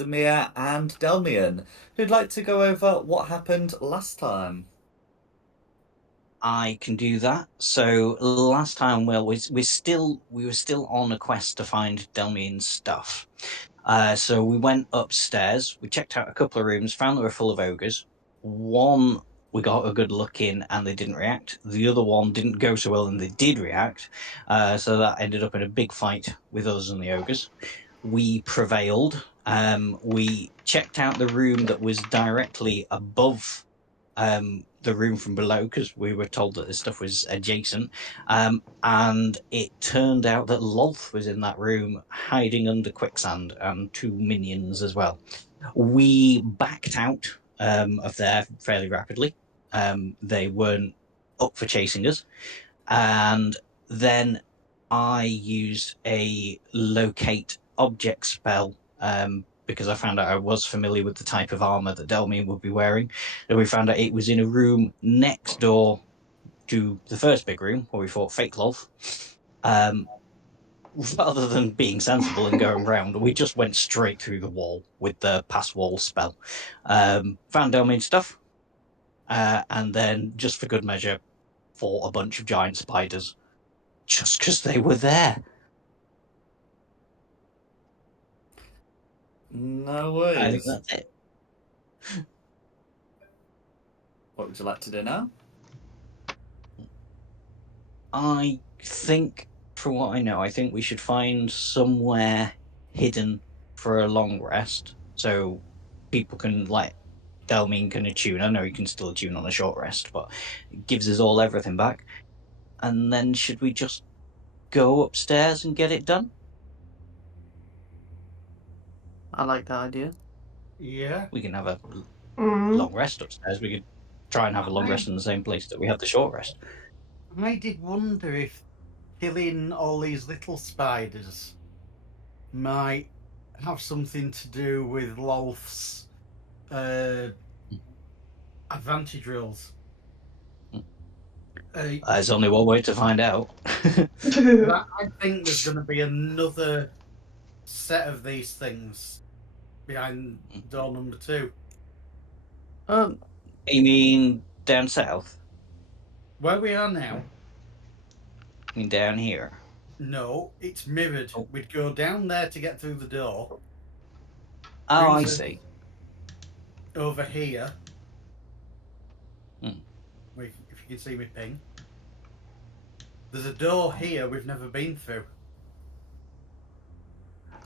Samir and Delmian, who'd like to go over what happened last time. I can do that. So last time, well, we were still on a quest to find Delmian's stuff. So we went upstairs. We checked out a couple of rooms, found they were full of ogres. One we got a good look in, and they didn't react. The other one didn't go so well, and they did react. So that ended up in a big fight with us and the ogres. We prevailed. We checked out the room that was directly above the room from below because we were told that this stuff was adjacent. And it turned out that Lolth was in that room hiding under quicksand and two minions as well. We backed out of there fairly rapidly. They weren't up for chasing us. And then I used a locate object spell because I found out I was familiar with the type of armor that Delmian would be wearing. And we found out it was in a room next door to the first big room where we fought Fake Lolth. Rather than being sensible and going round, we just went straight through the wall with the pass wall spell. Found Delmian's stuff, and then, just for good measure, fought a bunch of giant spiders just because they were there. No worries. I think that's it. What would you like to do now? I think, from what I know, I think we should find somewhere hidden for a long rest so people can, like, Delmian can attune. I know he can still attune on a short rest, but it gives us all everything back. And then should we just go upstairs and get it done? I like that idea. Yeah. We can have a long rest upstairs. We could try and have a long rest in the same place that we have the short rest. I did wonder if killing all these little spiders might have something to do with Lolth's advantage rolls. There's only one way to find out. I think there's going to be another set of these things behind door number 2. You mean down south? Where we are now? I mean down here? No, it's mirrored. Oh. We'd go down there to get through the door. Oh, I see. Over here. If you can see me ping. There's a door here we've never been through.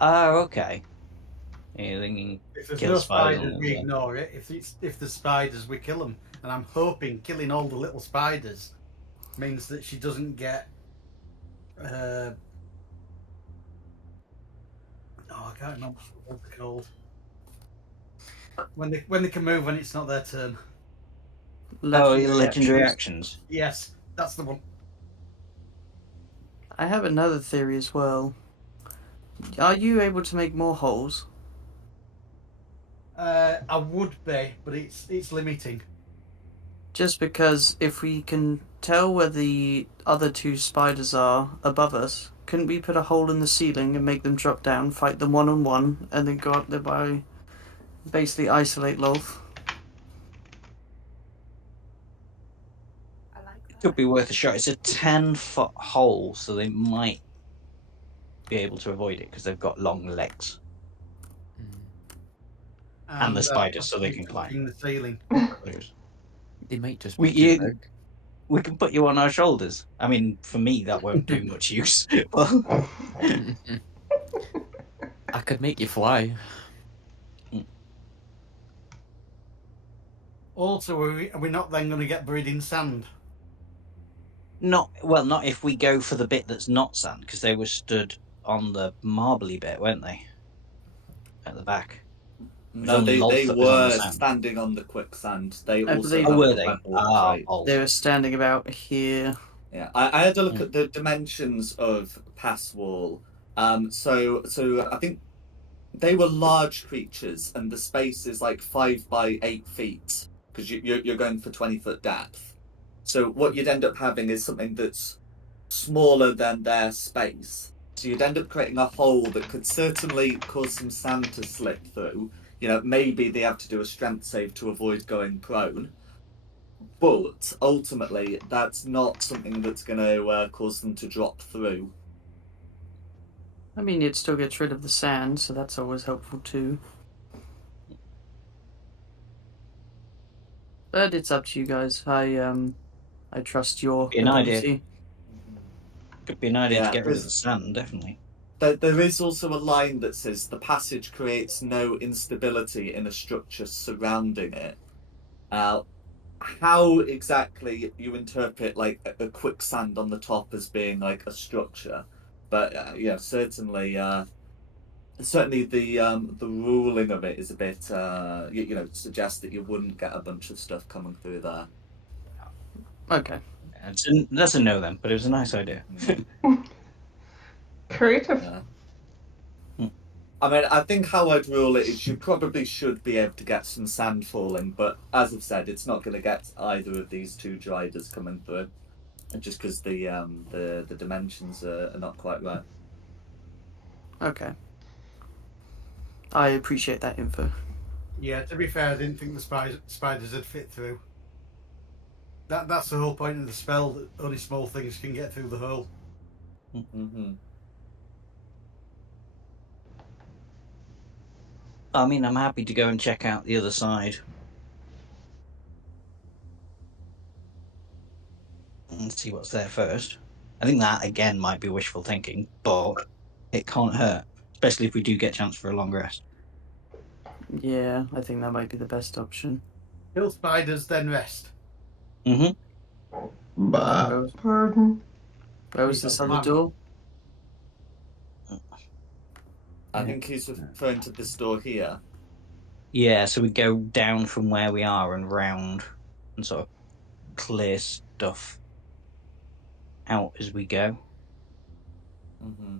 Oh, okay. If there's no spiders, we ignore it. If there's spiders, we kill them. And I'm hoping killing all the little spiders means that she doesn't get... I can't remember what they're called. When they can move when it's not their turn. Legendary actions. Yes, that's the one. I have another theory as well. Are you able to make more holes? I would be, but it's limiting. Just because if we can tell where the other two spiders are above us, couldn't we put a hole in the ceiling and make them drop down, fight them one-on-one, and then go up there by basically isolate Lolth? Could be worth a shot. It's a 10-foot hole, so they might be able to avoid it because they've got long legs. And the spiders, so they can climb. In the ceiling. They might just we can put you on our shoulders. I mean, for me, that won't do much use. I could make you fly. Also, are we not then going to get buried in sand? Not if we go for the bit that's not sand, because they were stood on the marbly bit, weren't they? At the back. No, they were standing on the quicksand. They also were they? They were standing about here. Yeah, I had a look at the dimensions of Pass Wall. So I think they were large creatures, and the space is like 5 by 8 feet because you're going for 20-foot depth. So what you'd end up having is something that's smaller than their space, So you'd end up creating a hole that could certainly cause some sand to slip through. You know, maybe they have to do a strength save to avoid going prone. But ultimately, that's not something that's going to cause them to drop through. I mean, it still gets rid of the sand, so that's always helpful too. But it's up to you guys. I trust your Be an idea. ability. Could be an idea Yeah, to get rid of there's- the sand, definitely. There is also a line that says the passage creates no instability in a structure surrounding it. How exactly you interpret like a quicksand on the top as being like a structure, but yeah, certainly the ruling of it is a bit you know, suggests that you wouldn't get a bunch of stuff coming through there. Okay. That's a no then, but it was a nice idea. Creative. Yeah. I mean, I think how I'd rule it is you probably should be able to get some sand falling, but as I've said, it's not going to get either of these two driders coming through, just because the dimensions are not quite right. Okay. I appreciate that info. Yeah, to be fair, I didn't think the spiders would fit through. That's the whole point of the spell, that only small things can get through the hole. Mm-hmm. I mean, I'm happy to go and check out the other side. And see what's there first. I think that, again, might be wishful thinking, but it can't hurt. Especially if we do get a chance for a long rest. Yeah, I think that might be the best option. Kill spiders, then rest. Mm-hmm. Pardon? Where was this other door? I think he's referring to this door here. Yeah, so we go down from where we are and round and sort of clear stuff out as we go. Mm-hmm.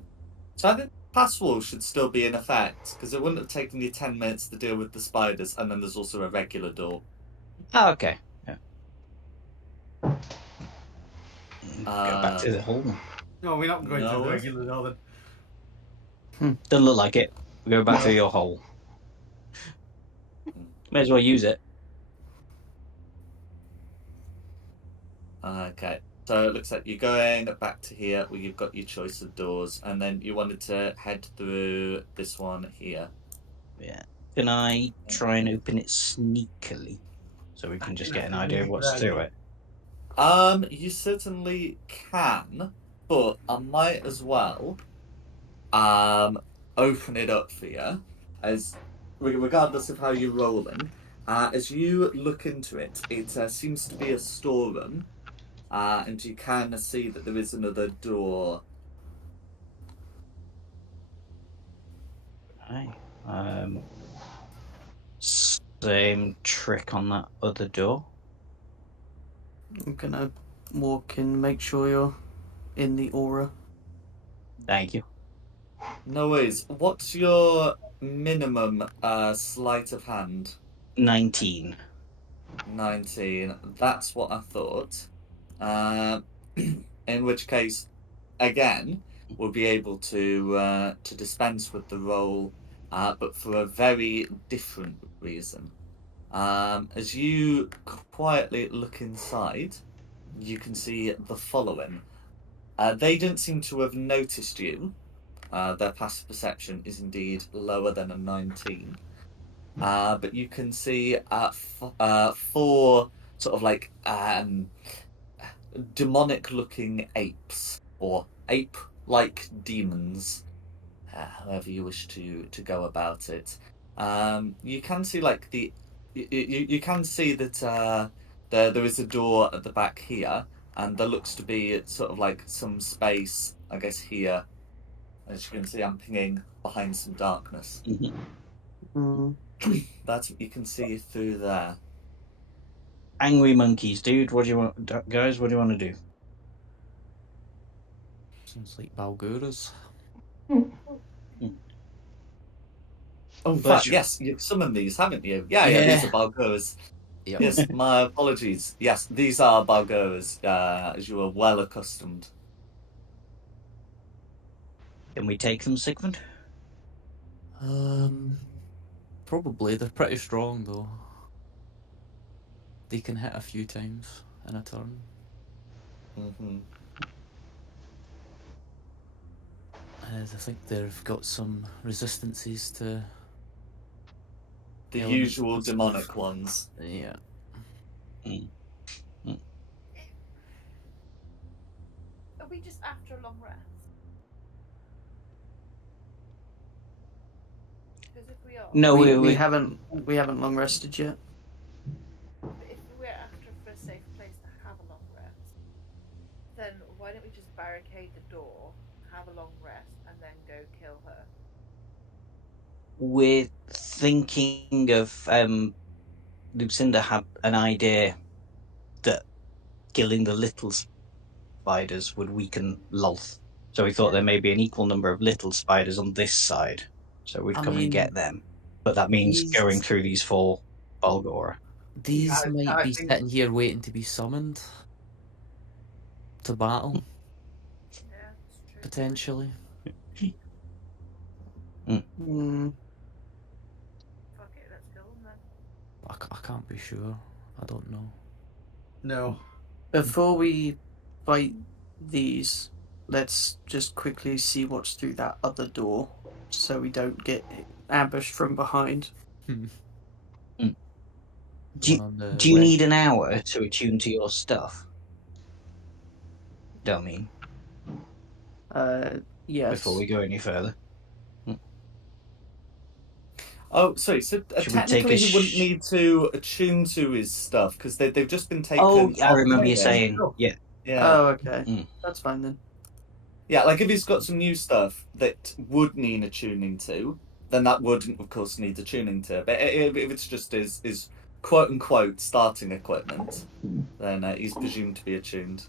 So I think pass wall should still be in effect, because it wouldn't have taken you 10 minutes to deal with the spiders, and then there's also a regular door. Oh, okay. Yeah. Go back to the hall. No, we're not going to No. the regular door then. Doesn't look like it. We go back to your hole. May as well use it. Okay, so it looks like you're going back to here where you've got your choice of doors, and then you wanted to head through this one here. Yeah. Can I try and open it sneakily so we can just get an idea of what's through it? You certainly can, but I might as well open it up for you, as regardless of how you're rolling. As you look into it, it seems to be a storeroom, and you can see that there is another door. Right. Same trick on that other door. I'm gonna walk in, make sure you're in the aura. Thank you. No worries. What's your minimum sleight of hand? 19. 19. That's what I thought. In which case, again, we'll be able to dispense with the roll, but for a very different reason. As you quietly look inside, you can see the following. They don't seem to have noticed you. Their passive perception is indeed lower than a 19. But you can see four sort of like demonic-looking apes, or ape-like demons, however you wish to go about it. You can see like you can see that there is a door at the back here, and there looks to be sort of like some space, I guess, here. As you can see, I'm pinging behind some darkness. That's what you can see through there. Angry monkeys, dude. What do you want, guys? What do you want to do? Sounds like Balguras. Oh, in fact, yes, you've summoned these, haven't you? Yeah, these are Balgoas. Yep. Yes, my apologies. Yes, these are Balgoas, as you are well accustomed. Can we take them, Sigmund? Probably. They're pretty strong though. They can hit a few times in a turn. Mm-hmm. I think they've got some resistances to The elements usual and stuff. demonic ones. Yeah. Are we just after a long rest? Because if we are, No, we haven't long rested yet. if we're after for a safe place to have a long rest, then why don't we just barricade the door, have a long rest, and then go kill her? We're thinking of Lucinda had an idea that killing the little spiders would weaken Lolth. So we thought there may be an equal number of little spiders on this side. So we'd come and get them. But that means going through these 4 Balgora. These might I be think- sitting here waiting to be summoned to battle, Yeah, that's true. potentially. Mm. Fuck it, let's kill them then. I can't be sure. I don't know. No. Before we fight these, let's just quickly see what's through that other door, so we don't get ambushed from behind. Do you need an hour to attune to your stuff? Delmine? Yes. Before we go any further. Oh, sorry. So Should we take technically, a he wouldn't need to attune to his stuff because they've just been taken. Oh, I off remember of you him. saying, yeah. Yeah. Oh, okay. That's fine then. Yeah, like if he's got some new stuff that would need attuning to, then that would, of course, need attuning to. But if it's just his quote unquote starting equipment, then he's presumed to be attuned.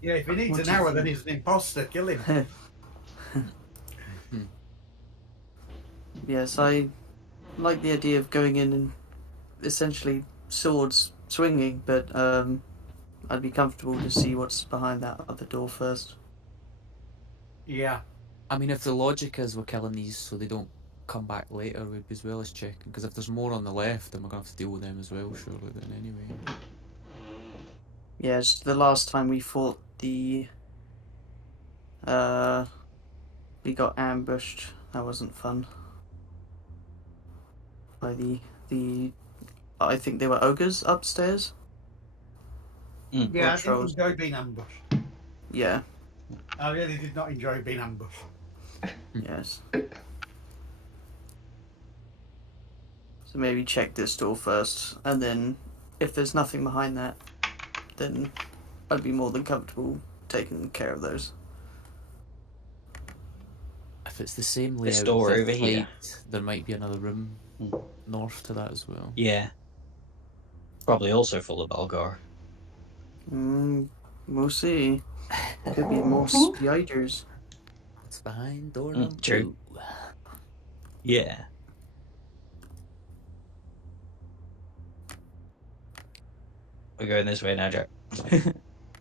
Yeah, if he needs What an do you hour, then think? he's an imposter. Kill him. Yes, I like the idea of going in and essentially swords swinging, but I'd be comfortable to see what's behind that other door first. Yeah. I mean, if the logic is we're killing these so they don't come back later, we'd be as well as checking. Because if there's more on the left, then we're going to have to deal with them as well, surely, then anyway. Yes, the last time we fought the... we got ambushed. That wasn't fun. By the... I think they were ogres upstairs? Yeah, I didn't trolls. enjoy being ambushed. Yeah, I really did not enjoy being ambushed. yes. So maybe check this door first, and then if there's nothing behind that, then I'd be more than comfortable taking care of those. If it's the same This layout door as over the here. fight, there might be another room north to that as well. Yeah. Probably also full of Balgor. We'll see. Could be more spiders. What's behind door number true. 2? Yeah. We're going this way now, Jack.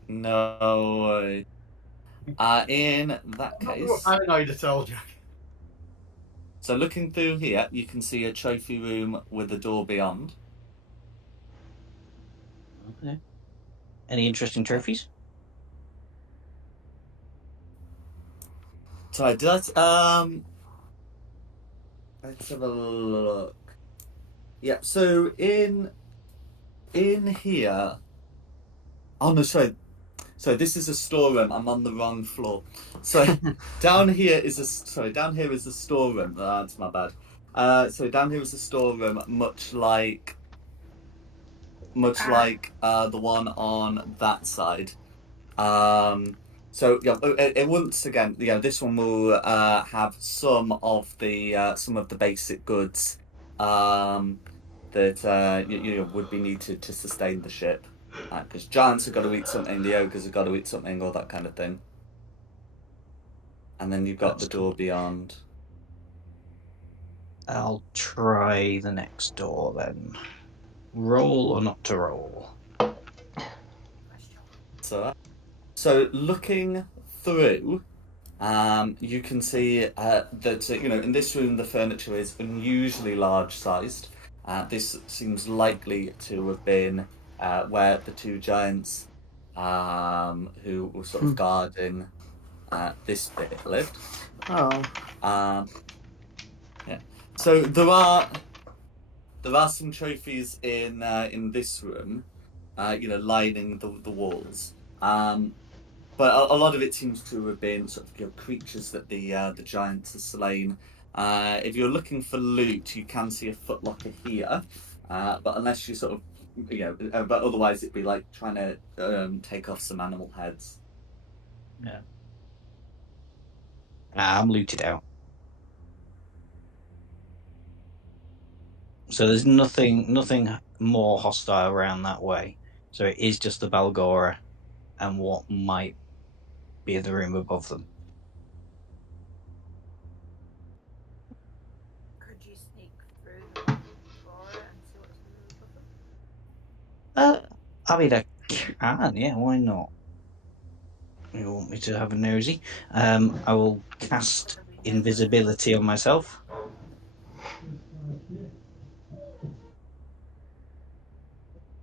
No way. In that I'm case, not paranoid at all, Jack. so looking through here, you can see a trophy room with a door beyond. Okay. Any interesting trophies? So I did. Let's have a look. Yeah. So in here. Oh no, sorry. So this is a storeroom. I'm on the wrong floor. So down here is a storeroom. That's my bad. So down here is a storeroom, much like the one on that side. So yeah, it once again, this one will have some of the basic goods that would be needed to sustain the ship. Because giants have got to eat something, the ogres have got to eat something, all that kind of thing. And then you've got the door beyond. I'll try the next door then. Roll or not to roll? That's all right. So looking through, you can see that in this room the furniture is unusually large-sized. This seems likely to have been where the two giants who were sort of guarding this bit lived. Oh. Yeah. So there are some trophies in this room, lining the walls. But a lot of it seems to have been sort of creatures that the giants have slain. If you're looking for loot, you can see a footlocker here, but unless you sort of but otherwise it'd be like trying to take off some animal heads. Yeah. I'm looted out. So there's nothing more hostile around that way. So it is just the Balgora and what might be in the room above them. Could you sneak through the Balgora and see what's in the room above them? I mean, I can, yeah, why not? You want me to have a nosy? I will cast invisibility on myself.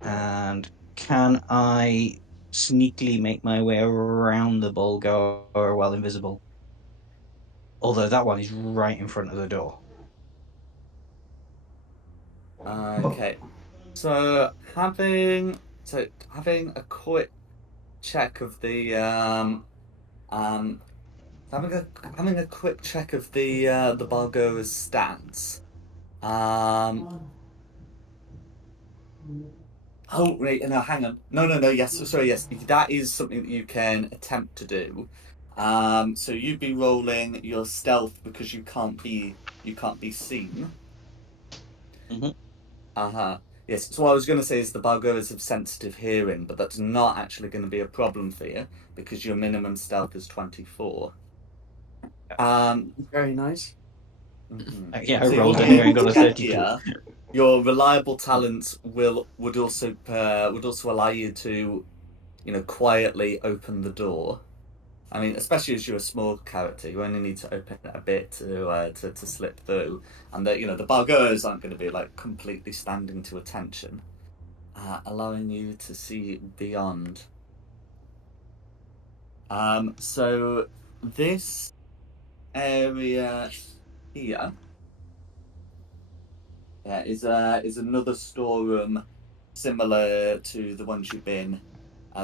And can I sneakily make my way around the Bulgar while invisible? Although that one is right in front of the door. Okay, so having a quick check of the having a quick check of the Balgora's stats. Oh, wait, no, hang on. No, yes, sorry, yes. That is something that you can attempt to do. So you'd be rolling your stealth because you can't be seen. Mm-hmm. Uh-huh. Yes, so what I was going to say is the Balgoras have sensitive hearing, but that's not actually going to be a problem for you because your minimum stealth is 24. Very nice. Mm-hmm. Yeah, I rolled anyway and got a 32. Here, your reliable talents would also allow you to, quietly open the door. I mean, especially as you're a small character, you only need to open it a bit to slip through, and the Balgoras aren't going to be like completely standing to attention, allowing you to see beyond. So this area here. Yeah, is another storeroom similar to the ones you've been.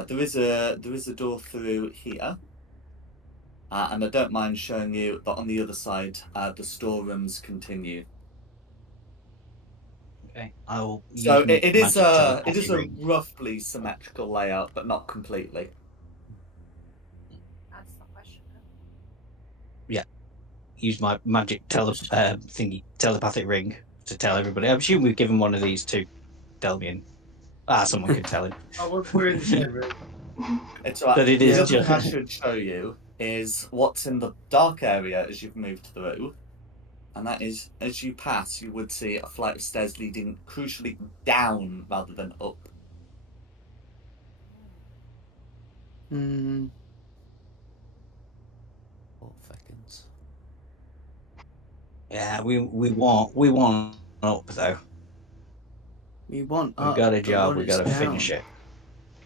There is a door through here, and I don't mind showing you that on the other side, the storerooms continue. Okay, I will. So it is a ring. roughly symmetrical layout, but not completely. That's the question. Yeah, use my magic telepathic ring to tell everybody. I'm assuming we've given one of these to Delmian. Someone can tell him. Oh, we're in the same room. It's all right. But it is the other just- thing I should show you is what's in the dark area as you've moved through. And that is, as you pass, you would see a flight of stairs leading, crucially, down rather than up. 4 thickens. Yeah, we want up though. We want We've up, got a but job. what We've is got to down? finish it.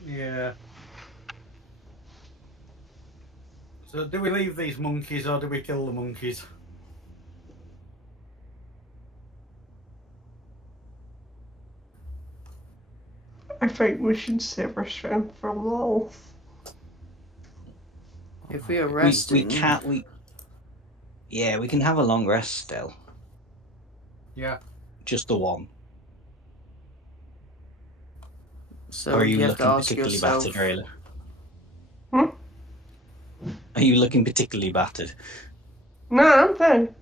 Yeah. So do we leave these monkeys or do we kill the monkeys? I think we should save our strength for long. If we are resting, Yeah, we can have a long rest still. Yeah. Just the one. so Or are you you have to looking ask particularly yourself. battered, Rayla? Hmm? Are you looking particularly battered? No, I'm fine.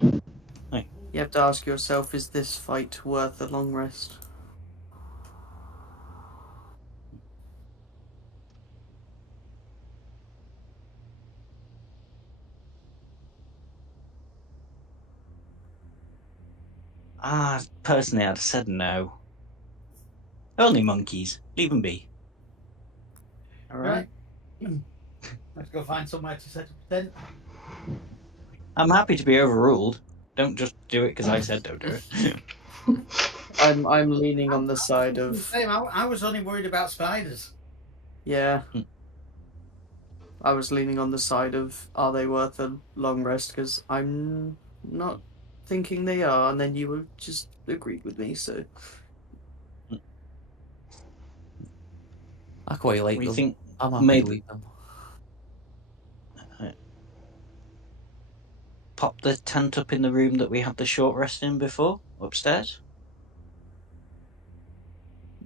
You have to ask yourself: is this fight worth a long rest? Personally, I'd have said no. Only monkeys. Leave them be. All right. Let's go find somewhere to set up a tent. I'm happy to be overruled. Don't just do it because I said don't do it. I'm leaning on the side of Same. I was only worried about spiders. yeah. I was leaning on the side of are they worth a long rest because I'm not thinking they are, and then you were just agreed with me. So I quite like What do you them. think? I'm happy Maybe to leave them. pop the tent up in the room that we had the short rest in before, upstairs?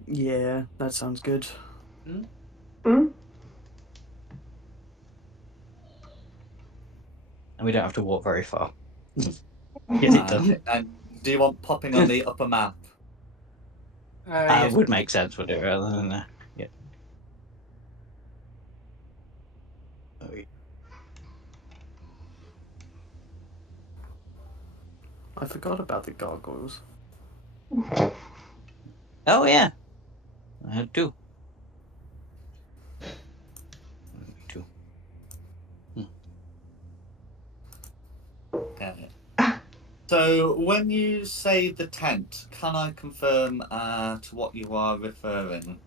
yeah, that sounds good. Hmm? And we don't have to walk very far. Get it done. And do you want popping on the upper map? Yes. Would make sense, would it, rather than yeah. I forgot about the gargoyles. Oh yeah, I had two. Two. Okay. So when you say the tent, can I confirm to what you are referring?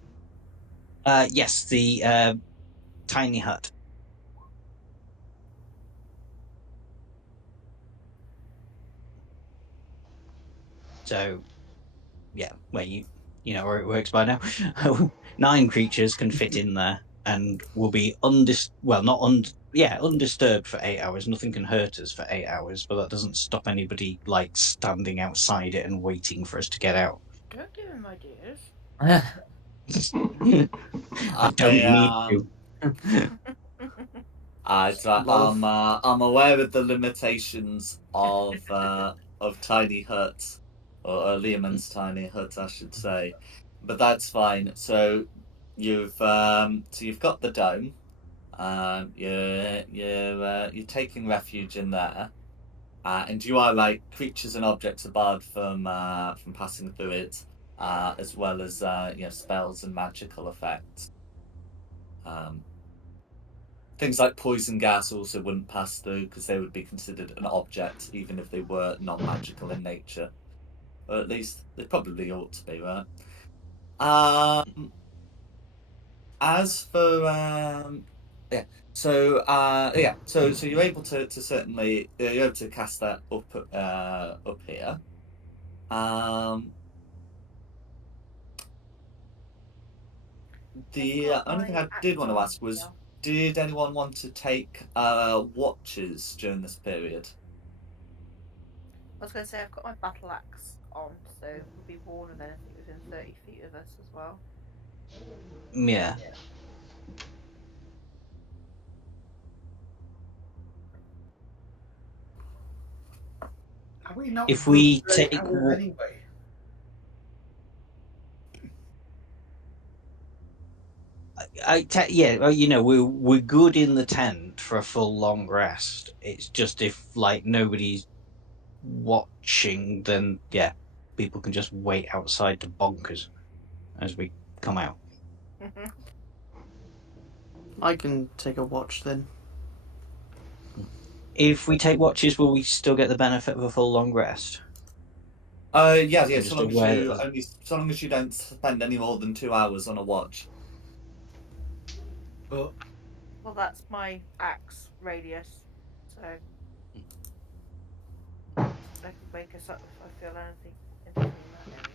Yes, the tiny hut. So, yeah, where you know where it works by now. 9 creatures can fit in there and will be undisturbed for 8 hours. Nothing can hurt us for 8 hours, but that doesn't stop anybody like standing outside it and waiting for us to get out. Don't give him ideas. I don't need to. I'm aware of the limitations of tiny huts, or Lehman's tiny hut, I should say, but that's fine. So you've got the dome. You're taking refuge in there, and you are like creatures and objects are barred from passing through it, as well as spells and magical effects. Things like poison gas also wouldn't pass through because they would be considered an object, even if they were non-magical in nature. Or at least they probably ought to be, right? As for so you're able to certainly you're able to cast that up here. The only thing I did want to ask was, did anyone want to take watches during this period? I was going to say I've got my battle axe on, so it would be warned of anything within 30 feet of us as well. Yeah. Are we not? If we good for 8 take hours anyway. we're good in the tent for a full long rest. It's just if like nobody's watching, then yeah, people can just wait outside to bonkers as we come out. I can take a watch then. If we take watches, will we still get the benefit of a full long rest? Yeah. Just So long aware as you don't spend any more than 2 hours on a watch. But Well, that's my axe radius, so they can wake us up if I feel anything in that area.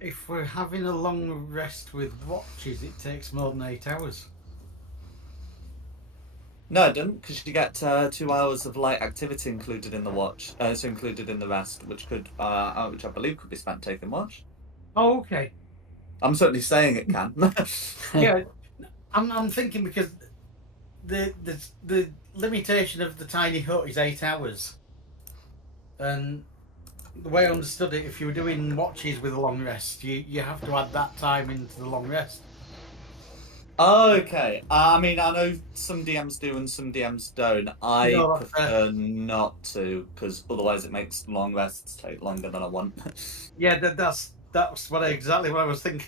if we're having a long rest with watches, it takes more than 8 hours. No, it doesn't, because you get 2 hours of light activity included in the watch. It's included in the rest, which I believe could be spent taking watch. Oh, okay. I'm certainly saying it can. Yeah, I'm thinking because the limitation of the tiny hut is 8 hours, and the way I understood it, if you were doing watches with a long rest, you have to add that time into the long rest. Okay. I mean, I know some DMs do and some DMs don't. I No, prefer not to, because otherwise it makes long rests take longer than I want. Yeah, that's exactly what I was thinking.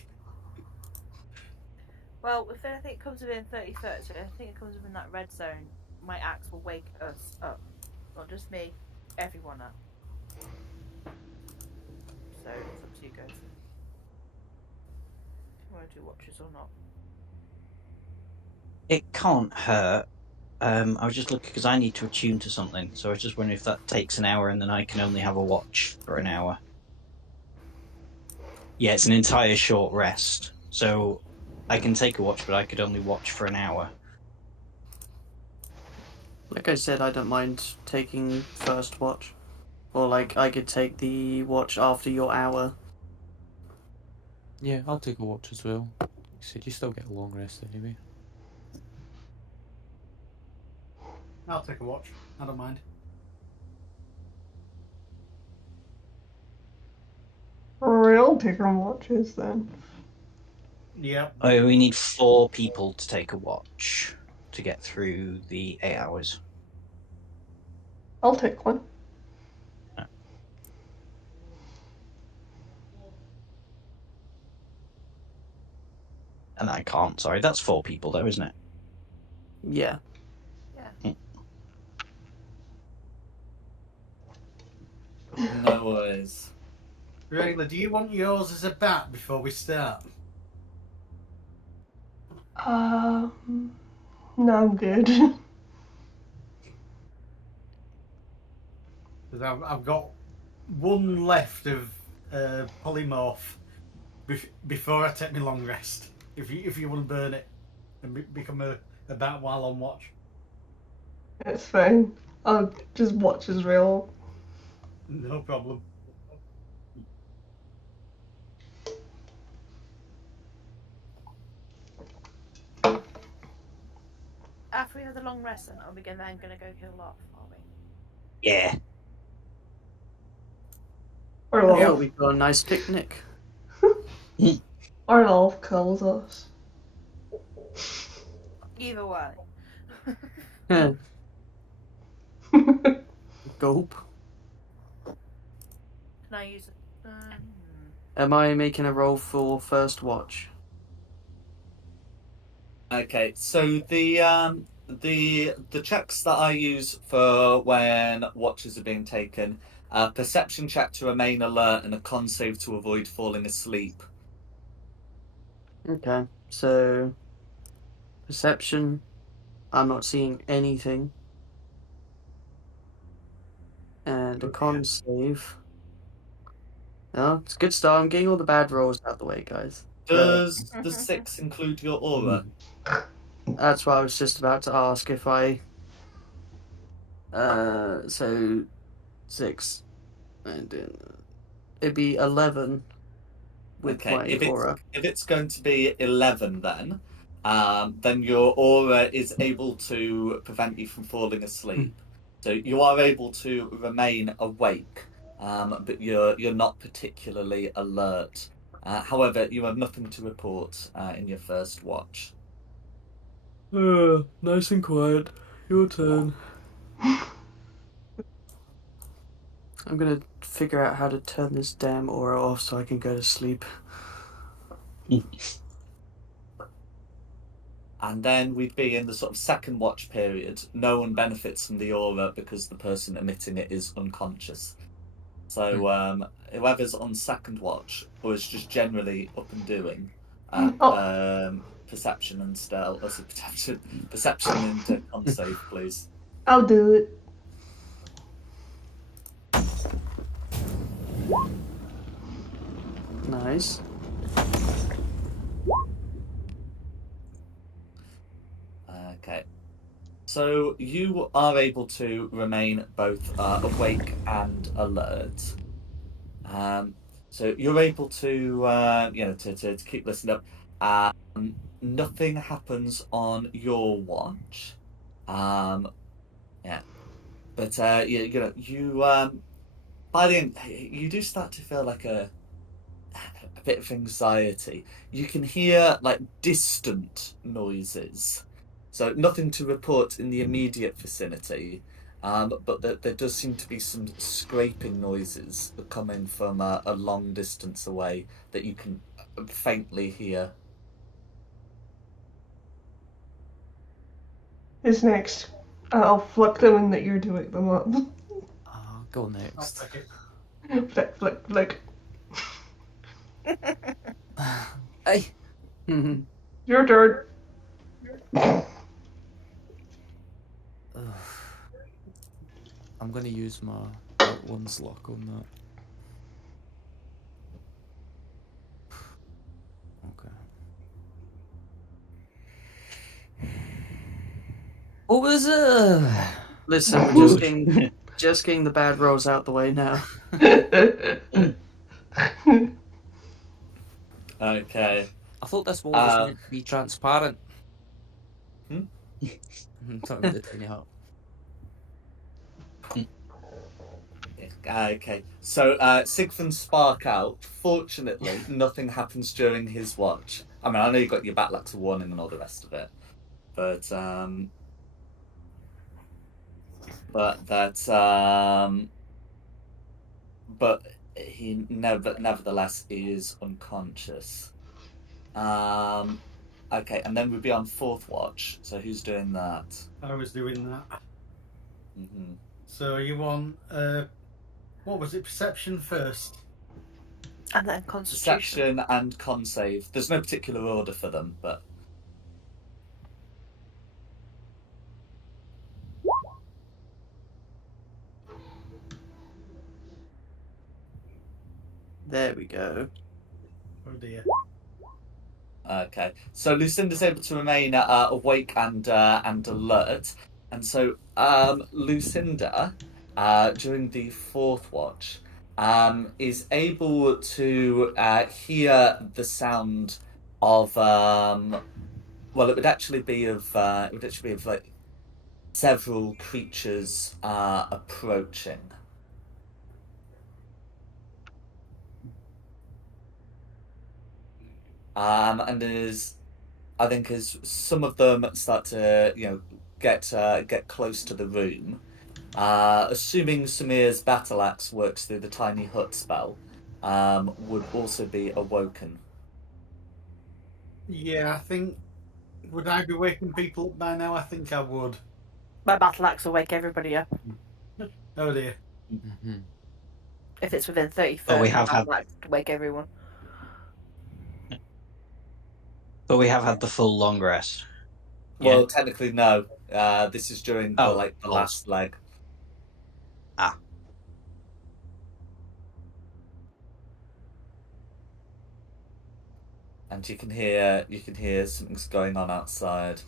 Well, if anything comes within 30 foot, so if anything comes within that red zone, my axe will wake us up. Not just me, everyone up. So it's up to you guys. If you want to do watches or not. It can't hurt. I was just looking because I need to attune to something, so I was just wondering if that takes an hour and then I can only have a watch for an hour. Yeah, it's an entire short rest, so I can take a watch, but I could only watch for an hour. Like I said, I don't mind taking first watch. Or like I could take the watch after your hour. Yeah, I'll take a watch as well. Like I said, you still get a long rest anyway. I'll take a watch. I don't mind. Real bigger watches then. Yep. Oh, we need 4 people to take a watch to get through the 8 hours. I'll take one. And I can't, sorry. That's 4 people though, isn't it? Yeah. Yeah. No worries. Regla, do you want yours as a bat before we start? No, I'm good. Because I've got one left of polymorph before I take my long rest. If you want to burn it and become a bat while on watch. It's fine. I'll just watch as real. No problem. After we have the long rest, then are we then going to go kill Loth, are we? Yeah. Or I thought Lolf. we got a nice picnic. Or Lolf kills us. Either way. Yeah. Gulp. Can I use it? Am I making a roll for first watch? Okay, so the checks that I use for when watches are being taken, perception check to remain alert and a con save to avoid falling asleep. Okay, so perception. I'm not seeing anything. And a con save. Oh, it's a good start. I'm getting all the bad rolls out of the way, guys. Does the 6 include your aura? That's why I was just about to ask if I. So 6, and it'd be 11 with Okay, my if aura. it's going to be 11, then your aura is able to prevent you from falling asleep. So you are able to remain awake, but you're not particularly alert. However, you have nothing to report in your first watch. Nice and quiet. Your turn. I'm gonna figure out how to turn this damn aura off so I can go to sleep. And then we'd be in the sort of second watch period. No one benefits from the aura because the person emitting it is unconscious. So whoever's on second watch, or is just generally up and doing, perception and stealth, perception and con save, please. I'll do it. Nice. Okay. So you are able to remain both awake and alert. So you're able to, to keep listening up. Nothing happens on your watch. Yeah. But you by the end, you do start to feel like a bit of anxiety. You can hear like distant noises. So nothing to report in the immediate vicinity, but there does seem to be some scraping noises coming from a long distance away that you can faintly hear. is next. I'll flick them in that you're doing them up. I'll go I'll next. take it. Flick, flick, flick. Aye. Your turn. I'm gonna use my one's luck on that. Okay. What was Listen, we're just getting the bad rolls out the way now. Okay. I thought this one was meant to be transparent. Hmm? I'm talking about the tiny hut. Okay. So Sigfund spark out. Fortunately, nothing happens during his watch. I mean, I know you got your Batlax warning and all the rest of it, but he nevertheless is unconscious. Okay, and then we'd be on fourth watch. So who's doing that? I was doing that. Mm-hmm. So you want what was it? Perception first. And then Constitution. Perception and con save. There's no particular order for them, but There we go. Oh dear. okay. So Lucinda's able to remain awake and alert, and so Lucinda, during the fourth watch, is able to hear the sound of well, it would actually be of like several creatures approaching. And I think as some of them start to get close to the room, assuming Samir's battle axe works through the tiny hut spell, would also be awoken. Yeah, I think. Would I be waking people up by now? I think I would. My battle axe will wake everybody up. Oh dear. Mm-hmm. If it's within 30 But foot, we my have had- battle axe to wake everyone. But we have had the full long rest. Well, Yeah. technically no. This is during the last leg. Ah. And you can hear something's going on outside.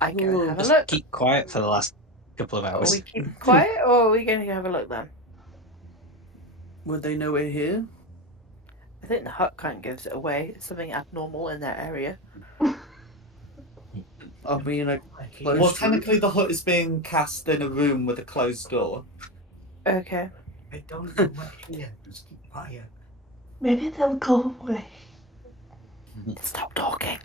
I go and have a Just look. keep quiet for the last couple of Are hours. we keep quiet, or are we going to have a look then? Would they know we're here? I think the hut kind of gives it away. It's something abnormal in their area. Are we in a closed Well, room? technically the hut is being cast in a room with a closed door. Okay. I don't know what here. Just keep quiet. Maybe they'll go away. Stop talking.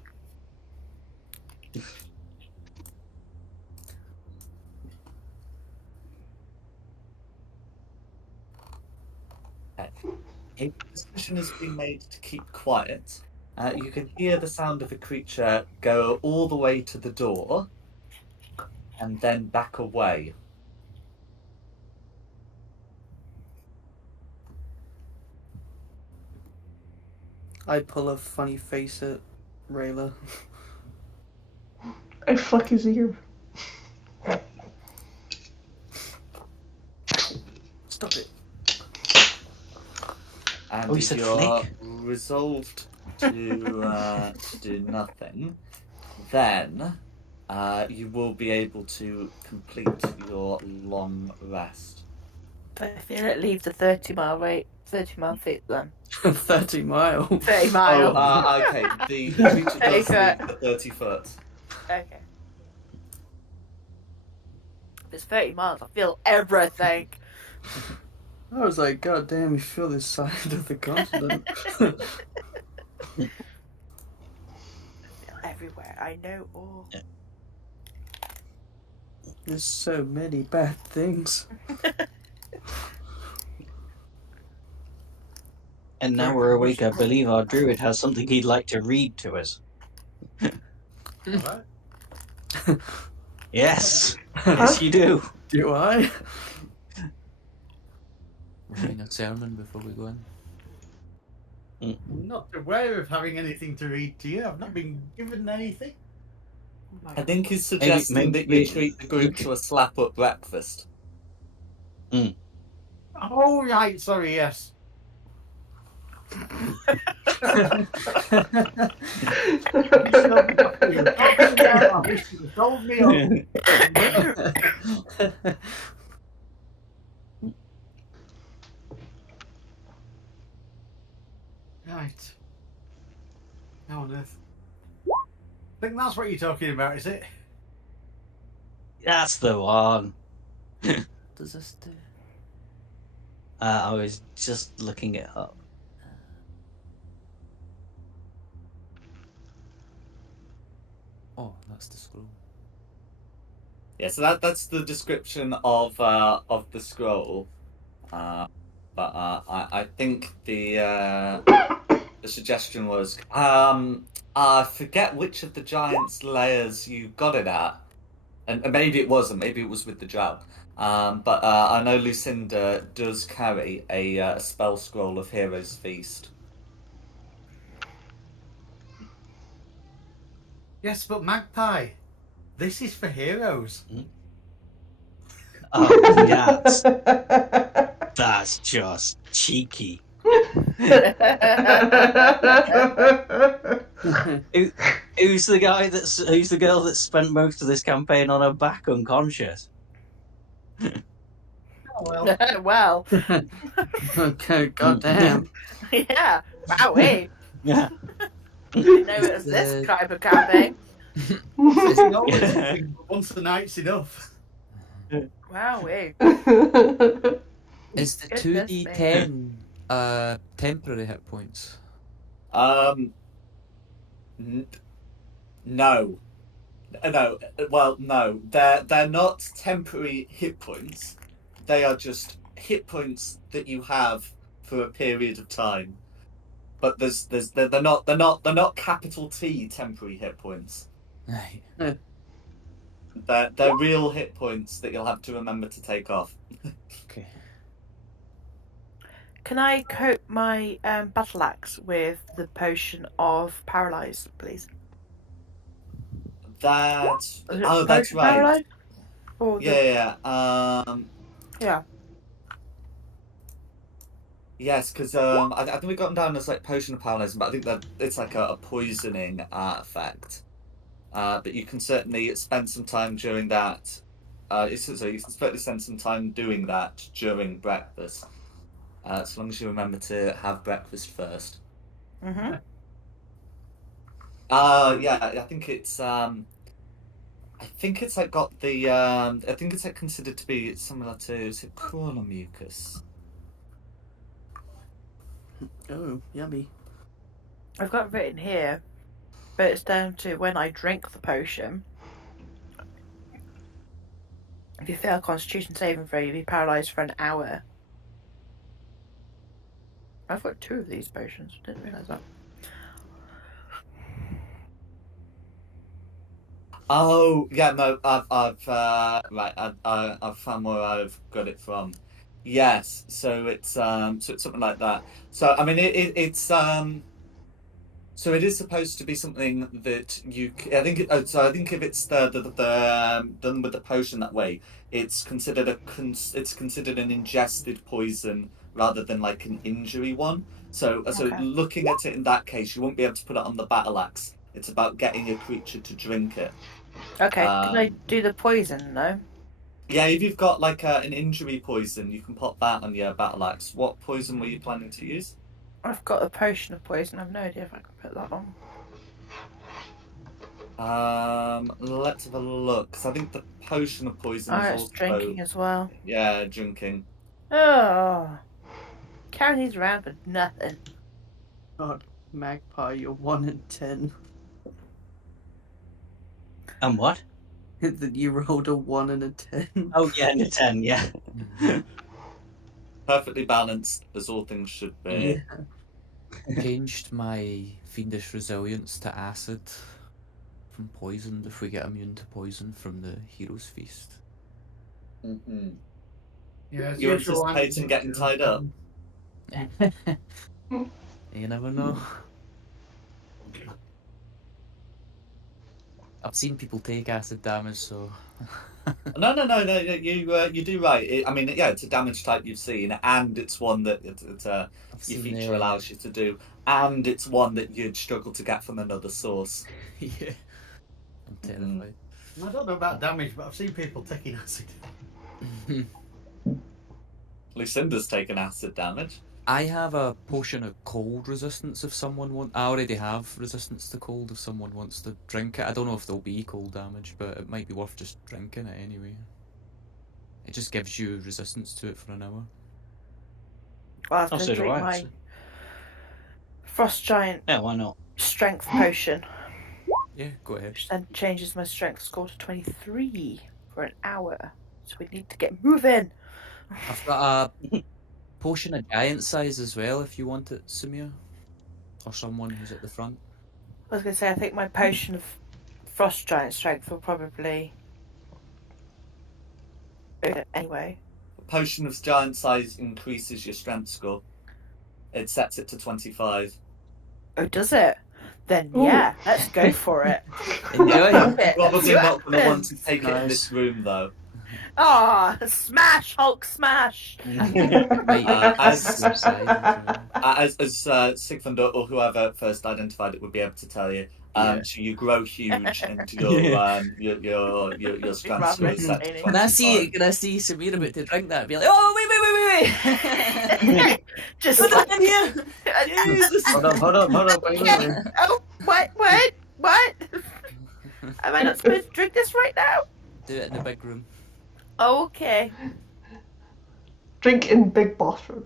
A decision has been made to keep quiet. You can hear the sound of a creature go all the way to the door and then back away. I pull a funny face at Rayla. I fuck his ear. Stop it. And Oh, he if said you're flick. resolved to do nothing, then you will be able to complete your long rest. But I feel it leaves a 30 mile feet then. 30 mile. 30 mile. Oh, okay. The creature does 30 leave foot. the 30 foot. Okay. If it's 30 miles, I feel everything. I was like, God damn, you feel this side of the continent. I feel everywhere. I know all. There's so many bad things. And now we're awake, I believe our druid has something he'd like to read to us. Alright. Yes, yes, you do. Do I? We're having a sermon before we go in. I'm not aware of having anything to read to you. I've not been given anything. I think he's suggesting that you treat the group to a slap-up breakfast. Oh, right. Sorry, yes. Told me off. Right. How on earth? I think that's what you're talking about, is it? That's the one. Does this do? I was just looking it up. Oh, that's the scroll. Yeah, so that's the description of the scroll. I think the suggestion was I forget which of the giant's layers you got it at, and maybe it wasn't. Maybe it was with the drow. But I know Lucinda does carry a spell scroll of Hero's Feast. Yes, but Magpie, this is for heroes. Oh, that's just cheeky. Who's the girl that spent most of this campaign on her back unconscious? Oh, well. Well, Okay, goddamn. yeah. Wowee. Yeah. Didn't know it was this type of campaign. It's always something, but once a night's enough. Wowee. Is the Goodness 2d10 temporary hit points? No. Well, no. They're not temporary hit points. They are just hit points that you have for a period of time. But they're not capital T temporary hit points. Right. They're real hit points that you'll have to remember to take off. Okay. Can I coat my battle axe with the potion of paralyze, please? That's Is it oh, that's potion right. paralyze? Or the- Yeah. Yeah. Yes, because I think we got them down as like potion of paralyzing, but I think that it's like a poisoning effect. But you can certainly spend some time during that. So you can certainly spend some time doing that during breakfast, as long as you remember to have breakfast first. Mm-hmm. Yeah, I think it's like got the I think it's like considered to be similar to, is it chronomucus? Oh, yummy. I've got it written here, but it's down to when I drink the potion. If you fail a Constitution saving throw, you'll be paralysed for an hour. I've got 2 of these potions. Didn't realise that. Oh yeah, no, I've found where I've got it from. Yes, so it's something like that. So I mean, it's so it is supposed to be something that you. I think I think if it's the done with the potion that way, it's considered it's considered an ingested poison rather than like an injury one. So Okay. looking at it in that case, you won't be able to put it on the battle axe. It's about getting a creature to drink it. Okay, can I do the poison though? Yeah, if you've got like an injury poison, you can pop that on your battle axe. What poison were you planning to use? I've got a potion of poison. I've no idea if I can put that on. Let's have a look. 'Cause I think the potion of poison Oh, is it's also drinking as well. yeah, drinking. Oh, carrying these around for nothing. God, Magpie, you're 1 in 10. And what? That you rolled a 1 and a 10. Oh yeah, and a 10, yeah. Perfectly balanced, as all things should be. Yeah. changed my fiendish resilience to acid from poisoned if we get immune to poison from the hero's feast. Mhm. Yeah, as You're usual, I'm- anticipating getting tied up? You never know. I've seen people take acid damage, so No. You do right. I mean, yeah, it's a damage type you've seen, and it's one that I've your seen feature allows you to do, and it's one that you'd struggle to get from another source. yeah. I'm terrified. I don't know about damage, but I've seen people taking acid. Lucinda's taken acid damage. I have a potion of cold resistance if someone wants. I already have resistance to cold if someone wants to drink it. I don't know if there'll be cold damage, but it might be worth just drinking it anyway. It just gives you resistance to it for an hour. Well, I was Oh, going so to do drink I, my actually. Frost Giant Yeah, why not? Strength Potion, Yeah, go ahead. which then changes my strength score to 23 for an hour. So we need to get moving. I've got a potion of giant size as well if you want it, Samir. Or someone who's at the front. I was going to say, I think my potion of Frost Giant Strength will probably do it anyway. A potion of giant size increases your strength score. It sets it to 25. Oh, does it? Then Ooh. yeah, let's go for it. Enjoy. Probably not going to want to Happens. take it in Nice. this room, though. Ah, smash, Hulk, smash! Might as- website as well. As Sigfund or whoever first identified it would be able to tell you. Yeah. So you grow huge, and your strength score is set to Can Can I 25. see Samir about to drink that? Be like, oh wait. Just Put like it in here. Jesus. Hold on, wait. oh, what? Am I not supposed to drink this right now? Do it in the big room. Oh, okay. Drink in big bathroom.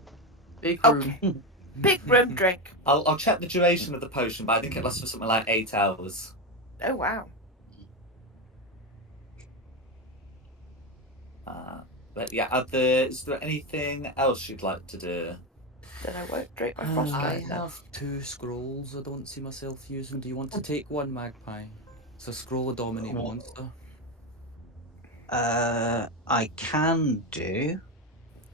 Big room. Okay. Big room drink. I'll check the duration of the potion, but I think it lasts for something like 8 hours. Oh wow. But yeah, is there anything else you'd like to do? Then I won't drink my Frost I Giant then. have 2 scrolls I don't see myself using. Do you want to take one, Magpie? It's a scroll of Dominate What? Monster. I can do.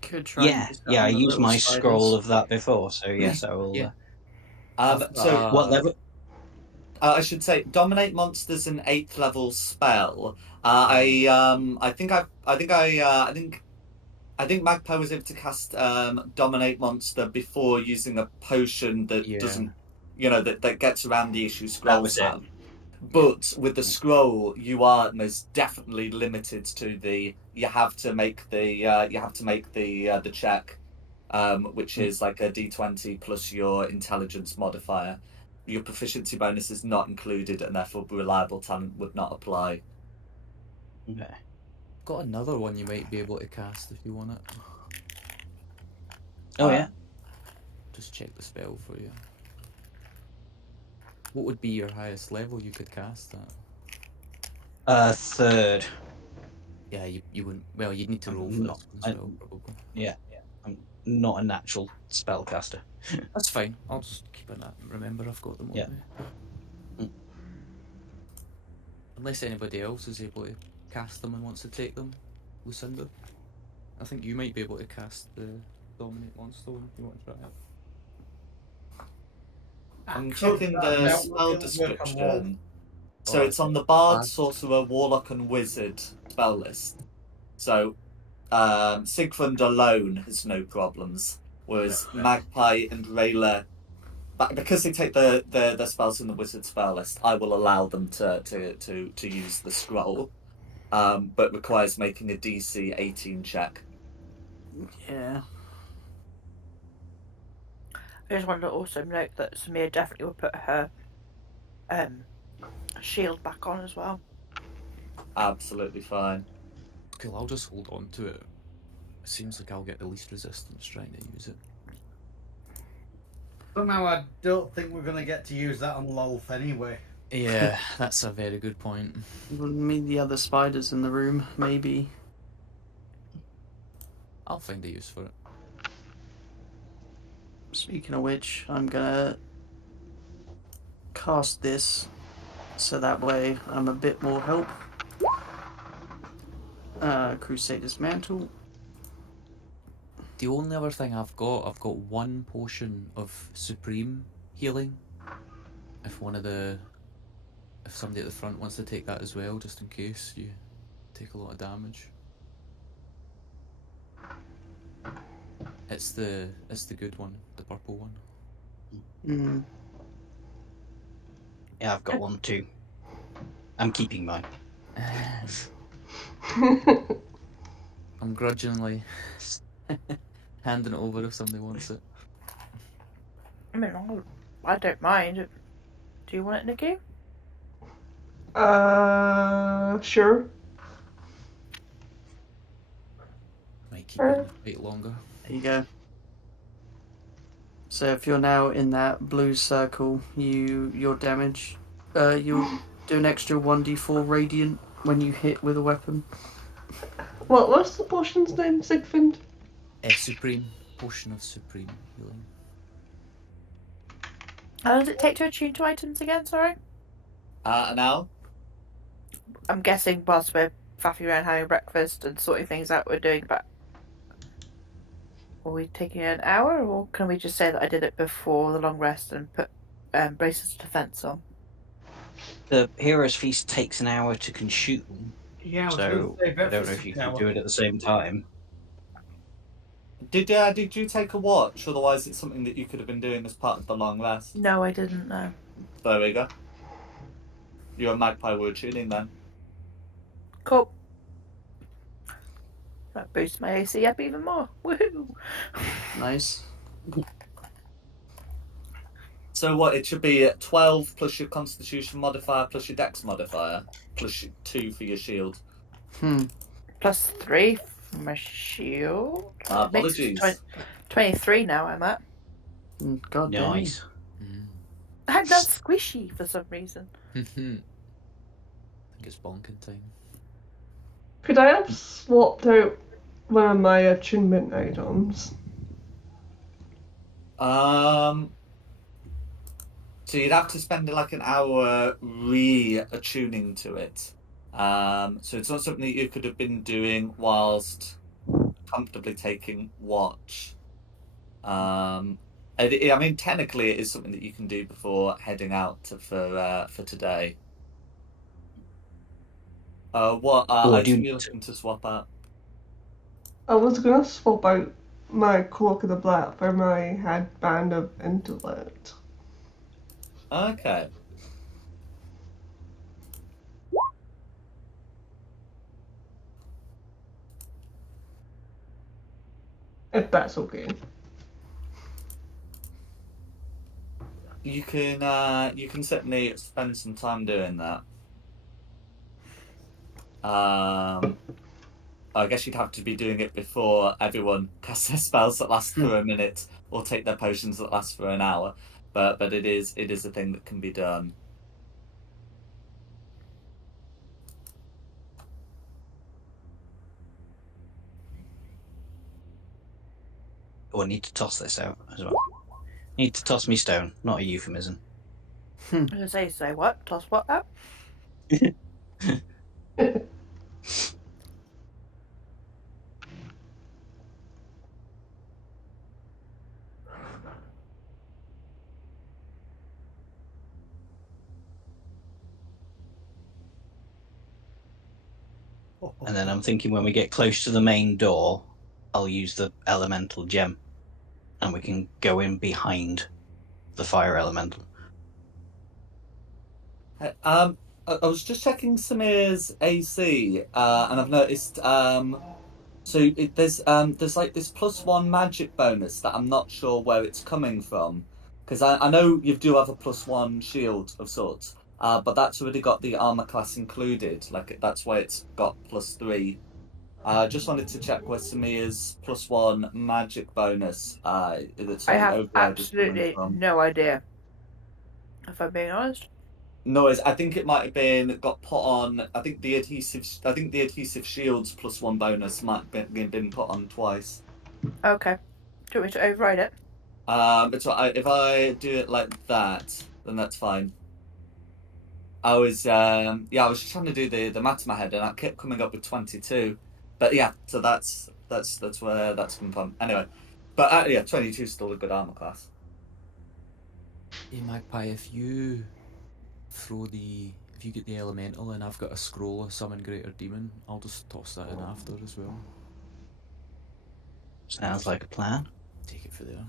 Could try. and Yeah, use that yeah. on I the used little my spiders. scroll of that before, so yes, I will. Yeah. So What level? I should say, dominate monsters an 8th level spell. I think Magpie was able to cast dominate monster before using a potion that Yeah. doesn't, that gets around the issue That scrolls was it. have. But with the scroll, you are most definitely limited to you have to make the check, which is like a D20 plus your intelligence modifier. Your proficiency bonus is not included, and therefore reliable talent would not apply. Okay. Got another one you might be able to cast if you want it. Oh yeah. Just check the spell for you. What would be your highest level you could cast that? 3rd. Yeah, you wouldn't. Well, you'd need to roll for Not- this one as well, probably. Yeah. I'm not a natural spellcaster. That's fine. I'll just keep it that. Remember, I've got them on Yeah. me. Unless anybody else is able to cast them and wants to take them, Lucinda. I think you might be able to cast the Dominate Monster one if you want to try it. I'm Cool. checking That the might spell work on Wolf. description. So Oh, it's on the Bard, Bard. Sorcerer, Warlock, and Wizard spell list. So Sigfund alone has no problems, whereas Magpie and Rayla, because they take the spells in the Wizard spell list, I will allow them to use the scroll, but requires making a DC 18 check. Yeah. I just wanted to also note that Samir definitely will put her shield back on as well. Absolutely fine. Cool, I'll just hold on to it. It seems like I'll get the least resistance trying to use it. Somehow I don't think we're going to get to use that on Lolth anyway. Yeah, that's a very good point. We'll meet the other spiders in the room, maybe. I'll find a use for it. Speaking of which, I'm gonna cast this so that way I'm a bit more help. Crusader's Mantle. The only other thing I've got one potion of supreme healing. If somebody at the front wants to take that as well, just in case you take a lot of damage. It's the good one, the purple one. Mm. Yeah, I've got one too. I'm keeping mine. I'm grudgingly handing it over if somebody wants it. I mean, I don't mind. Do you want it, Nikki? Sure. Might keep it a bit longer. There you go. So if you're now in that blue circle, your damage, you'll do an extra 1d4 radiant when you hit with a weapon. What's the potion's name, Sigfried? Supreme potion of supreme healing. How long does it take to attune to items again? Sorry. An hour. I'm guessing whilst we're faffing around having breakfast and sorting things out, we're doing that. Are we taking an hour, or can we just say that I did it before the long rest and put braces of defense on? The Hero's Feast takes an hour to consume, Yeah, I was so going to say I don't know breakfast if you is an can hour. do it at the same time. Did you take a watch? Otherwise, it's something that you could have been doing as part of the long rest. No, I didn't know. There we go. You're a magpie word tuning then. Cool. That boosts my AC up even more. Woohoo! Nice. So what? It should be 12 plus your Constitution modifier plus your Dex modifier plus 2 for your shield. Plus 3 for my shield. It makes it Apologies. 23 now I'm at. God damn. Nice. I'm not squishy for some reason. I think it's bonking time. Could I have swapped out one of my attunement items? So you'd have to spend like an hour re-attuning to it. So it's not something that you could have been doing whilst comfortably taking watch. I mean, technically, it is something that you can do before heading out for today. What I do item are need you to- looking to swap out? I was gonna swap out my Cloak of the Black for my Headband of Intellect. Okay. If that's okay. You can certainly spend some time doing that. I guess you'd have to be doing it before everyone casts their spells that last for a minute or take their potions that last for an hour. But it is a thing that can be done. Oh, I need to toss this out as well. Need to toss me stone, not a euphemism. I was going to say what? Toss what out? And then I'm thinking when we get close to the main door, I'll use the elemental gem, and we can go in behind the fire elemental. I was just checking Samir's AC, and I've noticed. There's like this +1 magic bonus that I'm not sure where it's coming from, because I know you do have a +1 shield of sorts, but that's already got the armor class included. Like that's why it's got +3. I just wanted to check where Samir's +1 magic bonus. That's I have override is coming absolutely from. no idea. If I'm being honest. No, I think it might have got put on. I think the adhesive shields +1 bonus might have been put on twice. Okay. Do you want me to override it? If I do it like that, then that's fine. I was just trying to do the math in my head, and I kept coming up with 22. But yeah, so that's where that's come from. Anyway, but yeah, 22 is still a good armor class. Hey Magpie, if you get the elemental and I've got a scroll of summon greater demon, I'll just toss that in after as well. Sounds like a plan. Take it for there.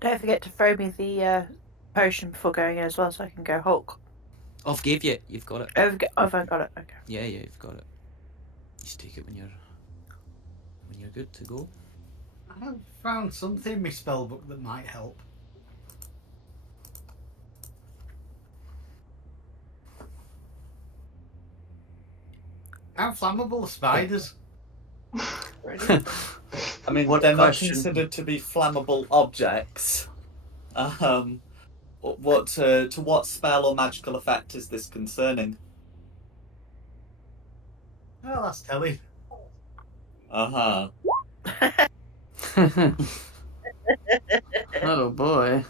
Don't forget to throw me the potion before going in as well, so I can go Hulk. I've gave you. You've got it. Oh, I've got it. Okay. Yeah, you've got it. You just take it when you're good to go. I have found something in my spellbook that might help. How flammable are spiders? I mean, What they're question? not considered to be flammable objects. To what spell or magical effect is this concerning? Oh, that's telly. Uh-huh. Oh boy.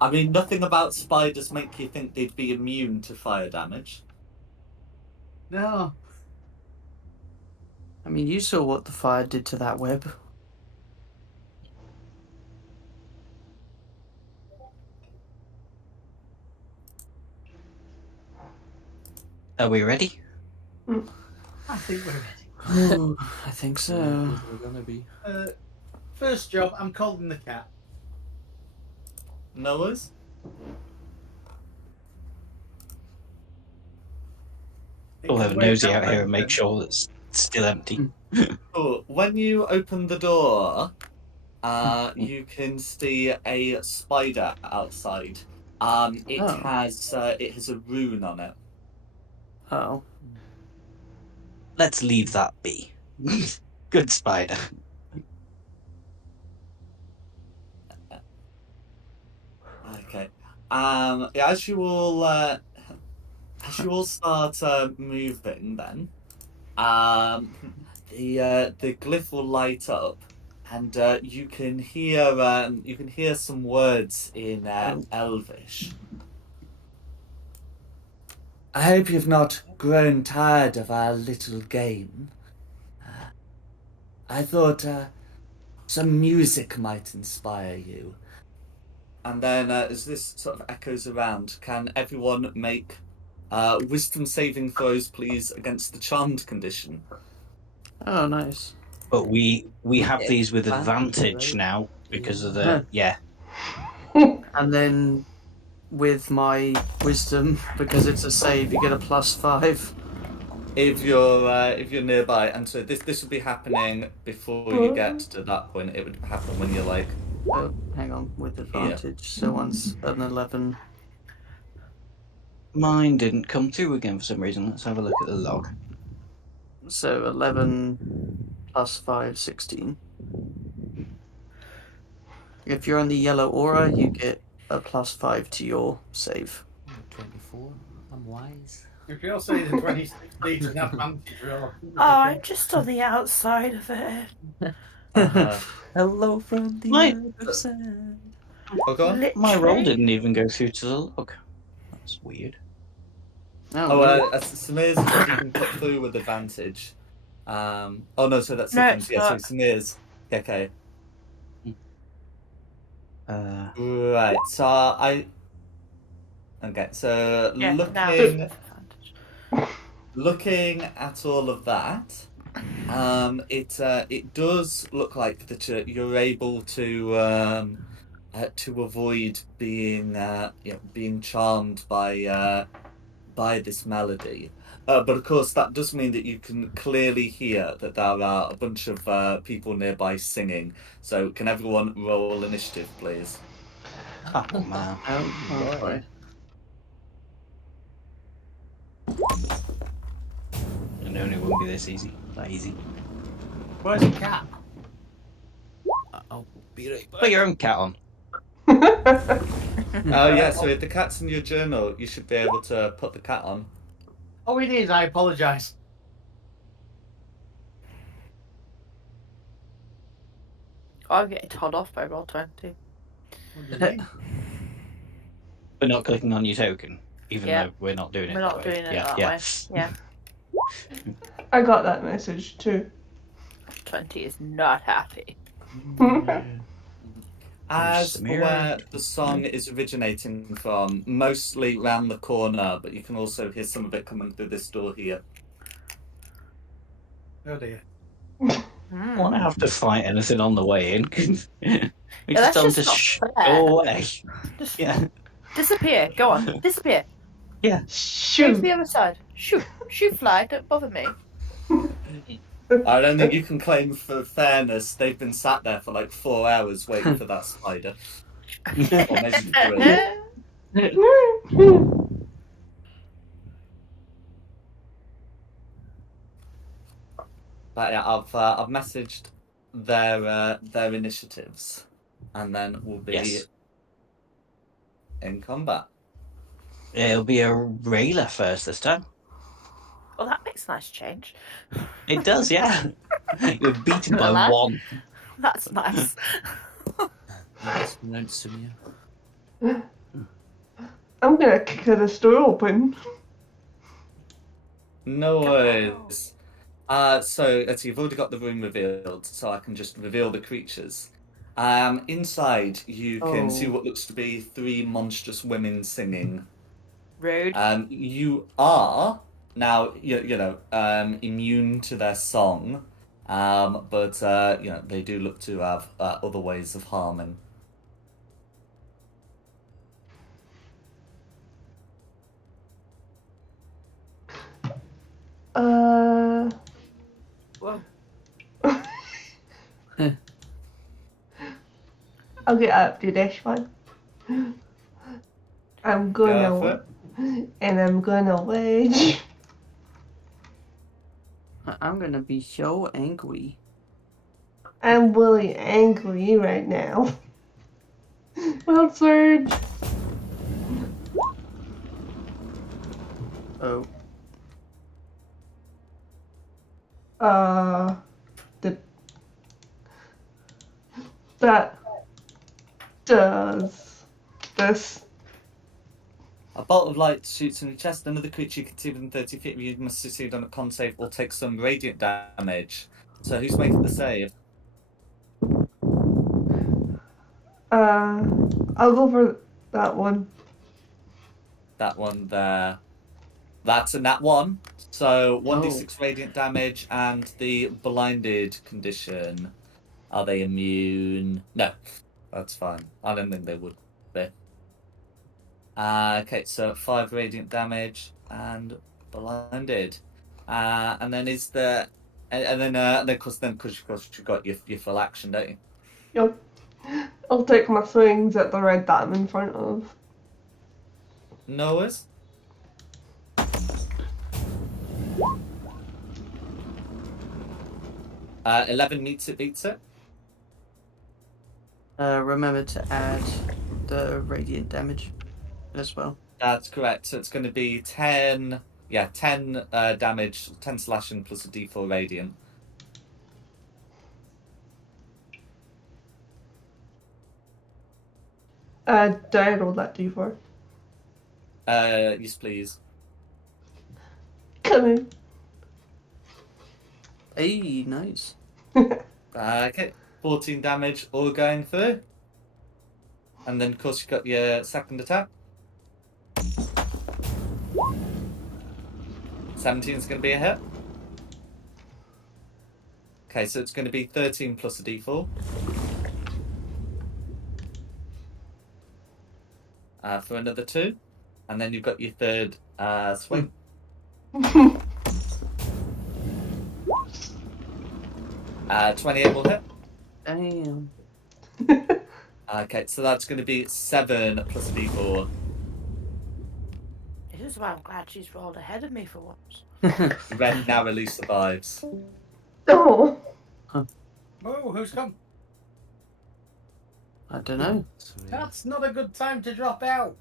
I mean, nothing about spiders make you think they'd be immune to fire damage. No. I mean, you saw what the fire did to that web. Are we ready? I think we're ready. I think so. We're gonna be. First job, I'm calling the cat. Noah's? We'll have a nosy out here and make sure it's still empty. Oh, when you open the door, you can see a spider outside. It Oh. has a rune on it. Oh. Let's leave that be. Good spider. Okay. As you all start moving, then the glyph will light up, and you can hear some words in Elvish. I hope you've not grown tired of our little game. I thought some music might inspire you. And then, as this sort of echoes around, can everyone make wisdom saving throws, please, against the charmed condition? Oh, nice. But we have these with advantage now because of the And then with my wisdom, because it's a save, you get a +5. If you're nearby, and so this would be happening before you get to that point. It would happen when you're like. Oh, hang on, with advantage. So once an 11. Mine didn't come through again for some reason. Let's have a look at the log. So 11 +5, 16. If you're on the yellow aura, you get a +5 to your save. 24. I'm wise. If you're saying the 26 needs an advantage roll. Oh, I'm just on the outside of it. Hello from the other side. Oh, go on. My roll Literally. didn't even go through to the log. That's weird. Samir's you can put through with advantage. Oh no, so that's No, second. it's Yeah, so not. Samir's. Okay. Uh, Right. So Okay. So Yeah, now it's advantage. looking at all of that, it does look like that you're able to avoid being charmed by this melody. But of course, that does mean that you can clearly hear that there are a bunch of people nearby singing. So can everyone roll initiative, please? oh man. Oh boy. I know it won't be this easy. That easy. Where's the cat? I'll be right back. Put your own cat on. Oh yeah, so if the cat's in your journal, you should be able to put the cat on. Oh, it is. I apologise. I'm getting told off by Roll20. What do you mean? We're not clicking on your token, even Yeah. though we're not doing it We're that not way. doing it yeah, that yeah. way. Yeah. I got that message too. 20 is not happy. As the for mirror. where the song is originating from, mostly round the corner, but you can also hear some of it coming through this door here. Oh dear. I won't have to fight anything on the way in. We just that's tell them just to not fair. go away. Just Yeah. disappear. Go on. Disappear. Go to Shoot. the other side. Shoot. Shoot, fly. Don't bother me. I don't think you can claim for fairness they've been sat there for like 4 hours waiting for that spider. Or maybe 3. But yeah, I've messaged their initiatives, and then we'll be Yes. in combat. It'll be a Rayla first this time. Well, that makes a nice change. It does, yeah. You're beaten by Hello? 1. That's nice. Let's pronounce Samir. I'm gonna kick this door open. No worries. So you've already got the room revealed, so I can just reveal the creatures. Inside, you can see what looks to be 3 monstrous women singing. Rude. You are now, immune to their song, but they do look to have other ways of harming. Whoa. I'll get up to this one. I'm Go gonna for it. and I'm gonna wedge. I'm gonna be so angry. I'm really angry right now. Well, Surge. Oh. That does this. A bolt of light shoots in your chest. Another creature you can see within 30 feet of you must succeed on a con save or take some radiant damage. So who's making the save? I'll go for that one. That one there. That's a nat 1. So 1d6 radiant damage, and the blinded condition. Are they immune? No, that's fine. I don't think they would be. Okay, so 5 radiant damage and blinded. And then is there, and then of course you've got your full action, don't you? Yep. I'll take my swings at the red that I'm in front of. No worries. Uh, 11 beats it. Remember to add the radiant damage as well. That's correct. So it's going to be 10 damage, 10 slashing plus a d4 radiant. Did I roll that d4? Yes, please. Come in. Hey, nice. Okay, 14 damage all going through. And then, of course, you've got your second attack. 17 is going to be a hit. Okay, so it's going to be 13 plus a d4. For another 2. And then you've got your third swing. 28 will hit. Damn. Okay, so that's going to be 7 plus a d4. This is why I'm glad she's rolled ahead of me for once. Red narrowly survives. Oh. Oh, who's come? I don't know. That's not a good time to drop out.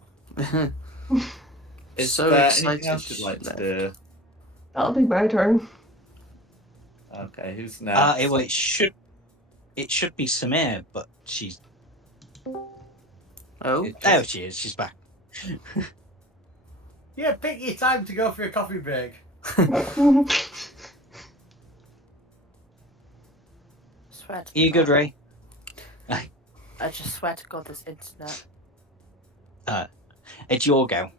Is So there excited anything else you'd she's like to left. do? That'll be my turn. Okay, who's next? It should It should be Samir, but she's... Oh, There she is. She's back. Yeah, pick your time to go for a coffee break. Swear to Are you God. good, Ray? I just swear to God, this internet. It's your go.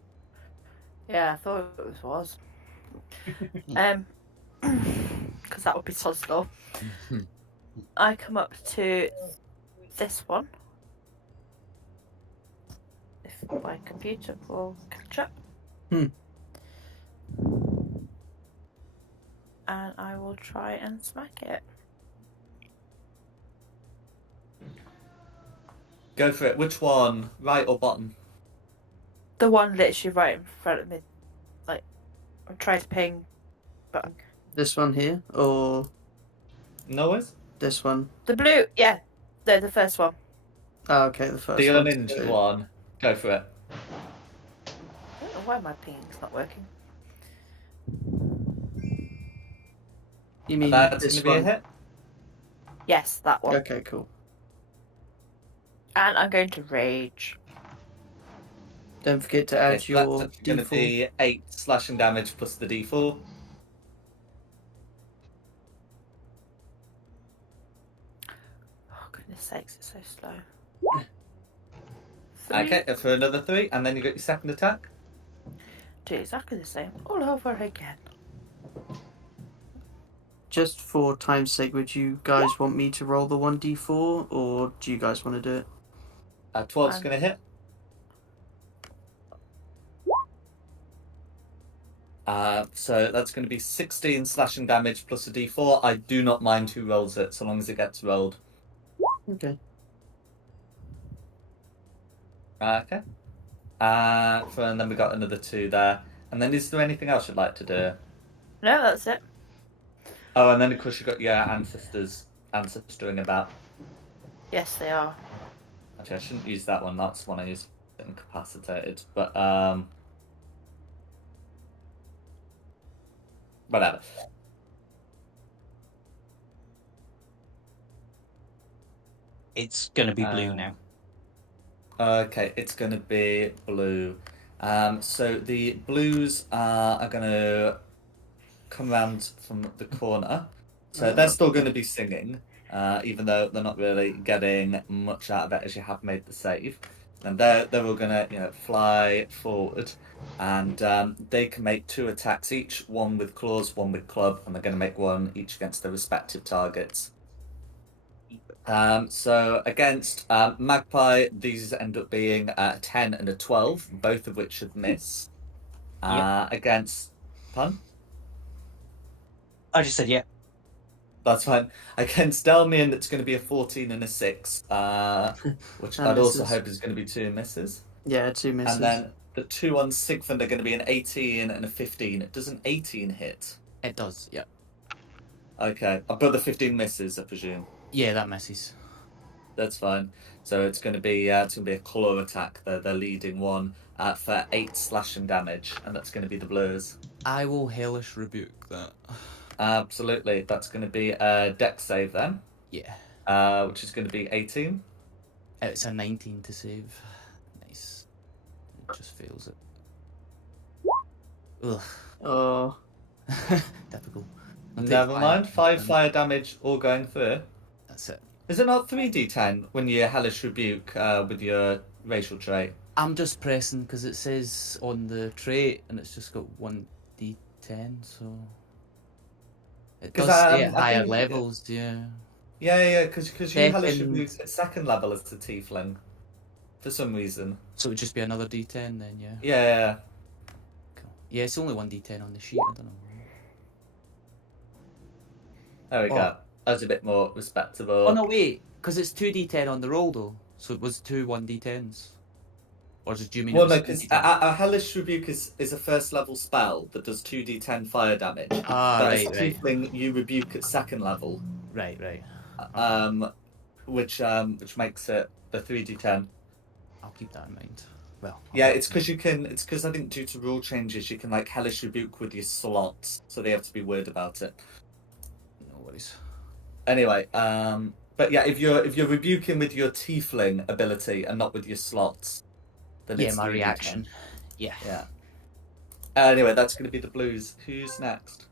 Yeah, I thought it was. Because that would be so slow. I come up to this one. If my computer will catch up. Hmm. And I will try and smack it. Go for it. Which one? Right or bottom? The one literally right in front of me. Like, I'm trying to ping button. this one here, or No worries. this one? The blue, yeah. No, the first one. Oh, okay, the first The one. uninjured one. Go for it. I don't know why my ping's not working. You mean That's this going to be a one? hit. Yes, that one. Okay, cool. And I'm going to rage. Don't forget to Okay, add so your that's going to D4. be 8 slashing damage plus the D4. Oh, goodness sakes, it's so slow. Three. Okay, for another 3, and then you got your second attack. Do exactly the same all over again. Just for time's sake, would you guys want me to roll the 1d4, or do you guys want to do it? 12's going to hit. So that's going to be 16 slashing damage plus a D4. I do not mind who rolls it, so long as it gets rolled. Okay. Okay. And then we got another 2 there. And then is there anything else you'd like to do? No, that's it. Oh, and then of course you got your ancestering about. Yes, they are. Actually, I shouldn't use that one. That's one I use incapacitated. But whatever. It's going to be blue now. Okay, it's going to be blue. So the blues are going to come around from the corner. So they're still going to be singing, even though they're not really getting much out of it as you have made the save. And they're all going to fly forward, and they can make 2 attacks each, one with claws, one with club, and they're going to make one each against their respective targets. So against Magpie, these end up being a 10 and a 12, both of which should miss. Against... Pun? I just said, yeah. That's fine. Against Delmian, it's going to be a 14 and a 6, which I'd also misses. hope is going to be 2 misses. Yeah, 2 misses. And then the 2 on Sigfund are going to be an 18 and a 15. Does an 18 hit? It does, yeah. Okay. But the 15 misses, I presume. Yeah, that misses. That's fine. So it's going to be a claw attack. They're leading one for 8 slashing damage, and that's going to be the blues. I will hellish rebuke that. Absolutely. That's going to be a dex save then. Yeah. Which is going to be 18. It's a 19 to save. Nice. It just fails it. Ugh. Oh, Typical. I'll take Never mind. 5 then. fire damage all going through. That's it. Is it not 3d10 when you hellish rebuke with your racial trait? I'm just pressing because it says on the trait and it's just got 1d10, so it 'Cause, does stay I at higher think- levels, yeah. Yeah, because you hellish Second- rebuke at 2nd level as the tiefling. For some reason. So it would just be another d10 then, yeah. Yeah. Cool. Yeah, it's only 1d10 on the sheet, I don't know. There we Oh. go. That's a bit more respectable. Oh no, wait, because it's 2d10 on the roll though, so it was 2 1d10s. Or do you mean Well, it no, was because 2d10? a hellish rebuke is a 1st level spell that does 2d10 fire damage. Ah, but right, as right. tiefling, you rebuke at 2nd level. Right. Which makes it the 3d10. I'll keep that in mind. Well, Yeah, it's because I think due to rule changes you can like hellish rebuke with your slots, so they have to be weird about it. no worries. Anyway, But yeah, if you're rebuking with your tiefling ability and not with your slots, then Yeah, it's my 3d10. reaction. Yeah. Yeah. Anyway, that's going to be the blues. Who's next?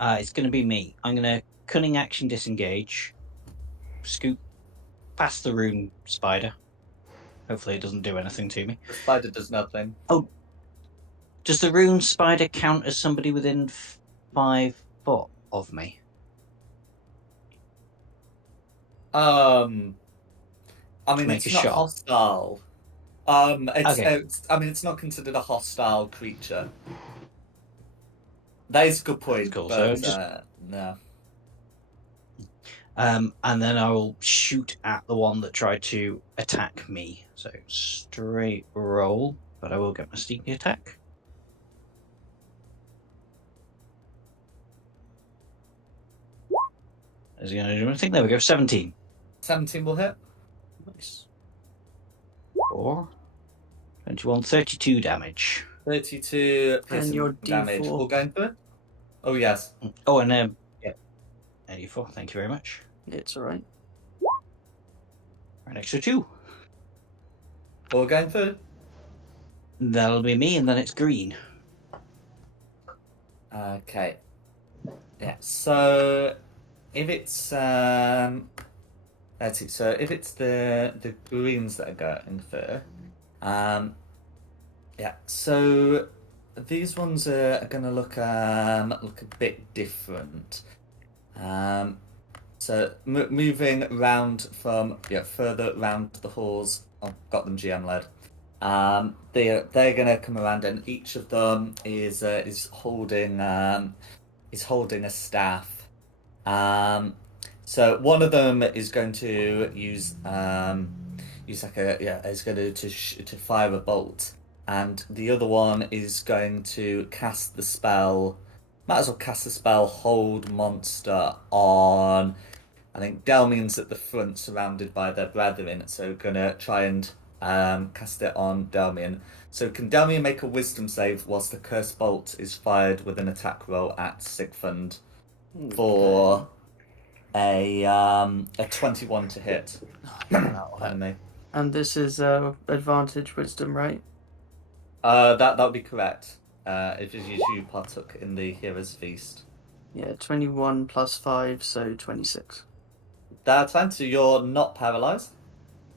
It's going to be me. I'm going to cunning action disengage, scoot past the rune spider. Hopefully it doesn't do anything to me. The spider does nothing. Oh, does the rune spider count as somebody within 5 foot of me? I mean, Make it's a not shot. hostile. Okay. I mean, it's not considered a hostile creature. That is a good point, Cool. but So just no. and then I will shoot at the one that tried to attack me. So straight roll, but I will get my sneaky attack. Is he going to do anything? There we go. 17. 17 will hit. Nice. 4, 21, 32 damage. 32 And your damage. D4. We're going for it? Oh, yes. Oh, and yeah, 84. Thank you very much. It's alright. An extra 2. We're going for it? That'll be me, and then it's green. Okay. Yeah, so if it's let's see, so if it's the greens that are going for, yeah, so these ones are gonna look a bit different. So moving around from further round the halls. I've got them GM led. They're gonna come around, and each of them is holding a staff. So one of them is going to use like is going to fire a bolt, and the other one is going to cast the spell. Might as well cast the spell Hold Monster on. I think Delmian's at the front, surrounded by their brethren. So gonna try and cast it on Delmian. So can Delmian make a Wisdom save whilst the Cursed Bolt is fired with an attack roll at Sigfund for a 21 to hit? Pardon me. And this is advantage wisdom, right? That would be correct. If you partook in the Hero's Feast. Yeah, 21 plus 5, so 26. That's fine. So you're not paralyzed.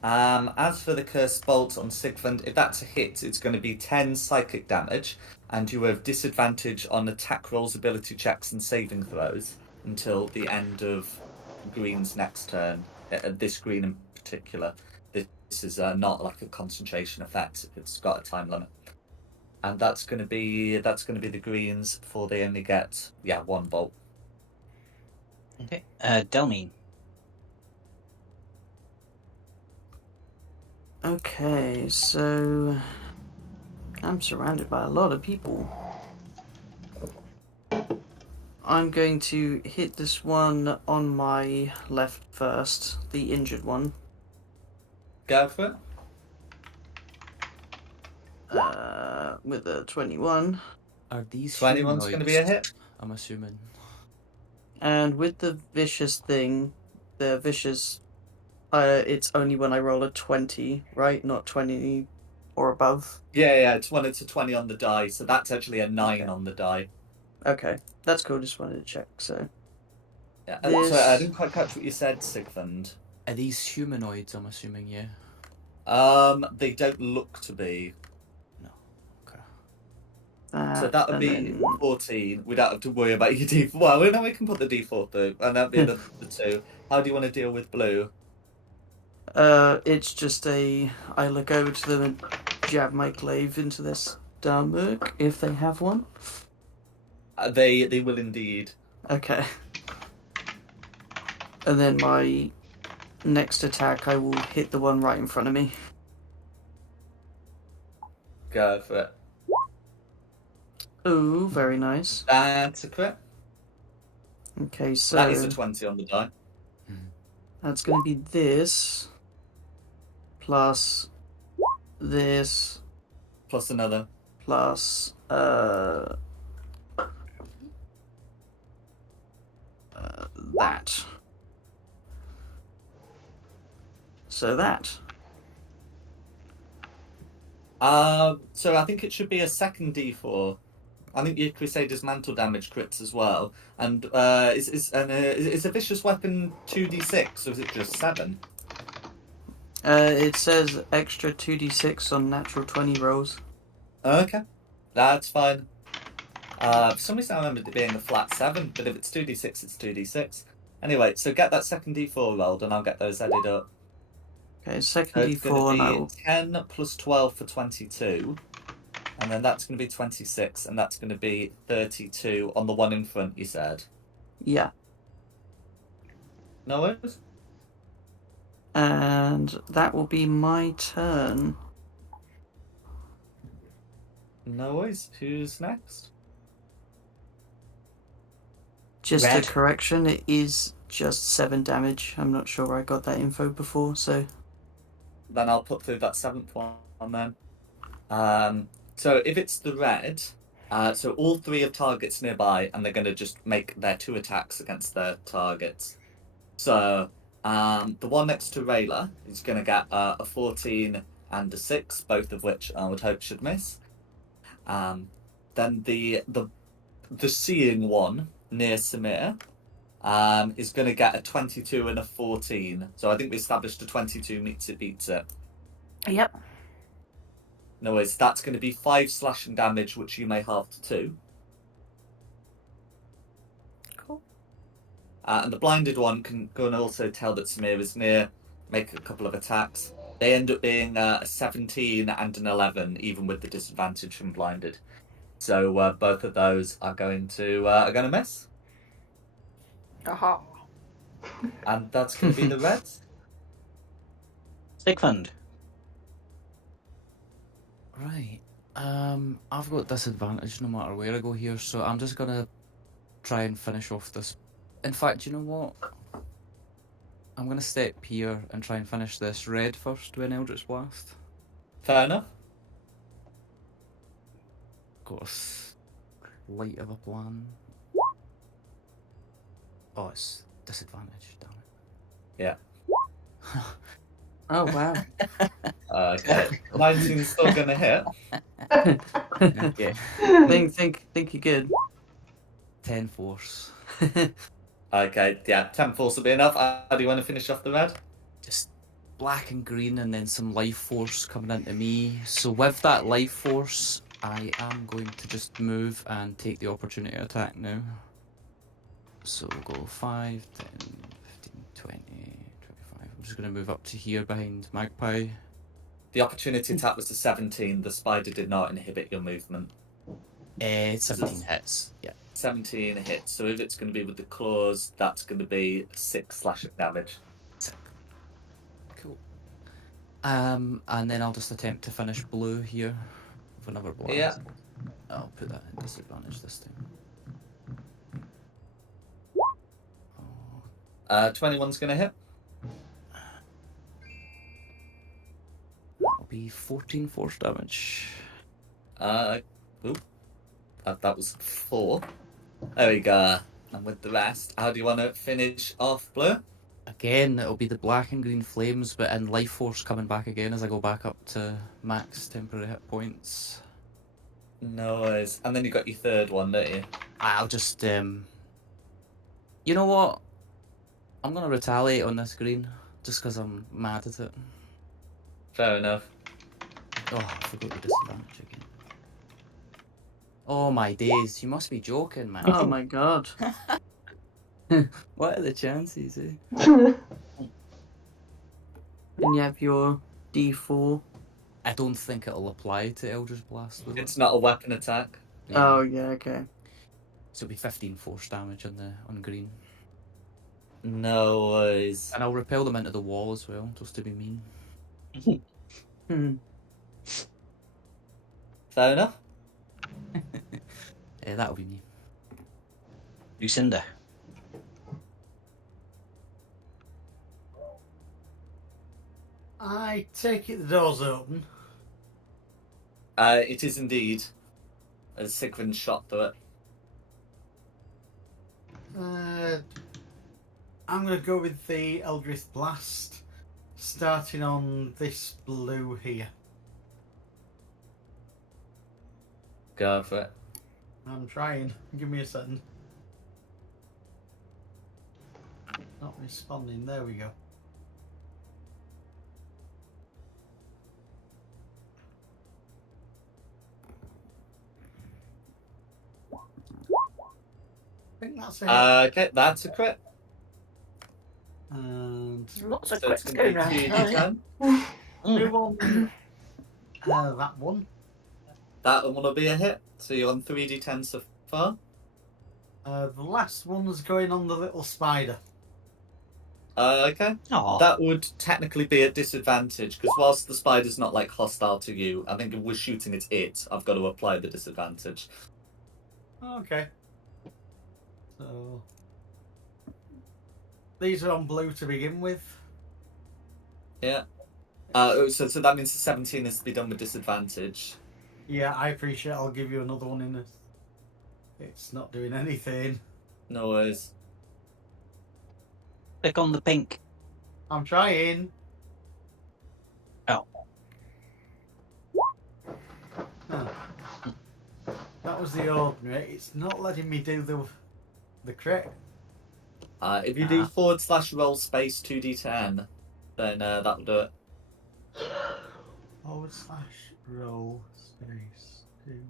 As for the Cursed Bolt on Sigfund, if that's a hit, it's going to be 10 psychic damage, and you have disadvantage on attack rolls, ability checks, and saving throws until the end of Green's next turn. This Green in particular. This is not like a concentration effect. It's got a time limit, and that's going to be the Greens, for they only get 1 bolt. Okay. Delmine. Okay, so I'm surrounded by a lot of people. I'm going to hit this one on my left first, the injured one. Go for it. With a 21. Are these 21's going to be a hit. I'm assuming. And with the vicious thing, the vicious, it's only when I roll a 20, right? Not 20 or above. Yeah, it's when it's a 20 on the die, so that's actually a 9 on the die. Okay, that's cool. Just wanted to check. So, Yeah. This- So I didn't quite catch what you said, Sigfund. Are these humanoids? I'm assuming, yeah. They don't look to be. No. Okay. So that would be 14. We don't have to worry about your D4. Well, no, we can put the D4 through, and that'd be the 2. How do you want to deal with blue? It's just I look over to them and jab my glaive into this Darmurk, if they have one. They will indeed. Okay. And then my next attack, I will hit the one right in front of me. Go for it. Ooh, very nice. That's a crit. Okay, so That is a 20 on the die. that's going to be this plus this Plus another. plus that. So that. So I think it should be a second D4. I think your Crusader's Mantle damage crits as well. And is a vicious weapon 2d6 or is it just 7? It says extra 2d6 on natural 20 rolls. Okay, that's fine. For some reason I remembered it being a flat 7, but if it's 2d6, it's 2d6. Anyway, so get that second d4 rolled and I'll get those added up. Okay, So second it's going d4 to and be 10 plus 12 for 22. And then that's going to be 26, and that's going to be 32 on the one in front, you said. yeah. No worries? And that will be my turn. No worries. Who's next? Just Red. a correction, it is just 7 damage. I'm not sure where I got that info before, so... Then I'll put through that 7th one then. So if it's the red, so all 3 of targets nearby, and they're going to just make their 2 attacks against their targets. So the one next to Rayla is going to get a 14 and a 6, both of which I would hope should miss. Then the seeing one near Samir is going to get a 22 and a 14. So I think we established a 22 beats it. Yep. No worries, that's going to be 5 slashing damage, which you may halve to 2. Cool. And the blinded one can go and also tell that Samir is near, make a couple of attacks. They end up being a 17 and an 11, even with the disadvantage from blinded. So both of those are going to miss. Aha. And that's going to be the reds. Sigmund. Right. I've got disadvantage no matter where I go here, so I'm just gonna try and finish off this. In fact, you know what? I'm gonna step here and try and finish this red first with an Eldritch Blast. Fair enough. Got a slight of a plan. Oh, it's disadvantage, damn it. Yeah. Oh, wow. Okay. 19's still going to hit. Okay. think you're good. 10 force. Okay, yeah, 10 force will be enough. How do you want to finish off the red? Just black and green and then some life force coming into me. So with that life force, I am going to just move and take the opportunity attack now. So we'll go 5, 10, 15, 20, 25. I'm just going to move up to here behind Magpie. The opportunity attack was a 17. The spider did not inhibit your movement. 17 hits, yeah. 17 hits. So if it's going to be with the claws, that's going to be 6 slashing damage. Cool. And then I'll just attempt to finish blue here with another blast. Yeah. I'll put that at disadvantage this time. 21's going to hit. That'll be 14 force damage. That was 4. There we go. And with the rest, how do you want to finish off blue? Again, it'll be the black and green flames, but in life force coming back again as I go back up to max temporary hit points. No worries. And then you got your third one, don't you? I'll just, you know what? I'm gonna retaliate on this green, just because I'm mad at it. Fair enough. Oh, I forgot the disadvantage again. Oh my days, you must be joking, man. Oh my god. What are the chances, eh? And you have your D4. I don't think it'll apply to Eldritch Blast, will it? It's not a weapon attack. Yeah. Oh, yeah, okay. So it'll be 15 force damage on green. No worries. And I'll repel them into the wall as well, just to be mean. Fair enough. Yeah, that'll be me. Lucinda. I take it the door's open. It is indeed. As Sigmund shot through it. I'm going to go with the Eldritch Blast. starting on this blue here. Go for it. I'm trying. Give me a second. Not responding. There we go. I think that's it. Okay, that's a crit. And Lots of So it's crits going going to be round. 2d10. move on. That one. That one will be a hit. So you're on 3d10 so far. The last one's going on the little spider. Okay. Aw. That would technically be at disadvantage, because whilst the spider's not like hostile to you, I think if we're shooting at it, I've got to apply the disadvantage. Okay. So these are on blue to begin with. Yeah. So that means the 17 is to be done with disadvantage. Yeah, I appreciate it. I'll give you another one in this. It's not doing anything. No worries. Click on the pink. I'm trying. Oh. Huh. That was the ordinary. It's not letting me do the crit. If you do /roll space 2d10, then that'll do it. /roll space 2.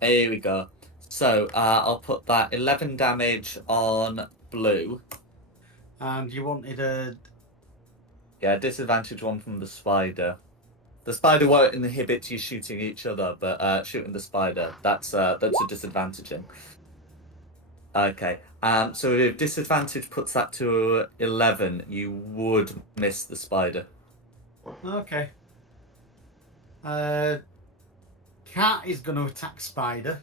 Here we go. So I'll put that 11 damage on blue. And you wanted a... Yeah, disadvantage one from the spider. The spider won't inhibit you shooting each other, but shooting the spider, that's a disadvantaging. Okay. So if disadvantage puts that to 11, you would miss the spider. Okay. Cat is going to attack spider.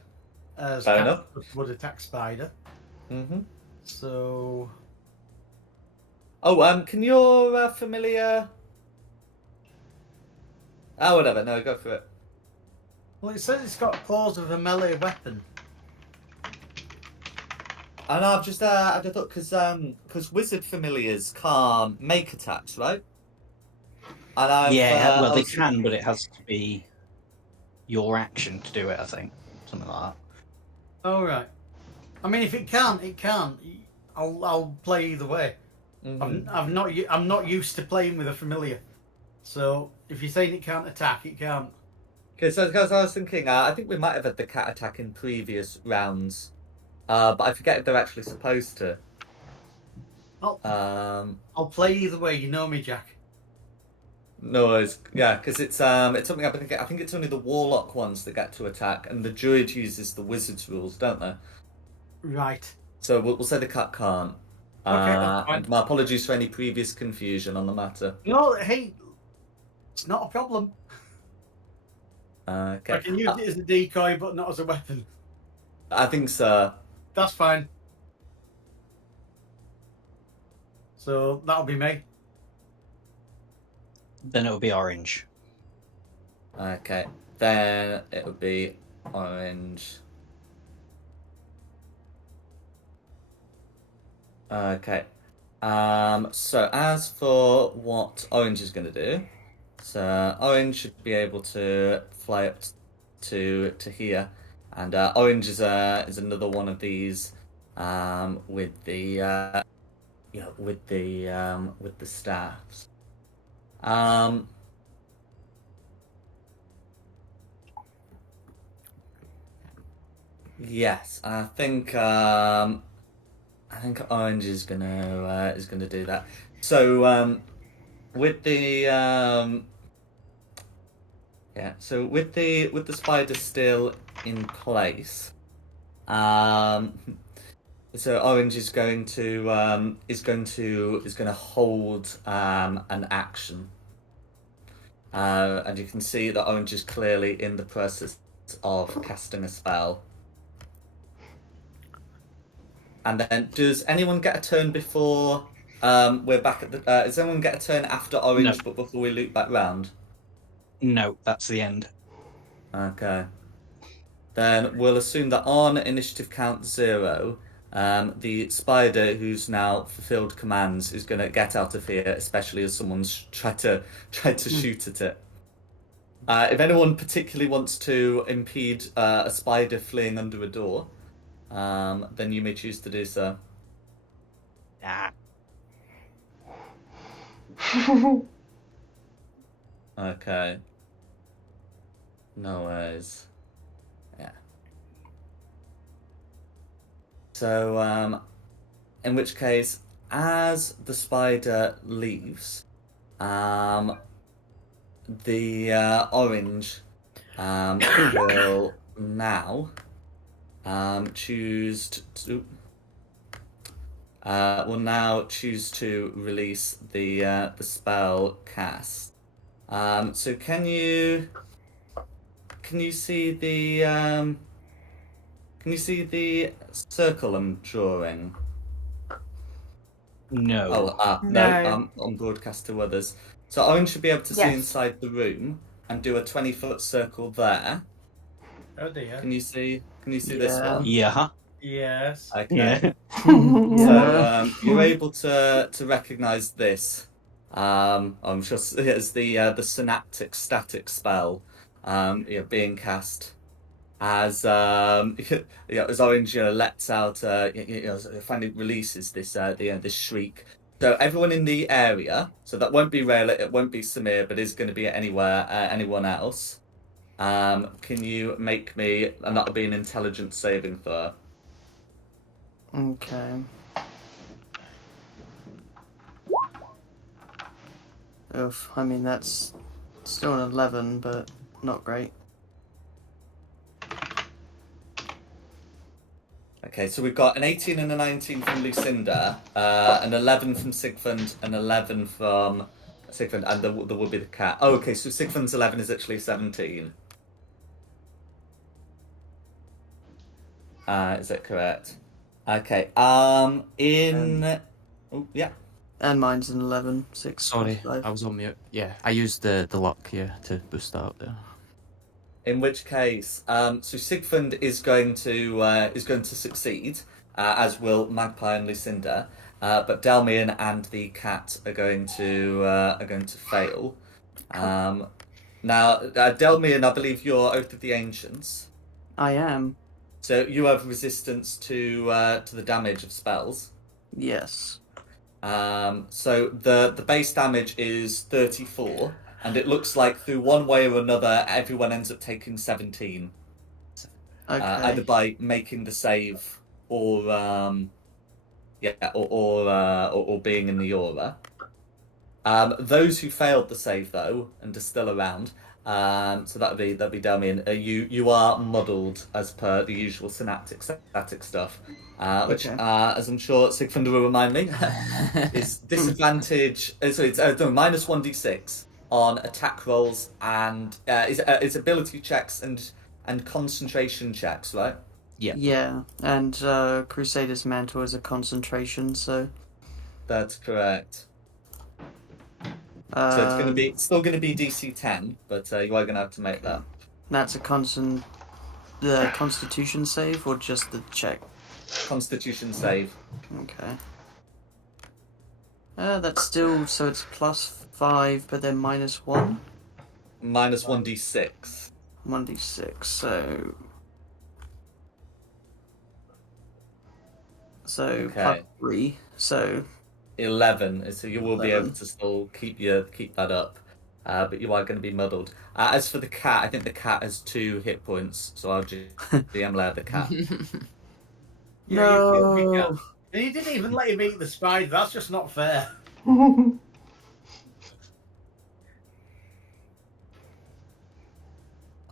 As Fair cat enough. would attack spider. Mm-hmm. So... Oh, can your familiar... Oh, whatever. No, go for it. Well, it says it's got claws of a melee weapon. I know, I've just thought, because wizard familiars can't make attacks, right? And Well, they I was- can, but it has to be your action to do it, I think. Something like that. Oh, right. I mean, if it can't, it can't. I'll play either way. Mhm. I'm not used to playing with a familiar. So, if you're saying it can't attack, it can't. Okay, so as I was thinking, I think we might have had the cat attack in previous rounds, but I forget if they're actually supposed to. I'll play either way, you know me, Jack. No, because it's something I think it's only the warlock ones that get to attack, and the druid uses the wizard's rules, don't they? Right. So we'll say the cat can't. Okay, that's fine. And my apologies for any previous confusion on the matter. No, hey, it's not a problem. Okay. I can use it as a decoy, but not as a weapon. I think so. That's fine. So, that'll be me. Then it'll be orange. Okay. Then it would be orange. Okay. So as for what orange is going to do, so orange should be able to fly up to here, and orange is another one of these with the with the staffs. Yes, I think orange is gonna do that. So with the with the spider still in place, so orange is going to hold an action, and you can see that orange is clearly in the process of casting a spell. And then, does anyone get a turn before we're back at the? Does anyone get a turn after orange, No. but before we loop back round? No, that's the end. Okay. Then we'll assume that on initiative count 0, the spider who's now fulfilled commands is going to get out of here, especially as someone's tried to shoot at it. If anyone particularly wants to impede a spider fleeing under a door, then you may choose to do so. Ah. Okay. No worries. Yeah. So, in which case, as the spider leaves, the orange will now choose to release the spell cast. So can you see the circle I'm drawing? No. No. On broadcast to others. So Owen should be able to see Yes. inside the room and do a 20-foot circle there. Oh dear. Can you see this Yeah. one? Yeah. Yes. Okay. Yeah. So you're able to recognise this. I'm sure it's the synaptic static spell being cast as as Orange lets out finally releases this this shriek. So everyone in the area, so that won't be Rayla, it won't be Samir, but is going to be anyone else. Can you make me, and that'll be an intelligence saving throw. Okay. Oof, I mean, that's still an 11, but not great. Okay, so we've got an 18 and a 19 from Lucinda, an 11 from Sigfund, an 11 from Sigfund, and there will be the cat. Oh, okay, so Sigfund's 11 is actually 17. Is that correct? Okay, oh, yeah. And mine's an 11, 6. Sorry, 5. I was on mute. Yeah, I used the luck here to boost that up there. In which case, so Sigfund is going to succeed, as will Magpie and Lucinda, but Delmian and the cat are going to fail. Now, Delmian, I believe you're Oath of the Ancients, I am. so you have resistance to the damage of spells. Yes. So the base damage is 34. And it looks like through one way or another, everyone ends up taking 17. Okay. Either by making the save or being in the aura. Those who failed the save though and are still around, so that'd be Delmian. You are muddled as per the usual synaptic static stuff, which Okay. as I'm sure Sigfund will remind me, is disadvantage. So it's minus 1d6 on attack rolls and it's ability checks and concentration checks, right? Yeah. Yeah, and Crusader's Mantle is a concentration, so... That's correct. So it's still going to be DC 10, but you are going to have to make that. That's a the Constitution save, or just the check? Constitution save. Okay. That's still, so it's +5, but then -1? Minus 1d6. 1d6, so... So, Okay. +3, so... 11, so you will be 11. able to still keep that up, but you are going to be muddled. As for the cat, I think the cat has 2 hit points, so I'll just DM layer the cat. Yeah, you killed me, No! Cat. And you didn't even let him eat the spider. That's just not fair. Am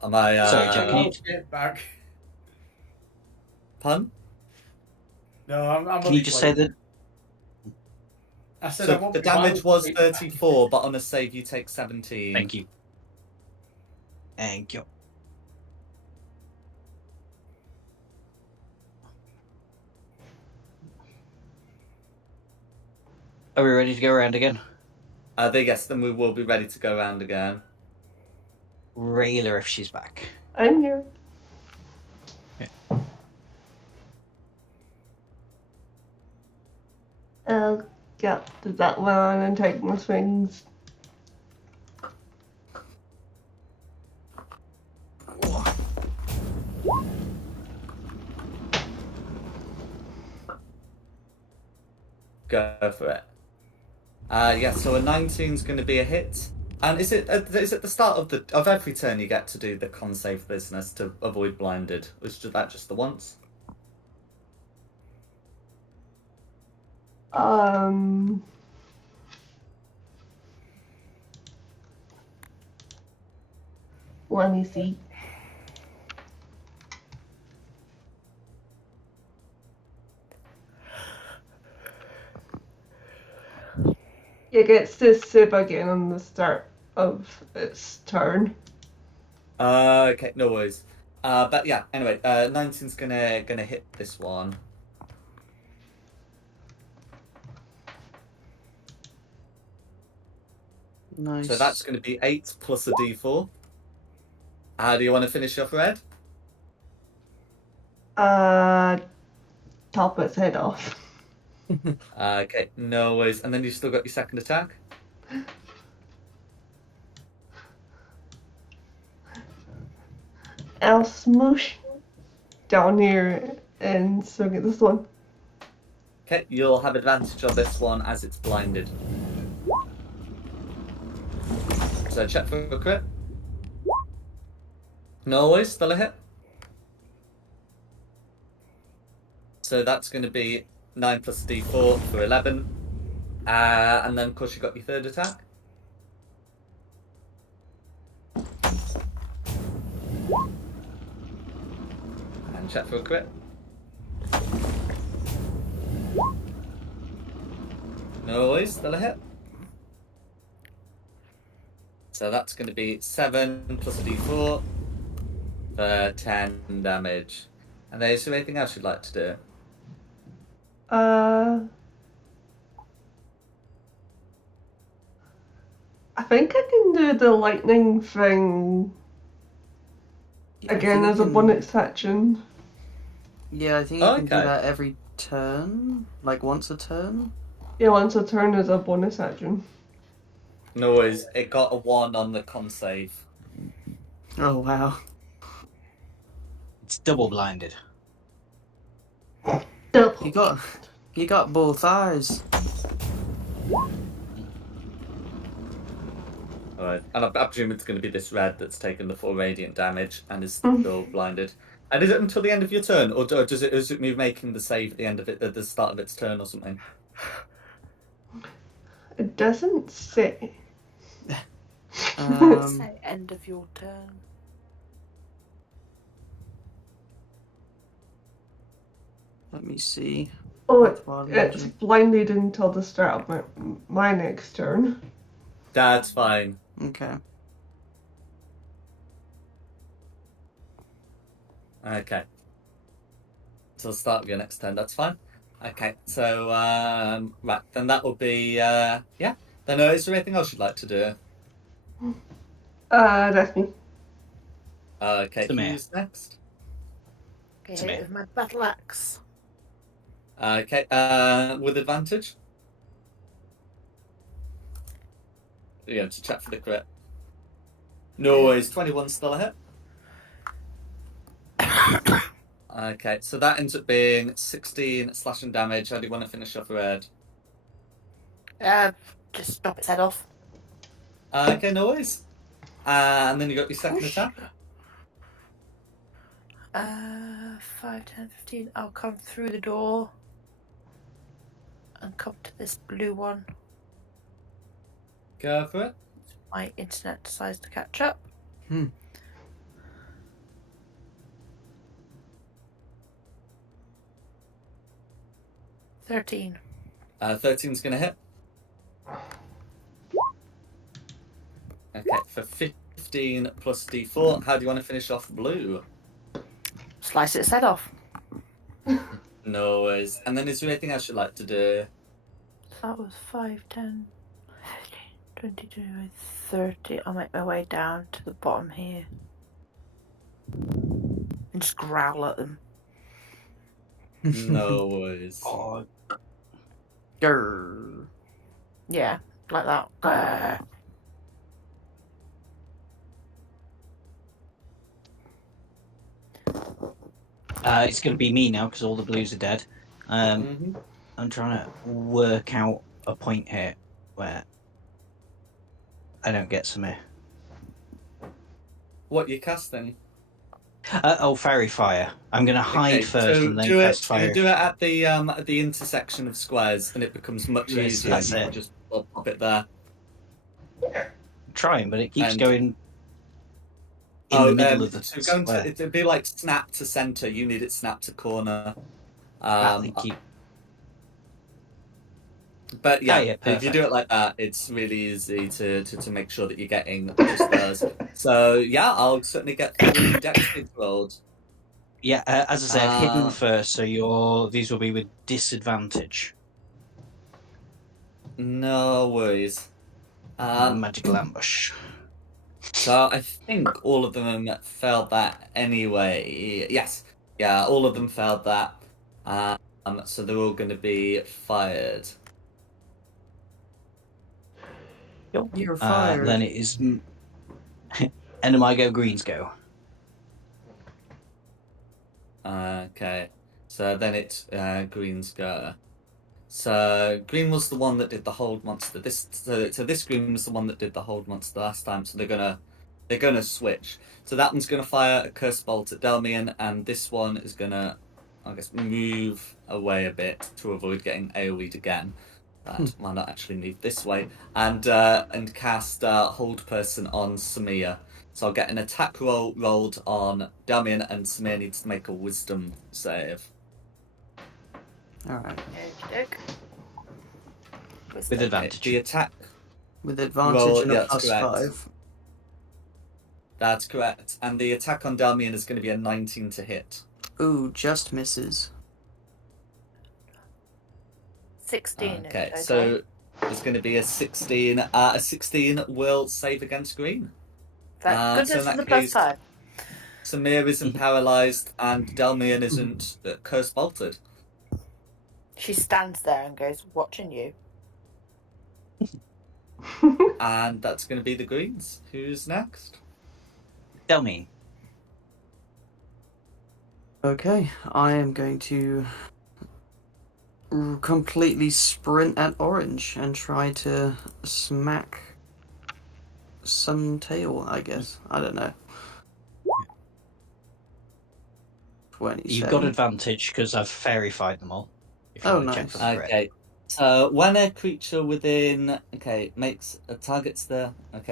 I? Sorry, Jack, can you- Get back. Pun? No, I'm Can only you just say playing. that? I said I So won't the be wild damage was to eat back. 34, but on a save you take 17. Thank you. Thank you. Are we ready to go around again? Yes, then we will be ready to go around again. Rayla, if she's back. I'm here. I'll get to that one and take my swings. Go for it. Yeah, so a 19's going to be a hit. And is it the start of every turn you get to do the con save business to avoid blinded? Or is that just the once? Let me see. It gets to sip again on the start of its turn. Okay, no worries. But yeah, anyway, 19's gonna hit this one. Nice. So that's going to be 8 plus a d4. How do you want to finish off, Red? Top its head off. Okay, no worries. And then you've still got your second attack. I'll smoosh down here and so get this one. Okay, you'll have advantage on this one as it's blinded. So check for a crit. No worries, still a hit. So that's going to be 9 plus d4 for 11. And then, of course, you got your third attack. And check for a crit. No worries, still a hit. So that's going to be 7 plus a d4 for 10 damage. And is there anything else you'd like to do? I think I can do the lightning thing again as a bonus action. Yeah, I think you can do that every turn, like once a turn. Yeah, once a turn is a bonus action. No worries, it got a 1 on the con save. Oh wow. It's double blinded. Double. You got both eyes. Alright, and I presume it's going to be this red that's taken the 4 radiant damage and is still blinded. And is it until the end of your turn, or is it me making the save at the end of it, at the start of its turn or something? It doesn't say. Say end of your turn. Let me see. Oh, it's blinded until the start of my next turn. That's fine. Okay. Okay. So start of your next turn, that's fine. Okay, so, right, then that will be, yeah. Then is there anything else you'd like to do? That's me. Okay, Samir. who's next? Okay, Samir. with my battle axe. Okay, with advantage? Yeah, to check for the crit. No worries, 21 still a hit. Okay, so that ends up being 16 slashing damage. How do you want to finish off Red? Just chop its head off. Okay, no worries. And then you got your second attack. 5, 10, 15. I'll come through the door and come to this blue one. Go for it. My internet decides to catch up. 13. 13's going to hit. Okay, for 15 plus d4. How do you want to finish off blue? Slice its head off. No worries. And then is there anything else you'd like to do? That was 5, 10, 15, 22, 30. I'll make my way down to the bottom here. And just growl at them. No worries. Oh, Grrr. Yeah, like that. Grr. It's going to be me now because all the blues are dead. Mhm. I'm trying to work out a point here where I don't get some here. What you casting? Fairy fire. I'm going to hide Okay, first so and then do it. cast fire. Do it at the intersection of squares, and it becomes much Yes, easier. that's You it. can just pop it there. I'm trying, but it keeps And- going in the middle of the so going square. to it'd be like snap to center. You need it snap to corner. They keep... But yeah, yeah, if you do perfect. it like that, it's really easy to make sure that you're getting just those. So yeah, I'll certainly get 3 dex saves rolled. Yeah, as I say, I've hidden Uh, first, so these will be with disadvantage. No worries. Magical ambush. So I think all of them failed that anyway. Yes, yeah, all of them failed that. So they're all going to be fired. You're fired. Then it is Enemigo Greens go. Okay, so then it's Green's go. So Green was the one that did the hold monster. This Green was the one that did the hold monster last time. So they're gonna switch. So that one's gonna fire a curse bolt at Delmian, and this one is gonna, I guess, move away a bit to avoid getting AoE'd again. That might not actually move this way, and cast hold person on Samir. So I'll get an attack roll rolled on Delmian, and Samir needs to make a wisdom save. Alright. Okey-doke. With advantage. The attack. With advantage Roll, and yeah, a that's plus correct. 5. That's correct. And the attack on Delmian is going to be a 19 to hit. Ooh, just misses. 16. Okay, in so total. there's going to be a 16. A 16 will save against Green. Thank so in goodness that for the plus case- 5. Samir isn't paralyzed, and Delmian isn't curse bolted. She stands there and goes, watching you. And that's going to be the Greens. Who's next? Delmine. Okay, I am going to completely sprint at Orange and try to smack some tail, I guess. I don't know. 27. You've got advantage because I've fairy-fied them all. If you Oh, want to check nice. for the crit. Okay. So when a creature within makes a target's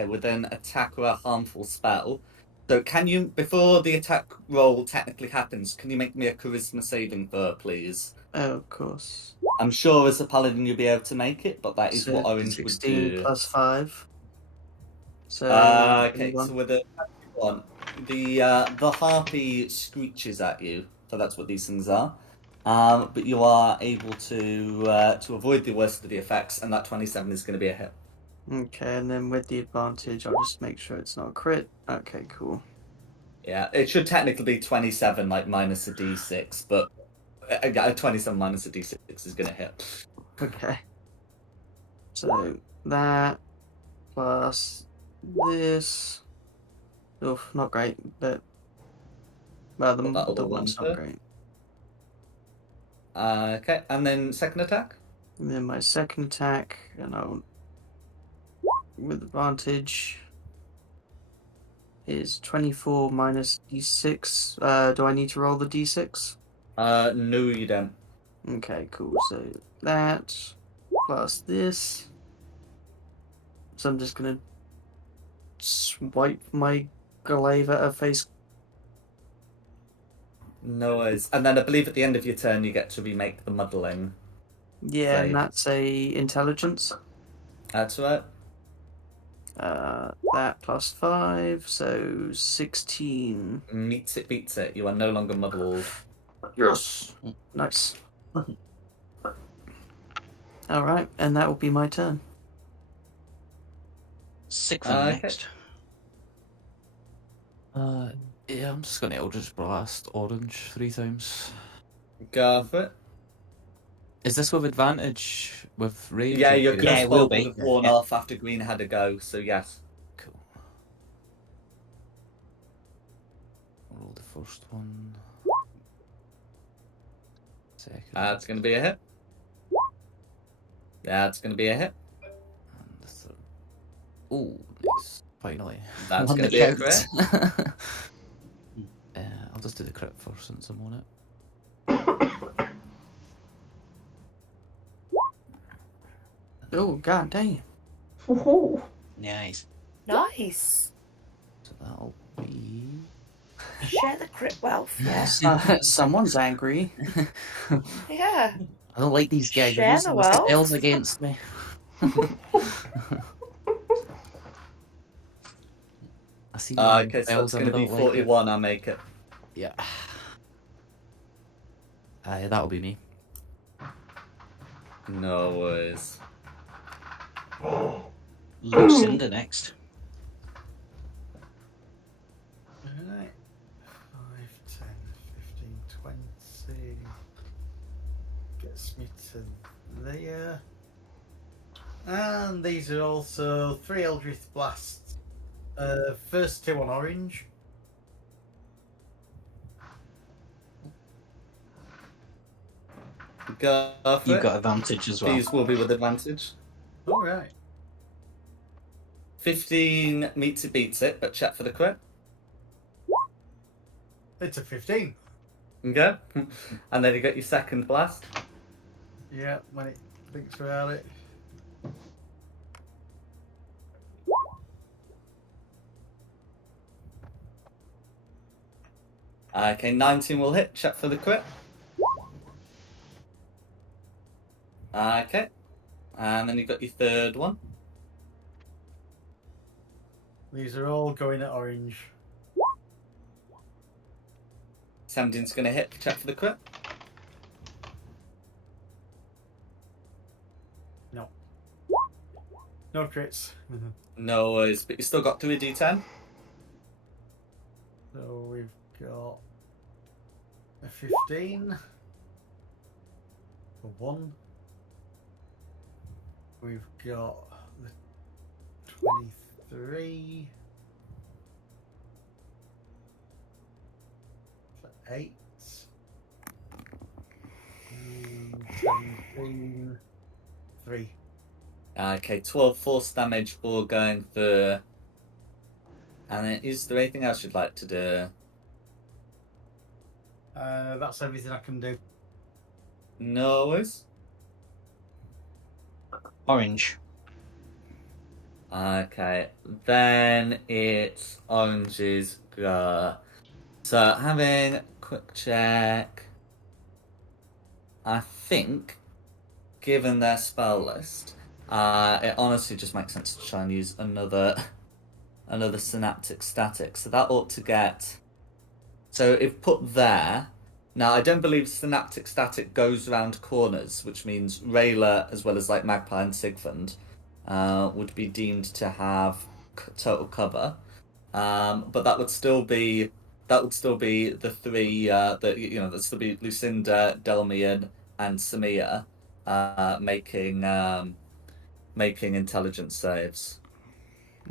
within attack or a harmful spell. So can you, before the attack roll technically happens, can you make me a charisma saving throw, please? Oh, of course. I'm sure as a paladin you'll be able to make it, but that is So what Orange would 16 do. plus 5. So, Okay, 21. so with a one, the harpy screeches at you, so that's what these things are. But you are able to avoid the worst of the effects, and that 27 is going to be a hit. Okay, and then with the advantage, I'll just make sure it's not a crit. Okay, cool. Yeah, it should technically be 27, like minus a d6, but a 27 minus a d6 is going to hit. Okay. So, that plus this. Oof, not great, but. Well, Put that the other one's one not there. great. Okay, and then second attack? And then my second attack, and I'll. With advantage. Is 24 minus d6. Do I need to roll the d6? No, you don't. Okay, cool. So that plus this. So I'm just gonna swipe my glaive at her face. No worries. And then I believe at the end of your turn you get to remake the muddling. Yeah, Save. and that's a intelligence. That's right. That plus 5, so 16. Meets it, beats it. You are no longer muddled. Yes. Nice. All right, and that will be my turn. Siegfried Okay. next. Yeah, I'm just gonna Eldritch Blast Orange 3 times. Go for it. Is this with advantage with rage? Yeah, or your do you- Yeah, ghost it will bolt would be. have worn Yeah. off after Green had a go, so yes. Cool. Roll the first one. Second. It's going to be a hit. Yeah, it's going to be a hit. And the third. Oh, nice. Finally. That's One going to that be a crit. counts. I'll just do the crit first since I'm on it. Oh, god damn. Woohoo. Nice. Nice. So that'll be. Share the crit wealth. Yeah. Someone's angry. Yeah. I don't like these guys. They're Share using the the wealth. spells against me. I see. Okay, so spells that's going to and I be don't like it. 41, I'll make it. Yeah. That'll be me. No worries. Lucinda next. Alright. 5, 10, 15, 20. Gets me to there. And these are also 3 Eldritch Blasts. First 2 on orange. Go for You've it. got advantage as well. These will be with advantage. Alright. 15 meets it, beats it, but check for the crit. It's a 15. Okay. And then you got your second blast. Yeah, when it thinks about it. Okay, 19 will hit. Check for the crit. Okay. And then you got your third one. These are all going at orange. 17's going to hit. Check for the crit. No. No crits. No worries, but you still got 3d10. So we've got a 15 for 1. We've got the 23 for 8. And 17 3. Okay, 12 force damage all going through. And then is there anything else you'd like to do? That's everything I can do. No worries. Orange. Okay, then it's Orange's go. So having a quick check. I think, given their spell list, it honestly just makes sense to try and use another synaptic static. So that ought to get. So if put there. Now, I don't believe synaptic static goes around corners, which means Rayla, as well as like Magpie and Sigfund, would be deemed to have total cover. But that would still be the three that'd still be Lucinda, Delmian, and Samia making intelligence saves.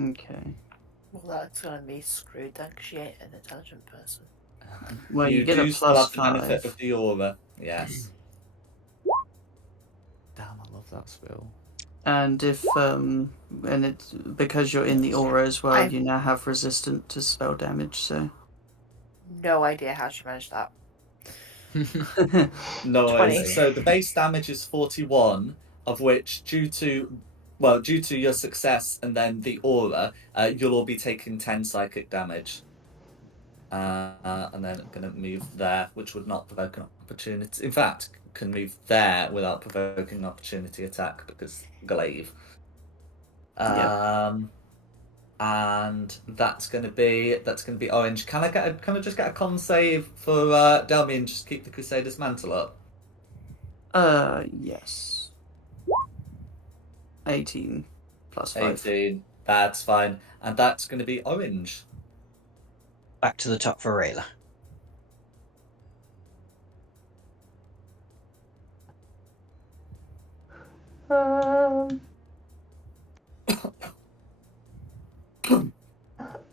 Okay. Well, that's gonna be screwed then, because she ain't an intelligent person. Well, you get do a still plus have the benefit 5. of the aura. Yes. Damn, I love that spell. And if and it's because you're in the aura as well, you now have resistant to spell damage, so No idea how she managed that. No 20. worries. So the base damage is 41, of which due to your success and then the aura, you'll all be taking 10 psychic damage. And then going to move there, which would not provoke an opportunity. In fact, can move there without provoking an opportunity attack because glaive. And that's going to be orange. Can I just get a con save for Delmy and just keep the Crusader's mantle up? Yes. 18 plus 5. 18. That's fine, and that's going to be orange. Back to the top for Rayla.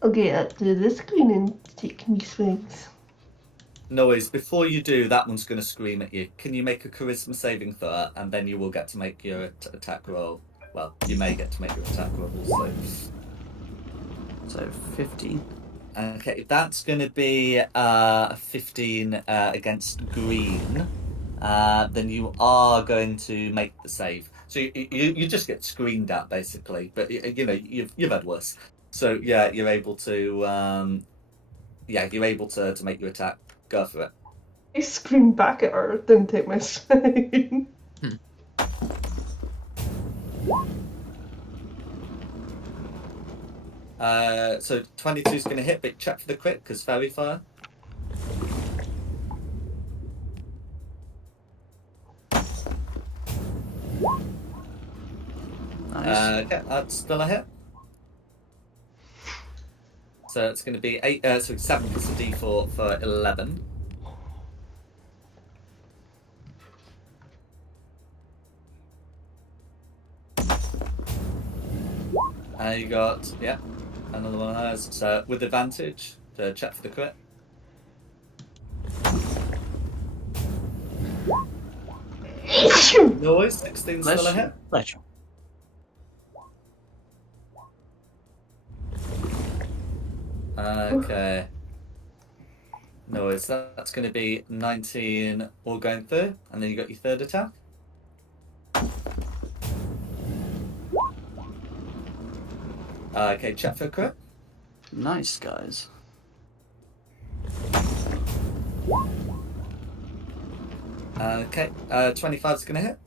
I'll get up to the screen and take me swings. No worries. Before you do, that one's going to scream at you. Can you make a charisma saving throw, and then you will get to make your attack roll. Well, you may get to make your attack roll. So 15. Okay, that's going to be a 15 against green. Then you are going to make the save. So you just get screamed at basically, but you know you've had worse. So yeah, you're able to make your attack. Go for it. I scream back at her, then take my swing. So 22 is going to hit, but check for the crit because fairy fire. Nice. Okay, that's still a hit. So it's going to be 7 plus a d4 for 11. You got, another one of those. So with advantage, to check for the crit. Noise, 16 still a hit. Pleasure. Okay. Noise, that's going to be 19 all going through, and then you got your third attack. Okay, check for a crit. Nice, guys. Okay, 25 is going to hit.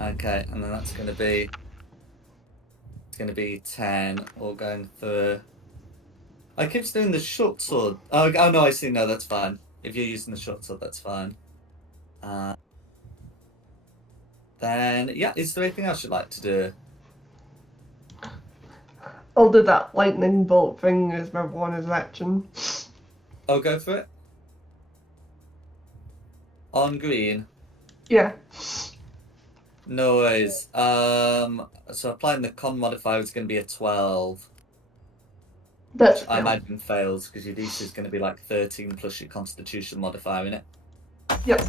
Okay, and then that's going to be... It's going to be 10 all going through. I keep doing the short sword. Oh no, I see. No, that's fine. If you're using the short sword, that's fine. Then, is there anything else you'd like to do? I'll do that lightning bolt thing as my bonus action. Oh, go for it. On green. Yeah. No worries. So applying the con modifier is going to be a 12. That's Which I imagine fails because your DC is going to be like 13 plus your constitution modifier in it. Yep.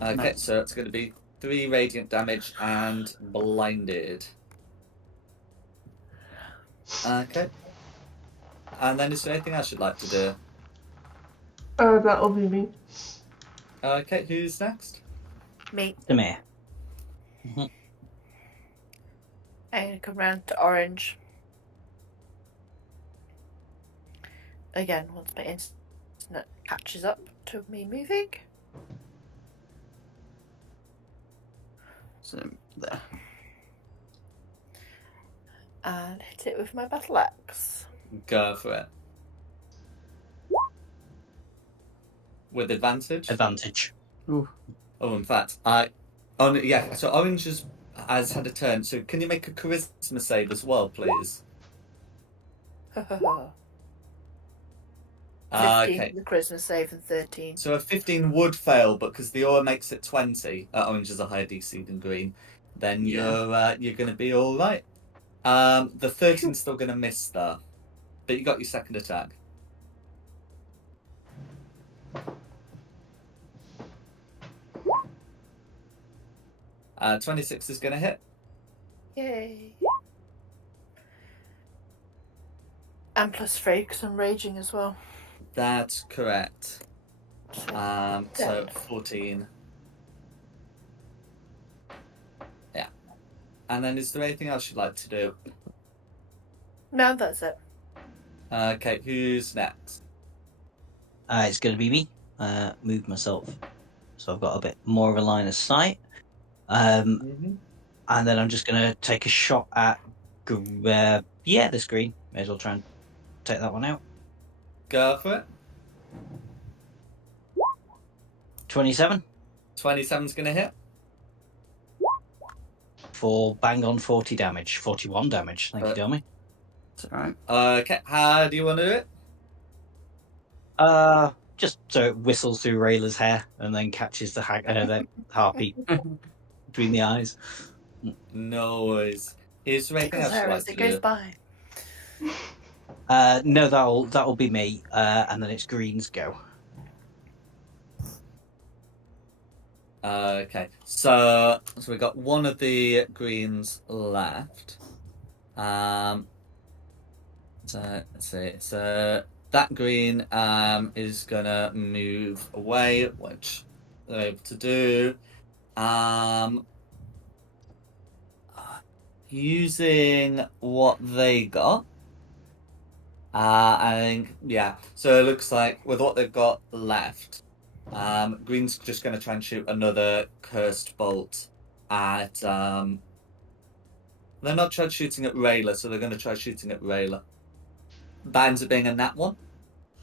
Okay, Nice. so it's going to be 3 radiant damage and blinded. Okay. And then is there anything else you'd like to do? That'll be me. Okay, who's next? Me. Come here. I'm gonna come round to orange. Again, once my internet catches up to me moving. So there. And hit it with my battle axe. Go for it. With advantage? Advantage. Ooh. Oh, in fact, so orange has had a turn, so can you make a charisma save as well, please? 15 Okay. the charisma save and 13. So a 15 would fail, but because the aura makes it 20, orange is a higher DC than green, then you're going to be all right. The 13's still going to miss though, but you got your second attack. 26 is going to hit. Yay. And +3 because I'm raging as well. That's correct. So 14. Yeah. And then is there anything else you'd like to do? No, that's it. Okay, who's next? It's going to be me. Move myself. So I've got a bit more of a line of sight. And then I'm just going to take a shot at this green. May as well try and take that one out. Go for it. 27 27's going to hit. for bang on 40 damage. 41 damage. Thank you, Delmy. It's alright. Okay, how do you want to do it? Just so it whistles through Rayla's hair and then catches the harpy between the eyes. No worries. Is there anything else Tickles you'd her like as to it goes do? by. No, that'll be me, and then it's Green's go. Okay, so we got one of the greens left. So let's see. So that green is gonna move away, which they're able to do. Using what they got. I think yeah. So it looks like with what they've got left, Green's just going to try and shoot another cursed bolt at. They're not tried shooting at Rayla, so they're going to try shooting at Rayla. That ends up being a nat one,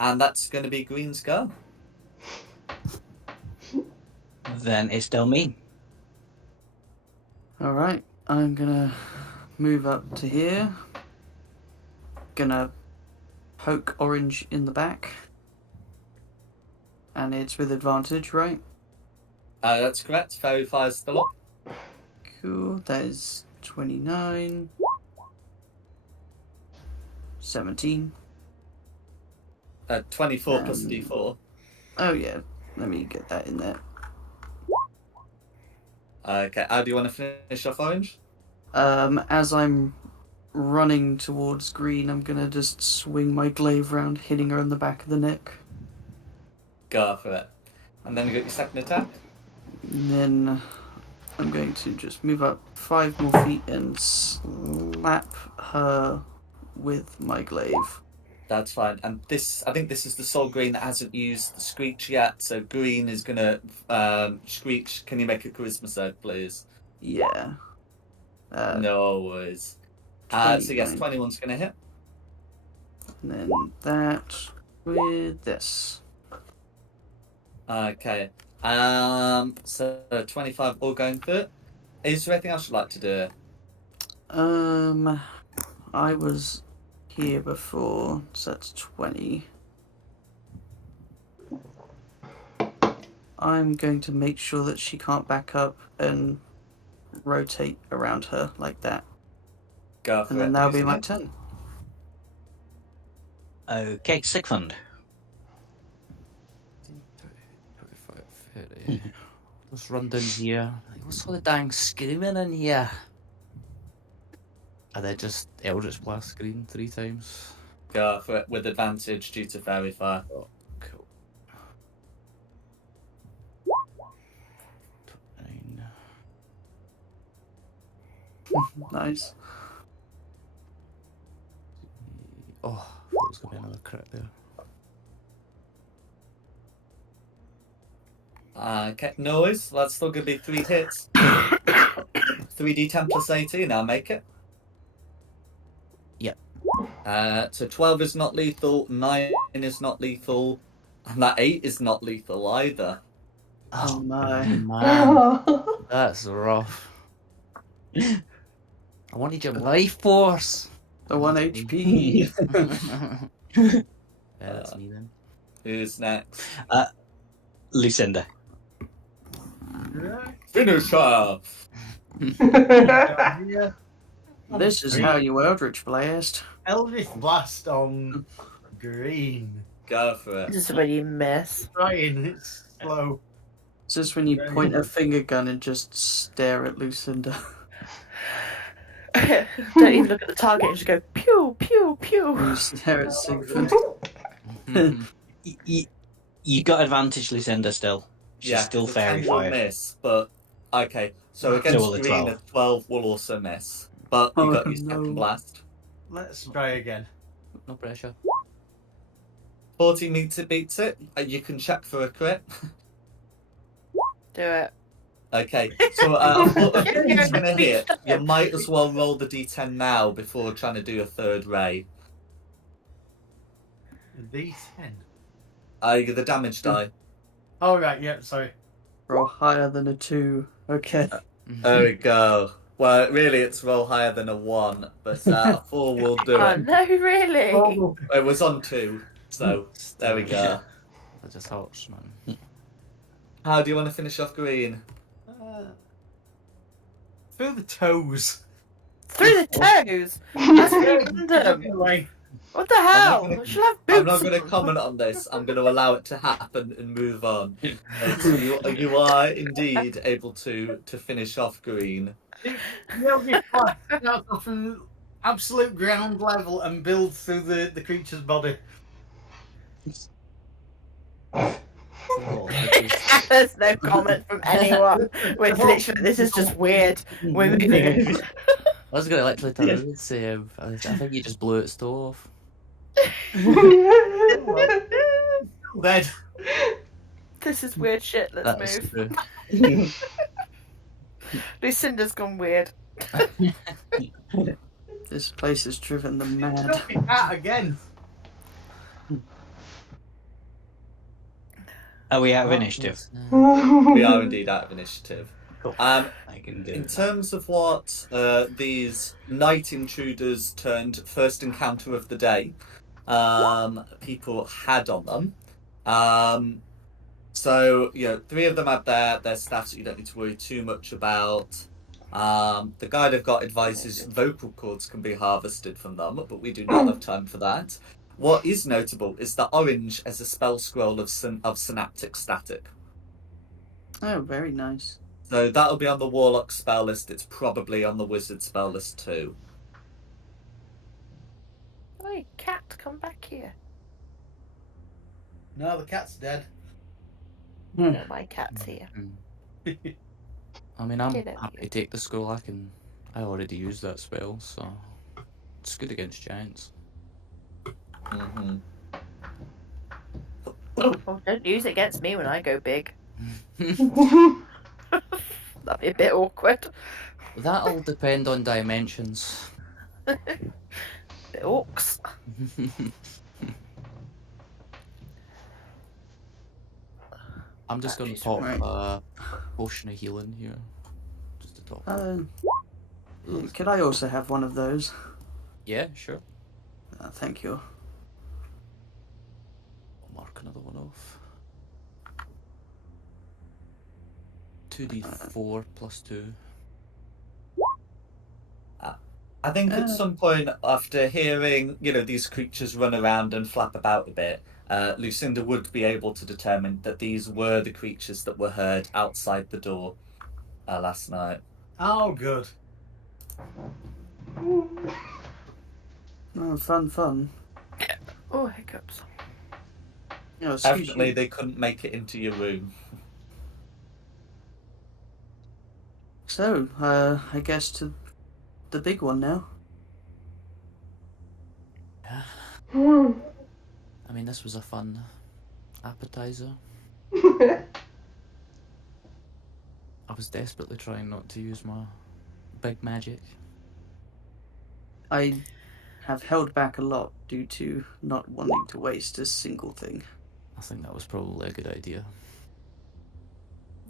and that's going to be Green's go. Then it's Delmine. All right, I'm gonna move up to here. Gonna poke Orange in the back, and it's with advantage, right? That's correct. Fairy Fire's still up. Cool. That is 29, 17. 24 plus D4. Oh yeah, let me get that in there. Okay, how do you want to finish off Orange? As I'm running towards Green, I'm gonna just swing my glaive round, hitting her in the back of the neck. Go for it. And then you got your second attack. And then I'm going to just move up 5 more feet and slap her with my glaive. That's fine. And this, I think this is the sole Green that hasn't used the Screech yet. So Green is gonna Screech. Can you make a charisma save, please? Yeah. No worries. So yes, 29. 21's gonna hit. And then that with this. Okay. So 25 all going through. Is there anything else you'd like to do? I was here before, so that's 20. I'm going to make sure that she can't back up and rotate around her like that. Go for And it. then that'll Who's be my next? turn. Okay, Sigfund. 25, 30. Just run down here. What's all the dang screaming in here? And then just Eldritch Blast screen 3 times. Go for it with advantage due to Fairy Fire. Oh, cool. 29. Nice. Oh, that was going to be another crit there. Okay, no worries. That's still gonna be 3 hits. 3d10 plus 18. I'll make it. Yep. So 12 is not lethal. 9 is not lethal. And that 8 is not lethal either. Oh my. Man, that's rough. I wanted your life force. The 1 HP. Yeah, that's me then. Who's next? Lucinda. Finish her! Yeah. This is how you Eldritch Blast. Eldritch Blast on Green. Go for This it. is when you miss. Trying, it's slow. It's just when you point a finger gun and just stare at Lucinda. Don't even look at the target and just go pew pew pew. You stare at Sigfund. You got advantage, Lucinda, still. She's still the fairy 10 will fired. miss, but okay. So So against will the Green, 12. a 12 will also miss. But you Oh, got your no. second blast. Let's try again. No pressure. 14 meets it, beats it. You can check for a crit. Do it. Okay, so if it's gonna hit, you might as well roll the d10 now before trying to do a third ray. D10. The damage die. Oh, right, yeah, sorry. Roll higher than a 2. Okay. There we go. Well, really, it's roll higher than a 1, but a 4 will do Oh it. no, really? Oh, It was on 2. So there we go. That just hurts, man. How do you want to finish off green? Through the toes. Through the toes? That's random. Anyway, What the hell? She'll have boots. I'm not going to comment on this. I'm going to allow it to happen and move on. So you are indeed able to finish off green. you'll be flat. Start off from absolute ground level and build through the creature's body. There's no comment from anyone. We're literally, this is just weird. We're moving. I was gonna literally turn around and say, I think you just blew its toe off. Dead. This is weird shit. Let's That is move. true. Lucinda's gone weird. This place has driven them mad. Don't be that again. Are we out of initiative? We are indeed out of initiative. Cool. I can do In that. terms of what these night intruders turned first encounter of the day people had on them. So, you know, 3 of them have their staff, so you don't need to worry too much about. The guy they've got advises vocal cords can be harvested from them, but we do not have time for that. What is notable is that Orange has a spell scroll of Synaptic Static. Oh, very nice. So that'll be on the Warlock spell list. It's probably on the Wizard spell list too. Oi, cat, come back here. No, the cat's dead. No, my cat's here. I mean, I'm Get out happy to take the scroll. I already used that spell, so it's good against giants. Mm-hmm. Oh, don't use it against me when I go big. That'd be a bit awkward. That'll depend on dimensions. Bit orcs. I'm just going to Jeez, pop right. a potion of healing here, just to top. Could I also have one of those? Yeah, sure. Thank you. I'll mark another one off. 2d4 plus 2. I think at some point after hearing, you know, these creatures run around and flap about a bit, Lucinda would be able to determine that these were the creatures that were heard outside the door last night. Oh, good. Oh, fun. Oh, hiccups. Oh, excuse Evidently, you. they couldn't make it into your room. So, I guess to the big one now. Yeah. I mean, this was a fun appetizer. I was desperately trying not to use my big magic. I have held back a lot due to not wanting to waste a single thing. I think that was probably a good idea.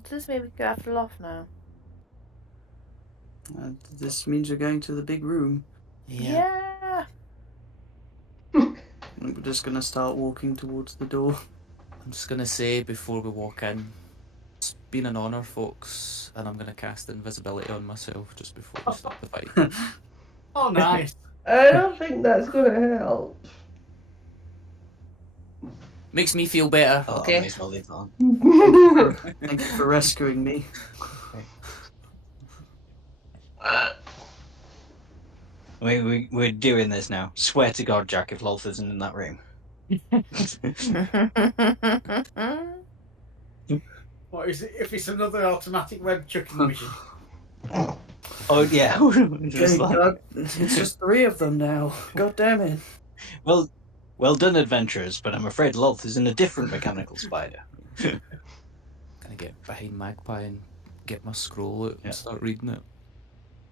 Does this mean we can go after Loft now? This means we're going to the big room. Yeah. And we're just gonna start walking towards the door. I'm just gonna say before we walk in, it's been an honour, folks, and I'm gonna cast invisibility on myself just before we start the fight. Oh, nice. I don't think that's gonna help. Makes me feel better, Oh, okay? may as well leave that on. Thank you for rescuing me. We're doing this now. Swear to God, Jack, if Lolth isn't in that room. What is it? If it's another automatic web chucking mission. Oh, yeah. Just like- God, it's just 3 of them now. God damn it. Well done, adventurers, but I'm afraid Lolth is in a different mechanical spider. Gonna get behind Magpie and get my scroll out and start reading it.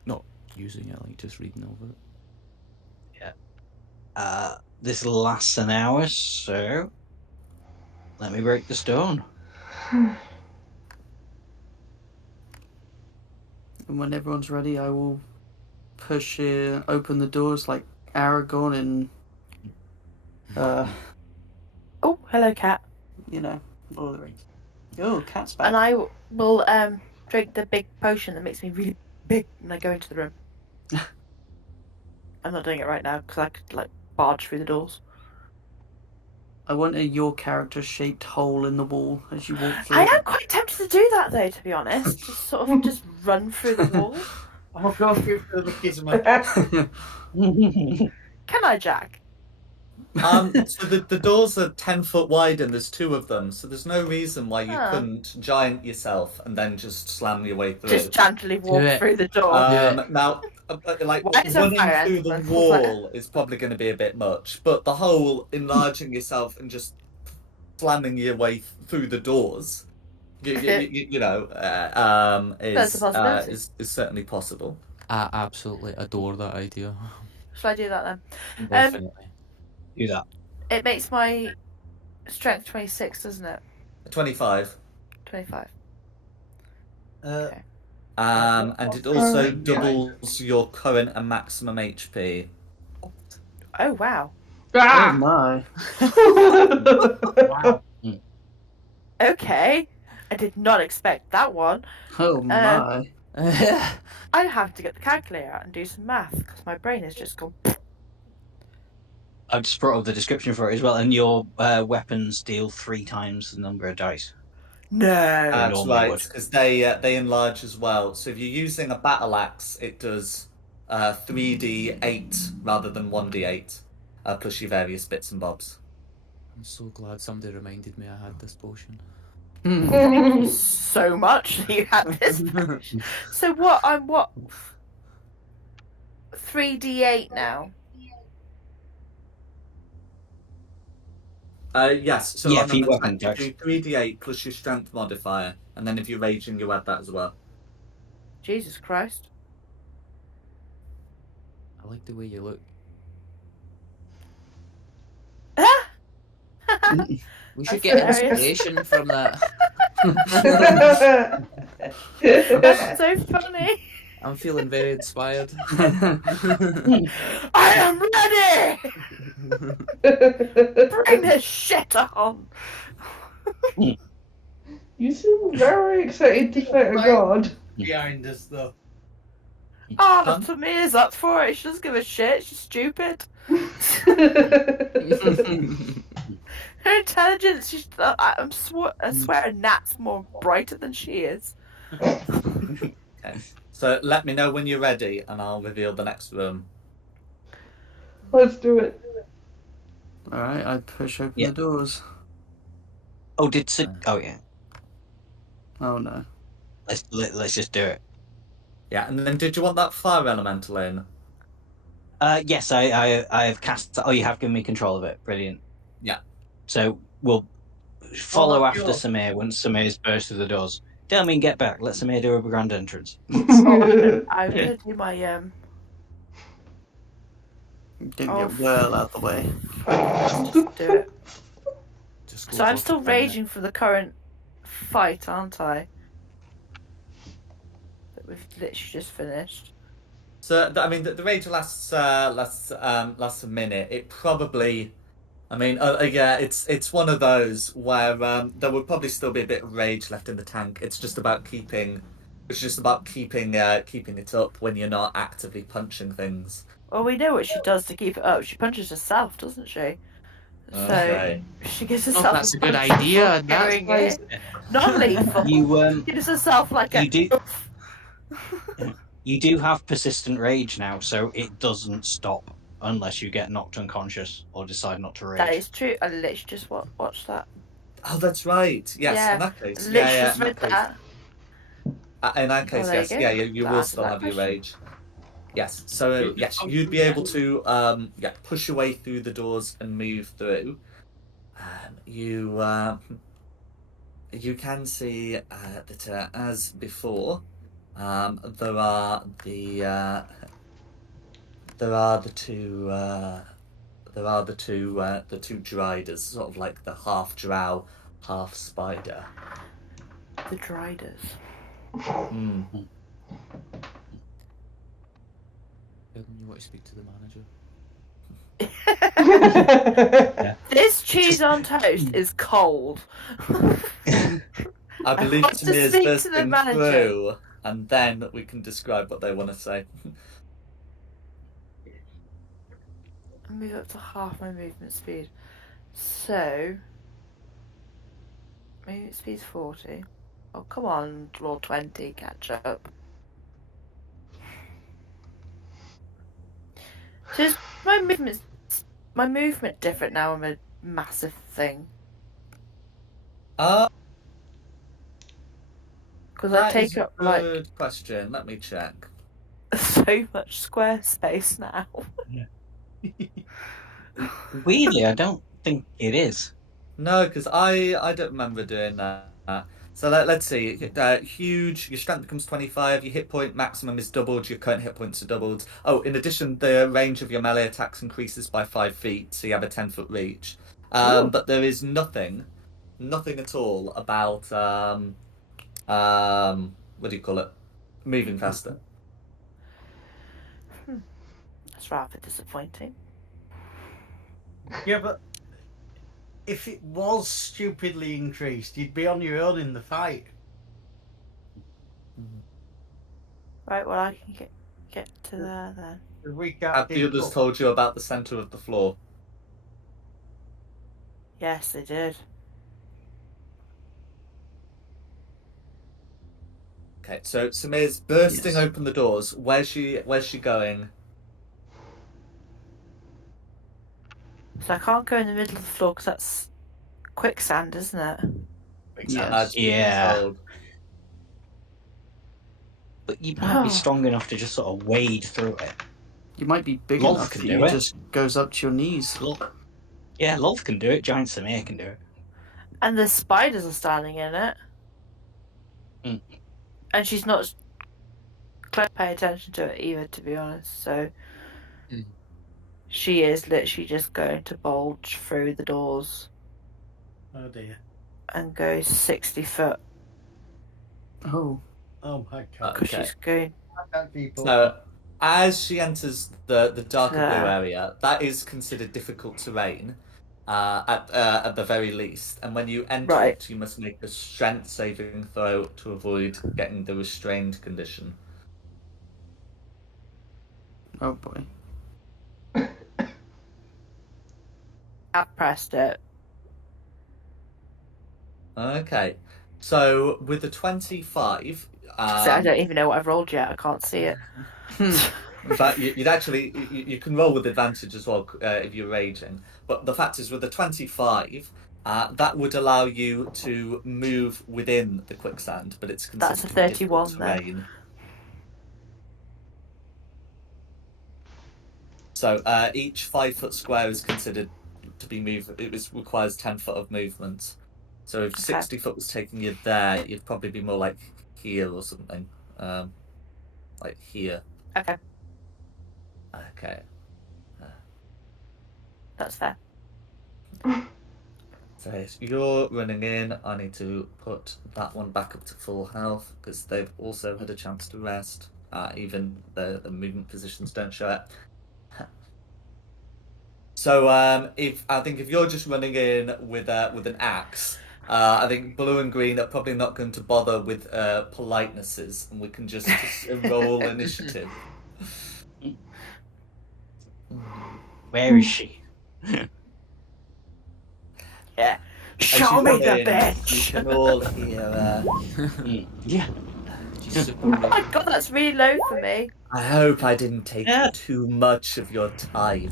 Not using it, like just reading over it. This lasts an hour, so let me break the stone. And when everyone's ready, I will push open the doors like Aragorn and Oh, hello, cat. You know, Lord of the Rings. Oh, cat's back. And I will drink the big potion that makes me really big when I go into the room. I'm not doing it right now because I could like barge through the doors. I want your character-shaped hole in the wall as you walk through. I am quite tempted to do that though, to be honest. Just sort of just run through the wall. I'll go through for the gizmo. Can I, Jack? So the doors are 10 foot wide and there's 2 of them, so there's no reason why you Oh. couldn't giant yourself and then just slam your way through. Just gently walk it. through the door. Now, like Why is there running fire through the ants? wall is probably going to be a bit much, but the whole enlarging yourself and just slamming your way through the doors, you know, That's a possibility. is certainly possible. I absolutely adore that idea. Shall I do that then? Definitely. Do that. It makes my strength 26, doesn't it? 25. 25. Okay. And it also doubles your current and maximum HP. Oh, wow. Oh Ah! my. Wow. Okay. I did not expect that one. Oh my. I have to get the calculator out and do some math because my brain has just gone. I've just brought up the description for it as well, and your weapons deal 3 times the number of dice. No. That's normally right, would. because they enlarge as well. So if you're using a battle axe, it does 3d8 rather than 1d8, plus your various bits and bobs. I'm so glad somebody reminded me I had this potion. Thank you so much that you had this. So what? I'm what? 3d8 now. Yes. So Yeah, on for an your weapon attack, you checks. do 3d8 plus your strength modifier, and then if you're raging, you add that as well. Jesus Christ. I like the way you look. We should get That's hilarious. inspiration from that. That's so funny. I'm feeling very inspired. I am ready. Bring this shit on. You seem very excited to fight a god. Behind us, though. Oh, that's what Mia's up for it. She doesn't give a shit. She's stupid. Her intelligence, I swear Nat's more brighter than she is. Okay. So let me know when you're ready, and I'll reveal the next room. Let's do it. Alright, I push open Yeah. the doors. Oh, oh yeah. Oh no. Let's just do it. Yeah, and then did you want that fire elemental in? Yes, I have cast. Oh, you have given me control of it. Brilliant. Yeah. So we'll follow that's after yours. Samir once Samir's burst through the doors. Delmine, get back. Let Samir do a grand entrance. I'm gonna do my Get Oh, your whirl out the way. Just do it. Just go So I'm for still it. raging for the current fight, aren't I? That we've literally just finished. So I mean, the rage lasts a minute. It probably, I mean, yeah, it's one of those where there would probably still be a bit of rage left in the tank. It's just about keeping keeping it up when you're not actively punching things. Well, we know what she does to keep it up. She punches herself, doesn't she? Okay. So she gives Oh, herself. that's a punch good idea. for That's doing it. Non-lethal. You Gives herself like a. you do you do have persistent rage now, so it doesn't stop unless you get knocked unconscious or decide not to rage. That is true. I literally just watched that. Oh, that's right. Yes, Yeah, in that case, Literally yeah, just in read that that. case, in that case, there you yes, go. yeah, you That will answers still that have your question. rage. Yes, so yes, you'd be able to push your way through the doors and move through. You can see that as before, there are the two driders, sort of like the half drow, half spider. The Driders. You want to speak to the manager? This cheese on toast is cold. I believe want to Tamir's speak to the bursting manager. through, and then we can describe what they want to say. Move up to half my movement speed. So, movement speed's 40. Oh, come on, floor 20, catch up. So is my movement different now? I'm a massive thing. Because I That take is a up like good question. Let me check. so much square space now. Weirdly, I don't think it is. No, because I don't remember doing that. So let's see. Huge. Your strength becomes 25. Your hit point maximum is doubled. Your current hit points are doubled. Oh, in addition, the range of your melee attacks increases by 5 feet, so you have a 10-foot reach. But there is nothing at all about what do you call it? Moving faster. That's rather disappointing. Yeah, but if it was stupidly increased, you'd be on your own in the fight. Right, well I can get to there then. We can't Have the others told you about the centre of the floor? Yes, they did. Okay, so Samir's bursting open the doors. Where's she going? So I can't go in the middle of the floor because that's quicksand, isn't it? As we've been Yeah. told. But you might be strong enough to just sort of wade through it. You might be big Lolth enough can that do you it. just goes up to your knees. Yeah, Lolth can do it. Giant Samir can do it. And the spiders are standing in it. Mm. And she's not paying attention to it either, to be honest. So she is literally just going to bulge through the doors Oh dear. and go 60 foot. Oh. Oh my god. Because she's going. I can't keep up. So, as she enters the darker blue Yeah. area, that is considered difficult terrain at the very least. And when you enter Right. it, you must make a strength saving throw to avoid getting the restrained condition. Oh boy. I've pressed it. Okay. So, with the 25... I don't even know what I've rolled yet. I can't see it. In fact, you'd actually you can roll with advantage as well if you're raging. But the fact is, with the 25, that would allow you to move within the quicksand, but it's considered That's a to be difficult 31 then. terrain. So each 5-foot square is considered to be moved. It requires 10 foot of movement. So if 60 foot was taking you there, you'd probably be more like here or something, like here. Okay. Okay. That's fair. So if you're running in, I need to put that one back up to full health because they've also had a chance to rest. Even the movement positions don't show it. So if you're just running in with an axe, I think blue and green are probably not going to bother with politenesses, and we can just roll initiative. Where is she? Yeah. As Show you me come the in, bitch! You can all hear. Yeah. Oh my god, that's really low for me. I hope I didn't take too much of your time.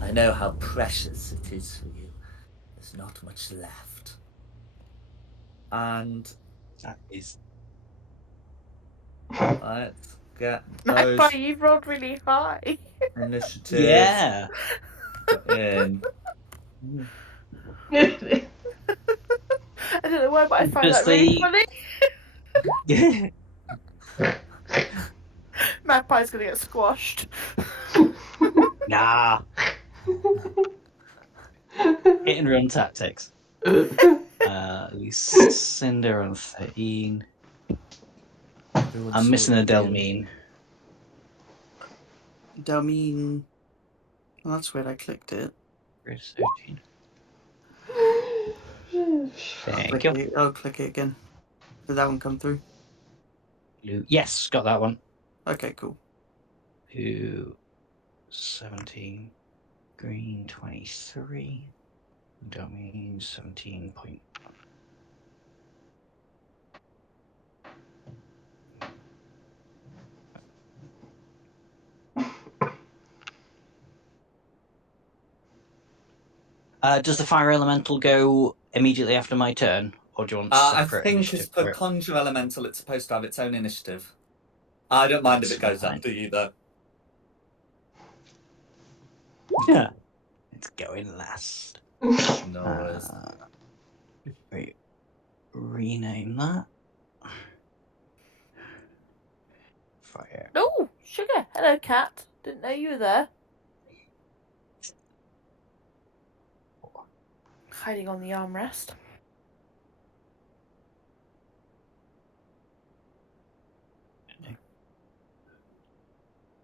I know how precious it is for you. There's not much left. And That is. let's get those Magpie, you've rolled really high. initiatives Yeah. in. I don't know why, but I find that really funny. Yeah. Magpie's gonna get squashed. Nah. Hit and run tactics. Lucinda on 13. I'm missing a Delmine. Delmine Well, that's weird. I clicked it. Where's 13? Thank you. I'll click it again. Did that one come through? Blue. Yes, got that one. Okay, cool. Blue 17. Green 23. Domain 17 point. Does the fire elemental go immediately after my turn, or do you want I separate think initiative it's for for it? conjure elemental. It's supposed to have its own initiative. I don't mind if it goes Fine. after you though. Yeah, it's going last. No worries. Wait, rename that. Fire. Oh, sugar. Hello, cat. Didn't know you were there. Hiding on the armrest.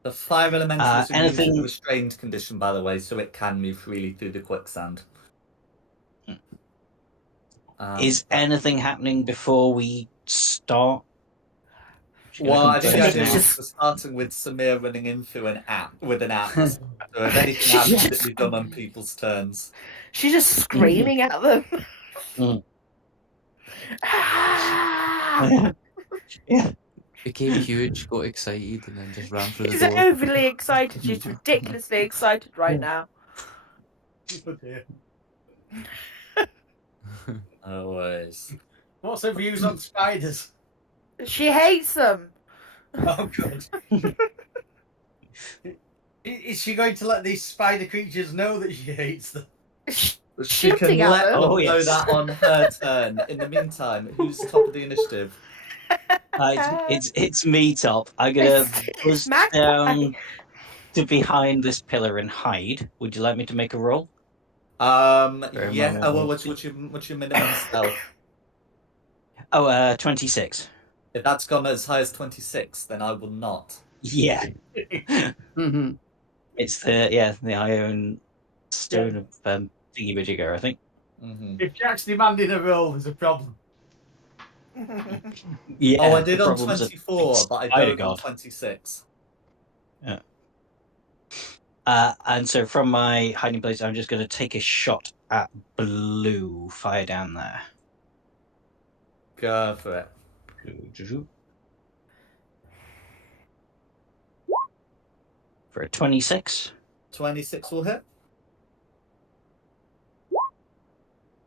The fire elemental is anything- in a restrained condition, by the way, so it can move freely through the quicksand. Is anything happening before we start? Well, I think the idea now? is starting with Samir running in through an axe. So if anything happens, it'll be done on people's turns. She's just screaming at them. Mm. Ah! Yeah. Became huge, got excited, and then just ran through the She's door. overly excited. She's ridiculously excited right now. Oh dear. Always. What's her views on spiders? She hates them. Oh god. Is she going to let these spider creatures know that she hates them? She can Shooting at let them. them Oh, know yes. that on her turn. In the meantime, who's top of the initiative? It's me, Top. I'm gonna buzz Magpie. down to behind this pillar and hide. Would you like me to make a roll? Very Yeah. well. Oh, well, what's your minimum stealth? 26. If that's gone as high as 26, then I will not. Yeah. Mm-hmm. It's the iron stone of thingy-majigger, I think. Mm-hmm. If Jack's demanding a roll, there's a problem. Yeah. Oh, I did the on problem's a 24, but I spider don't on god. 26. And so from my hiding place, I'm just going to take a shot at blue. Fire down there. Go for it. For a 26. 26 will hit.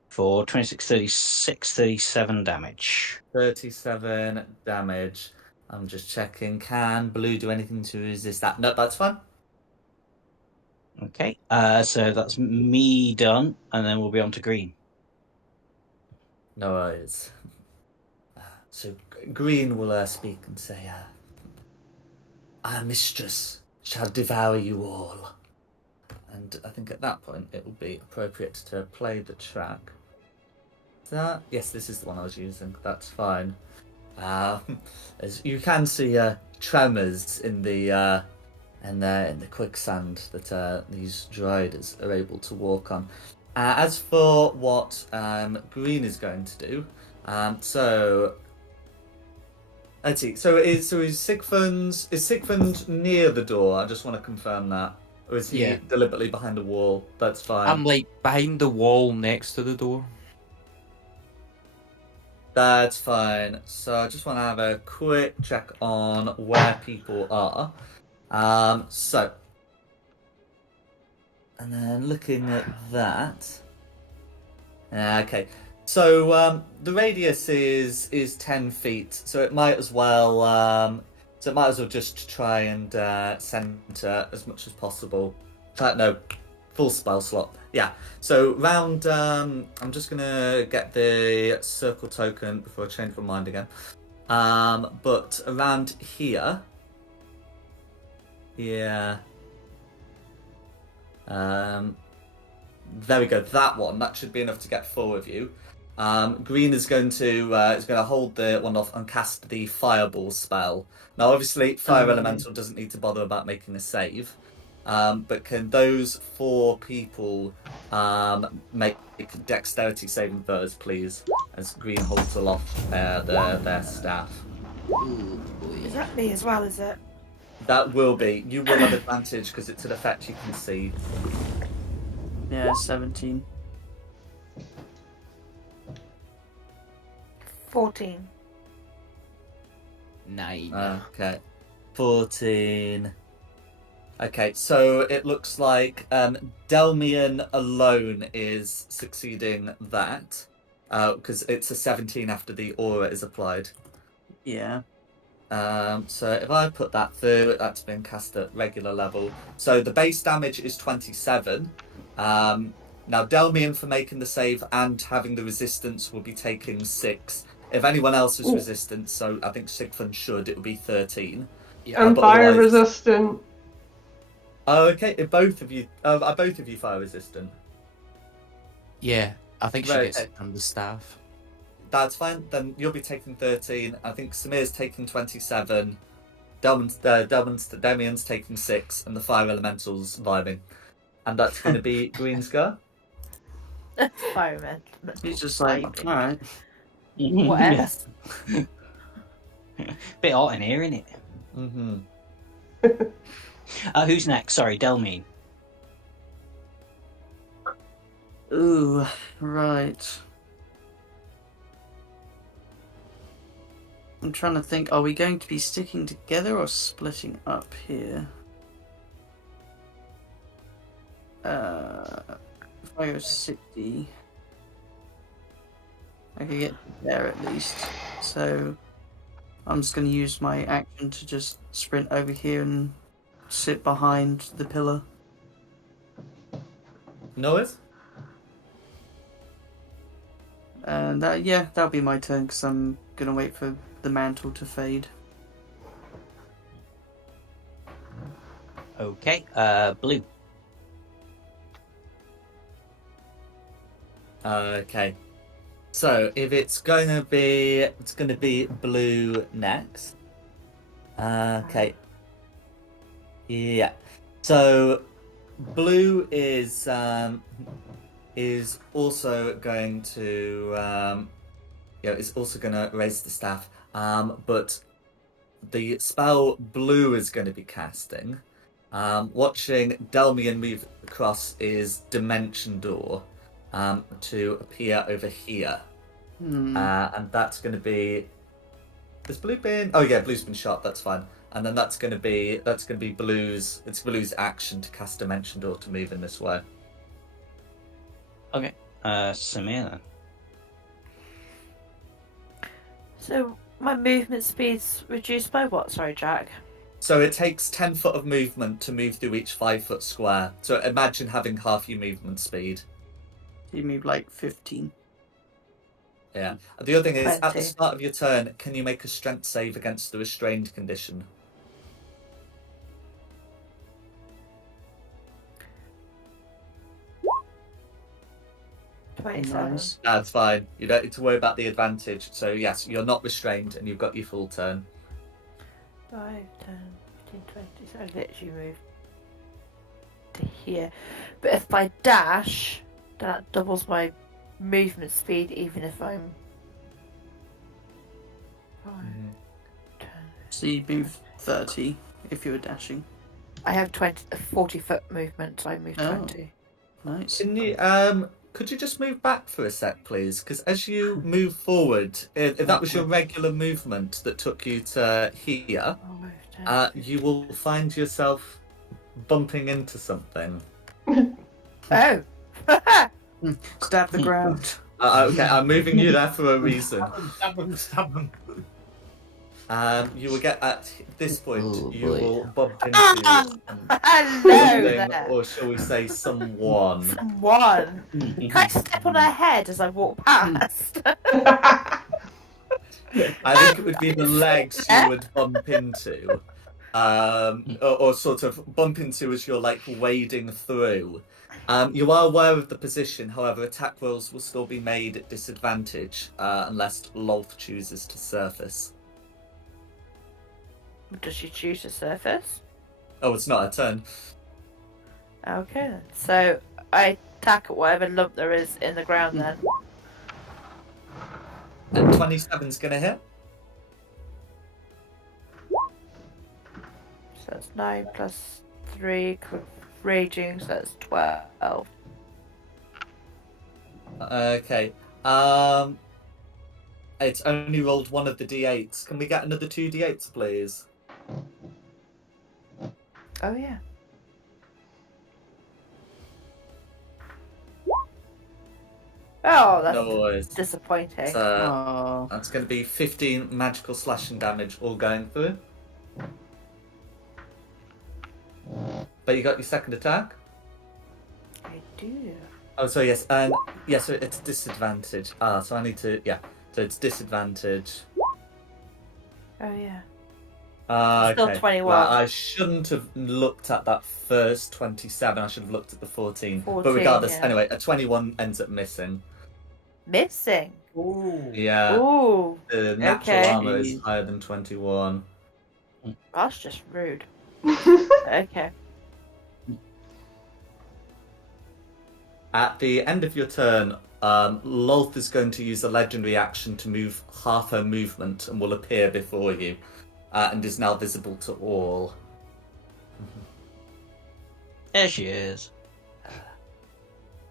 For 26, 36, 37 damage. 37 damage. I'm just checking. Can blue do anything to resist that? No, that's fine. Okay. So that's me done, and then we'll be on to green. No worries. So Green will speak and say, "Our mistress shall devour you all." And I think at that point it will be appropriate to play the track. Yes, this is the one I was using. That's fine. As you can see, tremors in the quicksand that these driders are able to walk on. As for what Green is going to do, so let's see. Is Sigfund near the door? I just want to confirm that, or is he Yeah. deliberately behind a wall? That's fine. I'm like behind the wall next to the door. That's fine. So I just want to have a quick check on where people are. And then looking at that. Okay. So the radius is 10 feet. So it might as well just try and center as much as possible. Full spell slot. Yeah. So round. I'm just gonna get the circle token before I change my mind again. But around here. Yeah. There we go. That one. That should be enough to get 4 of you. Green is going to hold the one off and cast the fireball spell. Now, obviously, fire elemental doesn't need to bother about making a save. but can those 4 people make dexterity saving throws, please? As Green holds aloft their staff. Is that me as well, is it? That will be. You will have advantage because it's an effect you can see. Yeah, 17. 14. 9. Okay. 14. Okay, so it looks like Delmian alone is succeeding that. Because it's a 17 after the aura is applied. Yeah. So if I put that through, that's been cast at regular level. So the base damage is 27. Now Delmian, for making the save and having the resistance, will be taking 6. If anyone else is resistant, so I think Sigfund should, it would be 13. I'm fire resistant. Oh, okay. If both of you, are both of you fire resistant? Yeah, I think she Right, gets it from the staff. That's fine. Then you'll be taking 13. I think Samir's taking 27. Demian's taking 6, and the fire elemental's vibing. And that's going to be Greenscar. Fireman. He's just like, alright. What else? Bit hot in here, isn't it? Mm-hmm. Who's next? Sorry, Delmine. Ooh, right. I'm trying to think, are we going to be sticking together or splitting up here? If I go 60, I could get there at least. So I'm just going to use my action to just sprint over here and sit behind the pillar. Noise? And that'll be my turn because I'm going to wait for the mantle to fade. Okay, Blue. Okay. So if it's going to be Blue next. Okay. Yeah. So Blue is also going to is also going to raise the staff. But the spell Blue is going to be casting. Watching Delmian move across is Dimension Door. To appear over here, and that's going to be. Has Blue been? Oh yeah, Blue's been shot. That's fine. And then that's going to be Blue's. It's Blue's action to cast Dimension Door to move in this way. Okay, Samir then. So my movement speed's reduced by what? Sorry, Jack. So it takes 10 foot of movement to move through each 5 foot square. So imagine having half your movement speed. You move like 15. Yeah. The other thing is, 20. at the start of your turn, can you make a strength save against the restrained condition? Nice. That's fine. You don't need to worry about the advantage. So yes, you're not restrained and you've got your full turn. 5, 10, 15, 20. So I literally move to here. But if I dash, that doubles my movement speed, even if I'm 5, 10. So you'd move 30 if you were dashing. I have 40 foot movement, so I move 20. Nice. Can you could you just move back for a sec, please? Because as you move forward, if that was your regular movement that took you to here, you will find yourself bumping into something. Oh! Stab the ground. Okay, I'm moving you there for a reason. Stab them. You will get at this point. You boy. will bump into Hello something, there! or shall we say, someone. Someone! Can I step on her head as I walk past? I think it would be the legs you would bump into, or sort of bump into as you're like wading through. You are aware of the position, however, attack rolls will still be made at disadvantage unless Lolth chooses to surface. Does she choose to surface? Oh, it's not a turn. Okay, then. So I attack at whatever lump there is in the ground then. And 27's gonna hit. So that's 9 plus 3 raging, so that's 12. Okay. It's only rolled one of the d8s. Can we get another 2 d8s, please? Oh yeah. Oh, that's No worries. disappointing. Oh. That's going to be 15 magical slashing damage all going through. But you got your second attack? I do. Oh, so yes, yeah, so it's disadvantage. So I need to, yeah, so it's disadvantage. Oh yeah. Okay. Still 21. Well, I shouldn't have looked at that first 27. I should have looked at the 14. 14, But regardless, yeah. anyway, a 21 ends up missing. Missing. Ooh. Yeah. Ooh. The natural Okay. armor is higher than 21. That's just rude. Okay. At the end of your turn, Lolth is going to use a legendary action to move half her movement and will appear before you, and is now visible to all. There she is.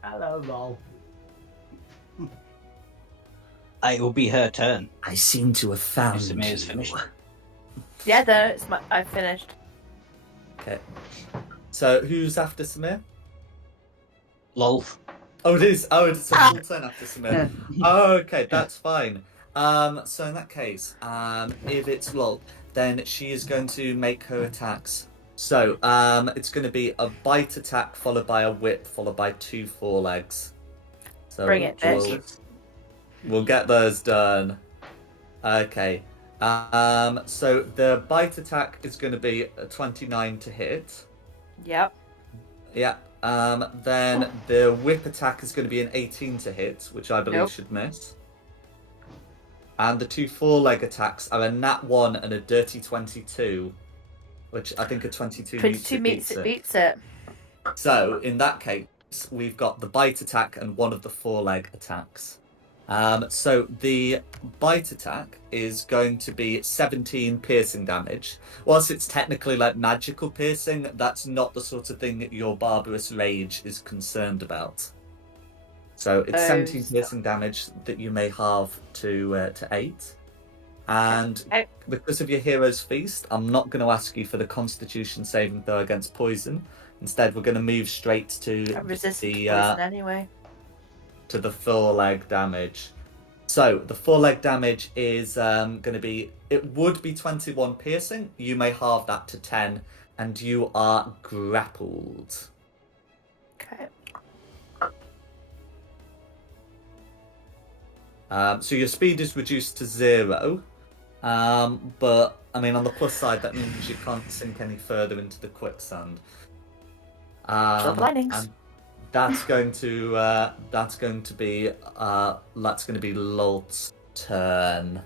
Hello, lol. It will be her turn. I seem to have found Samir's finished. Yeah, no, it's I finished. Okay. So who's after Samir? Lolth. Oh, it is. Oh, it's a full turn after Samir. Oh, okay, that's fine. So in that case, if it's Lol, then she is going to make her attacks. So, it's going to be a bite attack followed by a whip followed by 2 forelegs. So Bring it, bitch. We'll get those done. Okay. So the bite attack is going to be a 29 to hit. Yep. Yeah. Then the whip attack is going to be an 18 to hit, which I believe should miss. And the 2 four-leg attacks are a nat 1 and a dirty 22, which I think a 22 beats it. So in that case, we've got the bite attack and one of the four-leg attacks. So the bite attack is going to be 17 piercing damage. Whilst it's technically like magical piercing, that's not the sort of thing that your barbarous rage is concerned about. So it's 17 piercing damage that you may halve to 8. And because of your hero's feast, I'm not going to ask you for the Constitution saving throw against poison. Instead, we're going to move straight to poison anyway. To the 4-leg damage. So the 4-leg damage is going to be, it would be 21 piercing. You may halve that to 10, and you are grappled. Okay. So your speed is reduced to 0, but I mean on the plus side that means you can't sink any further into the quicksand. Linings. That's going to be Lolt's turn.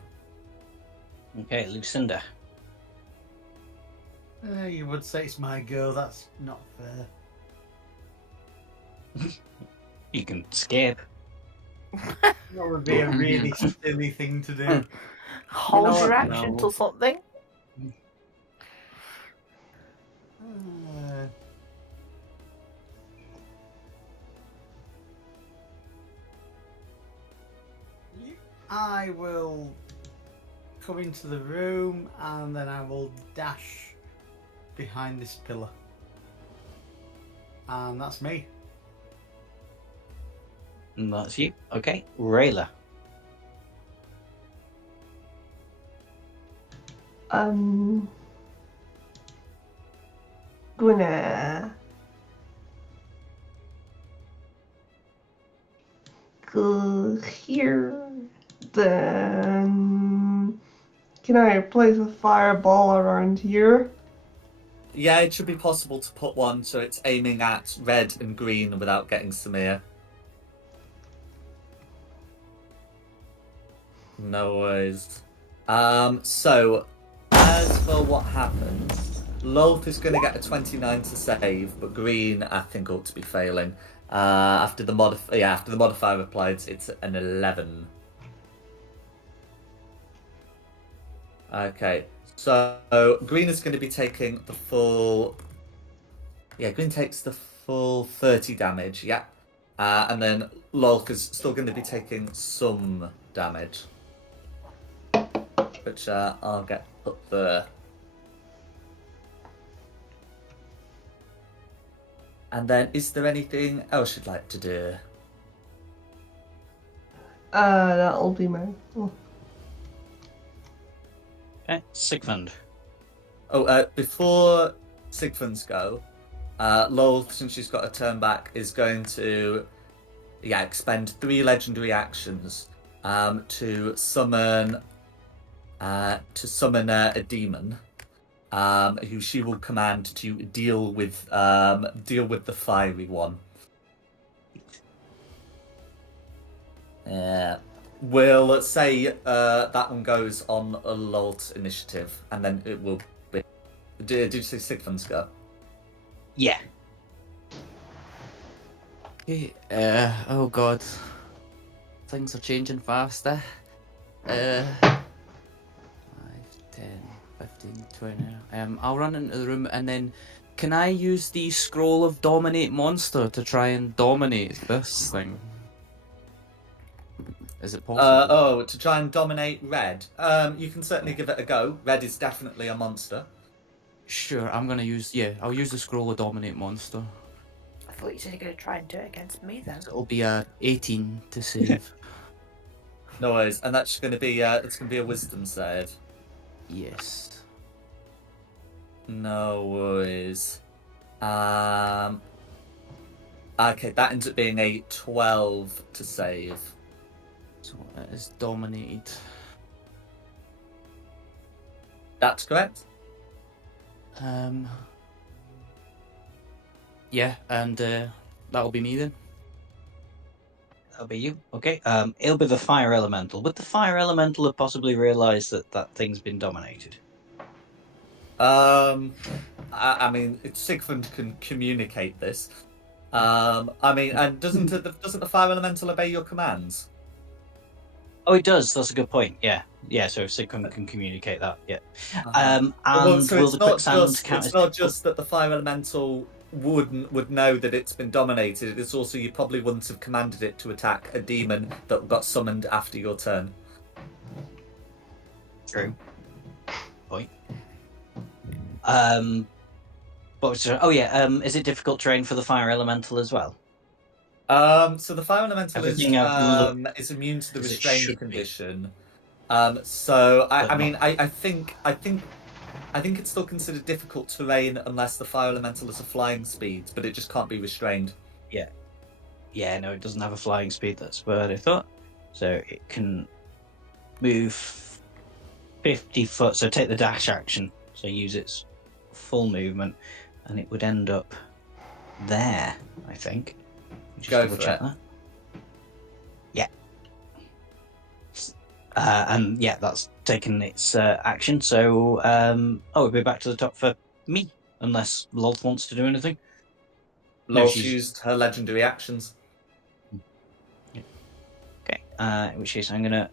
Okay, Lucinda. You would say it's my girl. That's not fair. You can skip. That would be a really silly thing to do. Hold your action till something. I will come into the room and then I will dash behind this pillar. And that's me. And that's you. Okay, Rayla. Gonna go here. Then can I place a fireball around here? Yeah, it should be possible to put one so it's aiming at red and green without getting Samir. No worries. So, as for what happens, Lolth is going to get a 29 to save, but Green, I think, ought to be failing. After the modifier applied, it's an 11. Okay, so Green is going to be taking the full... Yeah, Green takes the full 30 damage, yeah. And then Lolth is still going to be taking some damage, which I'll get up there. And then, is there anything else you'd like to do? That'll be mine. Oh. Okay, Sigmund. Oh, before Sigmund's go, Lolth, since she's got a turn back, is going to expend 3 legendary actions to summon a demon, who she will command to deal with the fiery one. We'll say that one goes on a Lolth initiative, and then it will be. Did you say Sigmund's go? Yeah. Okay, oh god. Things are changing faster. 5, 10, 15, 20. I'll run into the room and then can I use the scroll of dominate monster to try and dominate this thing? Is it possible? To try and dominate Red. You can certainly give it a go. Red is definitely a monster. Sure, I'm gonna use I'll use the scroll of dominate monster. I thought you said you're going to try and do it against me then. So it'll be a 18 to save. No worries, and that's going to be it's going to be a wisdom save. Yes. No worries. Okay, that ends up being a 12 to save. So it is dominated. That's correct. Yeah, and that'll be me then. That'll be you. Okay. It'll be the fire elemental. Would the fire elemental have possibly realised that thing's been dominated? I mean, Sigmund can communicate this. I mean, and doesn't the fire elemental obey your commands? Oh, it does. That's a good point. Yeah. So if Sigmund can communicate that, yeah. Uh-huh. And so will the quicksand count it's as not just that the fire elemental would know that it's been dominated. It's also you probably wouldn't have commanded it to attack a demon that got summoned after your turn. True. Point. Is it difficult terrain for the fire elemental as well? So the fire elemental Everything is immune to the as it restrained should be. condition. So But I mean, I think it's still considered difficult terrain unless the fire elemental is a flying speed, but it just can't be restrained. Yeah, no, it doesn't have a flying speed. That's what I thought. So it can move 50 foot. So take the dash action. So use its full movement, and it would end up there, I think. Just Go double for check it. that. Yeah. And yeah, that's taken its action. So, we'll be back to the top for me, unless Lolth wants to do anything. No, Lolth she's- used her legendary actions. Okay, in which case I'm going to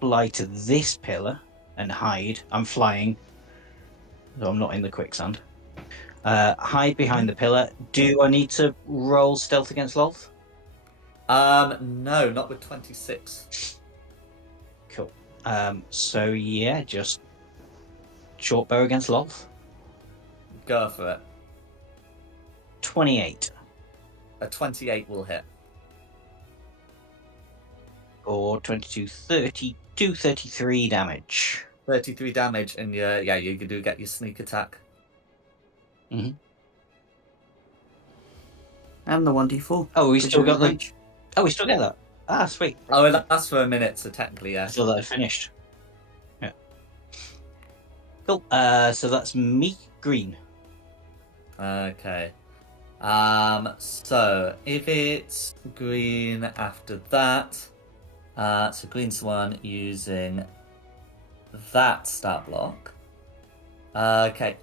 fly to this pillar and hide. I'm flying, so I'm not in the quicksand. Hide behind the pillar. Do I need to roll stealth against Lolth? No, not with 26. Cool. So yeah, just short bow against Lolth. Go for it. 28 A 28 will hit. or 22, 32, 33 damage. 33 damage, and you do get your sneak attack. And the 1d4. Oh, we which still is got the. range. Oh, we still get that. Ah, sweet. Oh, well, that's for a minute, so technically, I yeah. thought that had finished. Yeah. Cool. So that's me, Green. Okay. So if it's Green after that, so Green's the one using that stat block. Okay.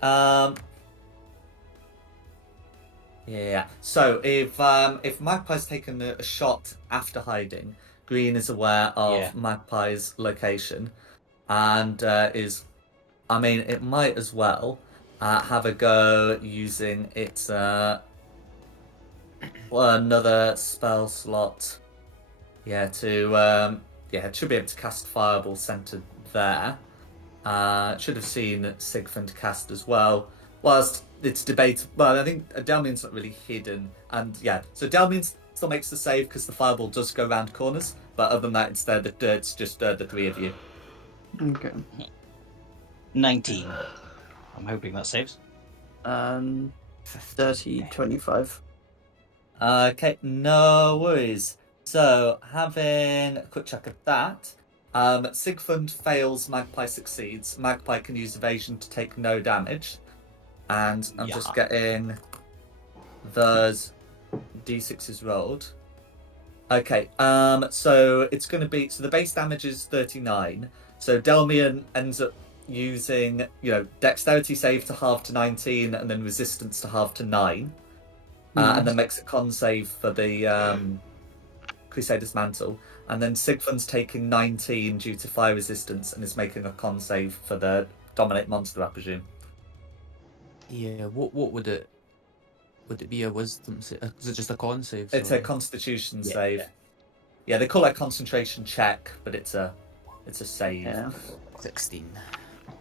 Yeah. So if Magpie's taken a shot after hiding, Green is aware of Yeah. Magpie's location, and is. I mean, it might as well have a go using its another spell slot. Yeah, it should be able to cast Fireball centered there. Should have seen Sigfund cast as well. Whilst it's debatable, well, I think Delmian's not really hidden, and yeah, so Delmian still makes the save because the Fireball does go around corners. But other than that, it's just the three of you. Okay. 19. I'm hoping that saves. 30, 25. Okay, no worries. So, having a quick check of that, Sigfund fails, Magpie succeeds. Magpie can use evasion to take no damage. And I'm just getting those d6s rolled. Okay, so it's going to be... So the base damage is 39. So Delmian ends up using, dexterity save to halve to 19, and then resistance to halve to 9. And then makes a con save for the Crusader's Mantle. And then Sigfund's taking 19 due to fire resistance and is making a con save for the Dominate Monster, I presume. Yeah, what would it... Would it be a wisdom save? Is it just a con save? It's a constitution save. Yeah, they call it a concentration check, but it's a save. Yeah. 16.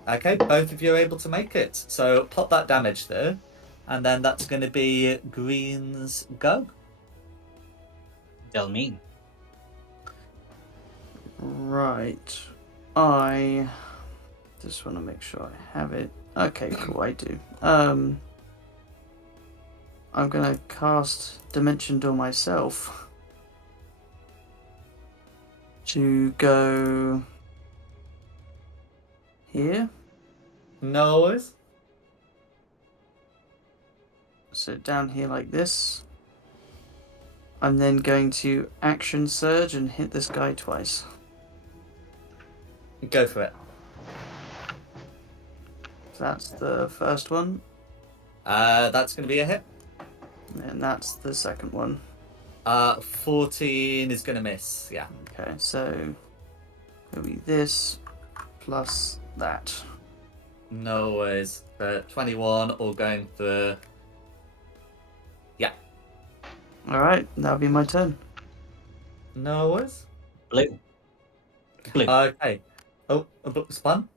Okay, both of you are able to make it. So pop that damage there. And then that's going to be Green's go. Delmine. Right. I just want to make sure I have it. Okay, cool, I do. I'm going to cast Dimension Door myself to go here. No worries. So down here like this. I'm then going to Action Surge and hit this guy twice. Go for it. So that's the first one. That's going to be a hit. And that's the second one. 14 is going to miss, yeah. Okay, so it'll be this plus that. No worries. 21 all going for... Yeah. Alright, that'll be my turn. No worries. Blue. Blue. Okay. Oh, a book spun.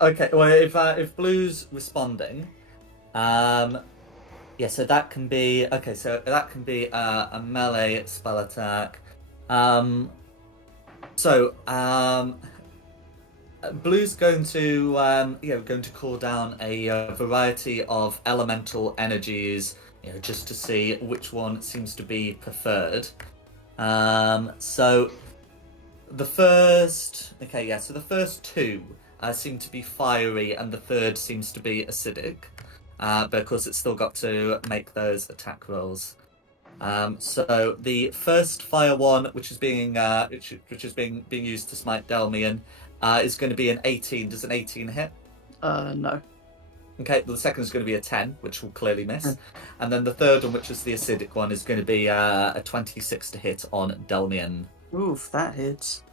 Okay, well, if Blue's responding, yeah, so that can be a melee spell attack. Blue's going to call down a variety of elemental energies, just to see which one seems to be preferred. So the first two seem to be fiery, and the third seems to be acidic. But of course, it's still got to make those attack rolls. So the first fire one, which is being used to smite Delmian, is going to be an 18. Does an 18 hit? No. Okay, well, the second is going to be a 10, which will clearly miss. And then the third one, which is the acidic one, is going to be a 26 to hit on Delmian. Oof, that hits.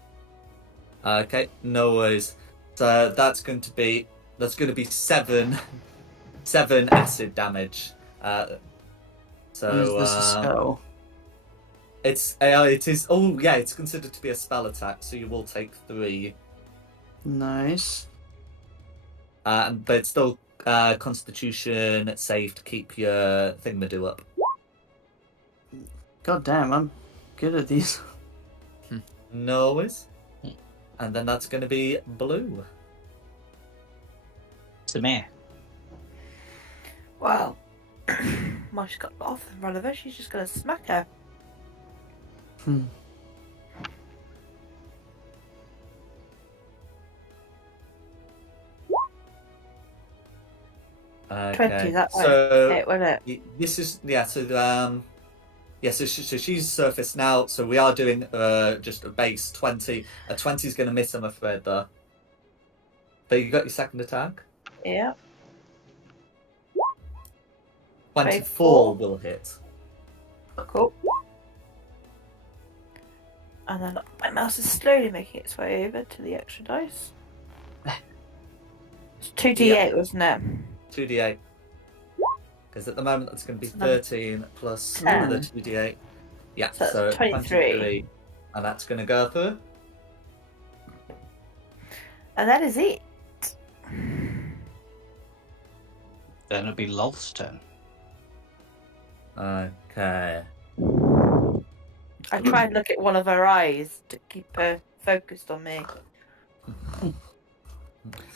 Okay, no worries. So that's going to be 7 acid damage. Is this a spell? It is. Oh yeah, it's considered to be a spell attack, so you will take 3. Nice. But it's still Constitution save to keep your thingamadu up. God damn, I'm good at these. No worries. And then that's going to be Blue. Samir. Well, well, she's got off in front of her. She's just going to smack her. Okay. 20, that way. So Hit, wasn't it? this is So she's surfaced now. So we are doing just a base 20. A 20 is going to miss, I'm afraid, though. But you got your second attack. Yeah. 24 will hit. Cool. And then my mouse is slowly making its way over to the extra dice. It's 2d8, wasn't it? 2d8. Because at the moment that's going to be So then 13 plus 10. another 2d8. Yeah, So so that's 23. And that's going to go through. And that is it. Then it'll be Lolth's turn. Okay. I try and look at one of her eyes to keep her focused on me.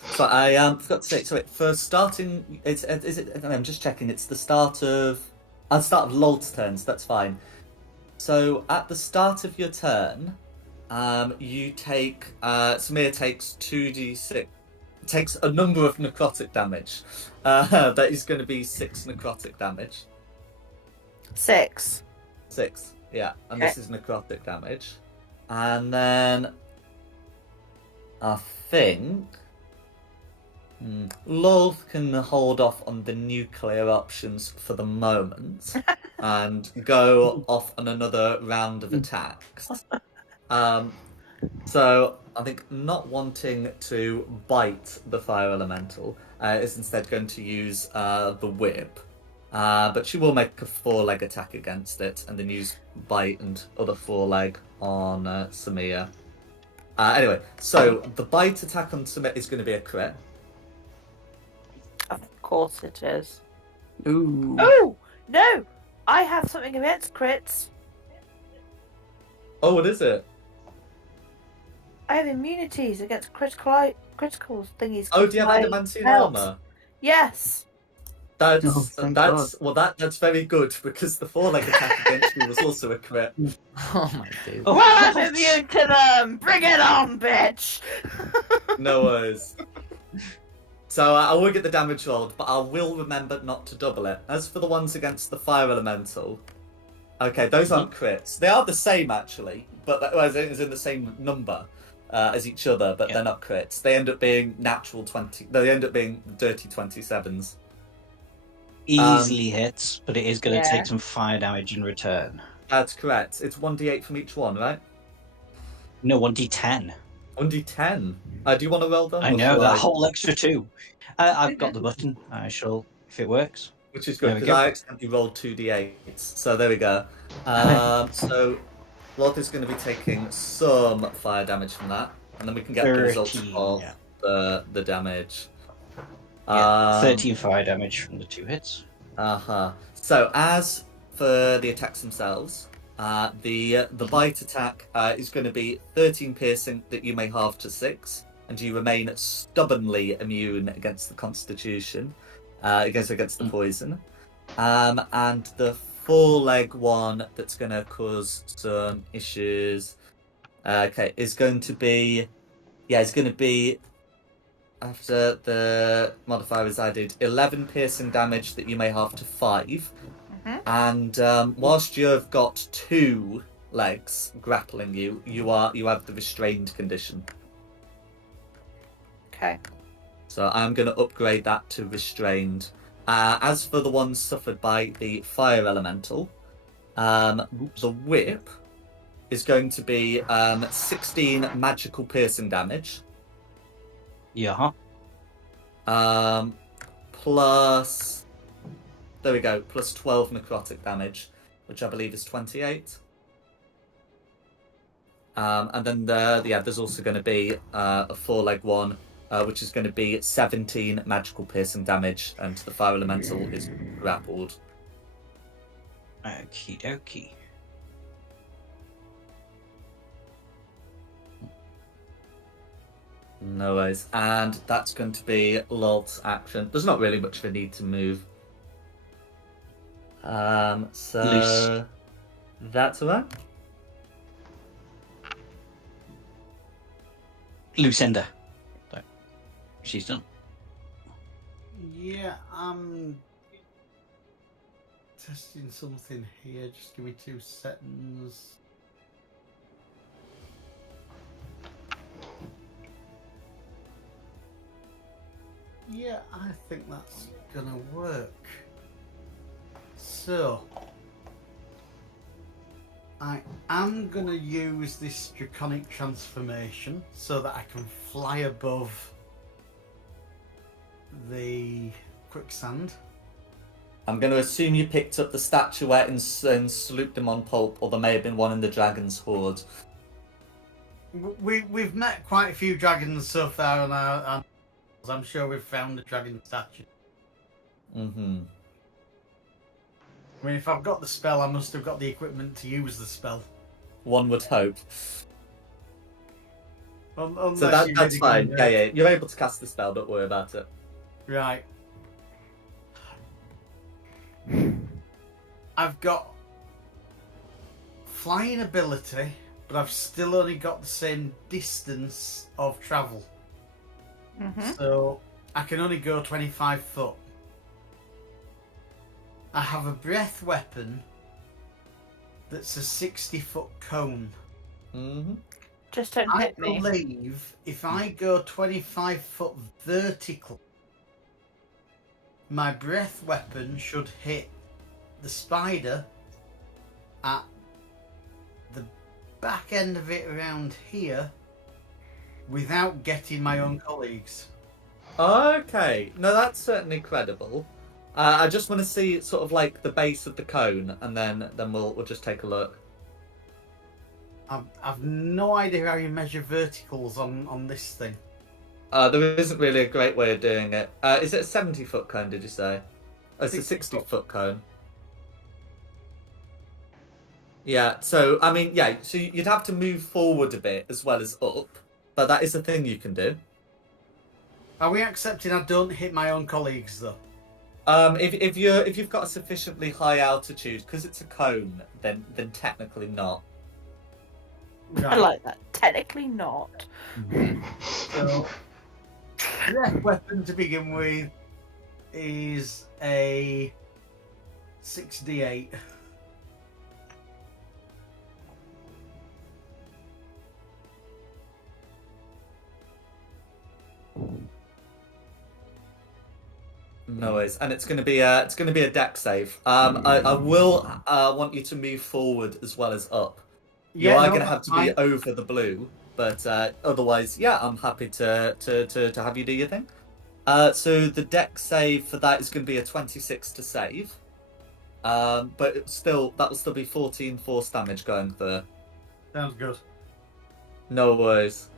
So I forgot to say. So for starting, is it? I'm just checking. It's the start of Lolt's turn. So that's fine. So at the start of your turn, you take Samir takes 2d6. Takes a number of necrotic damage. That is going to be 6 necrotic damage. 6. 6, yeah, and Okay. this is necrotic damage. And then I think Lolth can hold off on the nuclear options for the moment and go off on another round of attacks. So I think not wanting to bite the fire elemental is instead going to use the whip. But she will make a 4-leg attack against it and then use bite and other 4-leg on Samir. Anyway, so the bite attack on Samir is going to be a crit. Of course it is. Ooh. Oh! No! I have something against crits. Oh, what is it? I have immunities against critical thingies. Oh, do you have My adamantine belt. armor? Yes. Oh, That's thank that's very good because the 4-leg attack against you was also a crit. Oh my days. Oh, Well, I'm immune to them. Bring it on, bitch. No worries. So I will get the damage rolled, but I will remember not to double it. As for the ones against the fire elemental, okay, those aren't crits. They are the same actually, but it's in the same number as each other, but they're not crits. They end up being natural 20. They end up being dirty 27s. Easily hits, but it is going to Yeah. take some fire damage in return. That's correct. It's 1d8 from each one, right? No, 1d10. 1d10. Do you want to roll them? I or know, shall that whole extra 2. I've got the button. I shall, if it works. Which is There good, we because go. I accidentally rolled 2d8s. So there we go. So Loth is going to be taking some fire damage from that. And then we can get the results 13, of yeah. the damage. Yeah, 13 fire damage from the 2 hits. So as for the attacks themselves, the bite attack is going to be 13 piercing that you may halve to 6, and you remain stubbornly immune against the constitution, against the poison. And the 4-leg one that's going to cause some issues, is going to be, after the modifier is added, 11 piercing damage that you may halve to 5. And whilst you've got 2 legs grappling you, you have the restrained condition. Okay. So I'm going to upgrade that to restrained. As for the ones suffered by the fire elemental, the whip is going to be 16 magical piercing damage. Yeah. Plus, there we go, plus 12 necrotic damage, which I believe is 28. And then there's also going to be a 4-leg one, which is going to be 17 magical piercing damage, and the fire elemental is grappled. Okie dokie. No worries. And that's going to be Lolt's action. There's not really much of a need to move. So Loose. that's all right. Lucinda. So, she's done. Yeah, I'm testing something here. Just give me 2 seconds. Yeah, I think that's gonna work. So, I am gonna use this draconic transformation so that I can fly above the quicksand. I'm going to assume you picked up the statuette and slooped them on pulp, or there may have been one in the dragon's hoard. We've met quite a few dragons so far on our I'm sure we've found a dragon statue. Mm-hmm. I mean, if I've got the spell, I must have got the equipment to use the spell. One would hope. Unless So you that's really fine. can, Yeah. You're able to cast the spell, don't worry about it. Right. I've got flying ability, but I've still only got the same distance of travel. Mm-hmm. So I can only go 25 foot. I have a breath weapon that's a 60-foot cone. Mm-hmm. Just don't I hit me. believe if I go 25 foot vertical, my breath weapon should hit the spider at the back end of it around here without getting my own colleagues. Okay. No, that's certainly credible. I just want to see sort of like the base of the cone, and then we'll just take a look. I've no idea how you measure verticals on this thing. There isn't really a great way of doing it. Is it a 70-foot cone, did you say? Oh, it's a 60 60-foot cone. Yeah, so, I mean, yeah, so you'd have to move forward a bit as well as up, but that is a thing you can do. Are we accepting I don't hit my own colleagues, though? If you've got a sufficiently high altitude, because it's a cone, then technically not. I like that. Technically not. So, breath weapon to begin with is a 6d8. No worries, and it's going to be a deck save. I will want you to move forward as well as up. You are going to have to be over the blue, but otherwise, yeah, I'm happy to have you do your thing. So the deck save for that is going to be a 26 to save, but that will still be 14 force damage going through. Sounds good. No worries.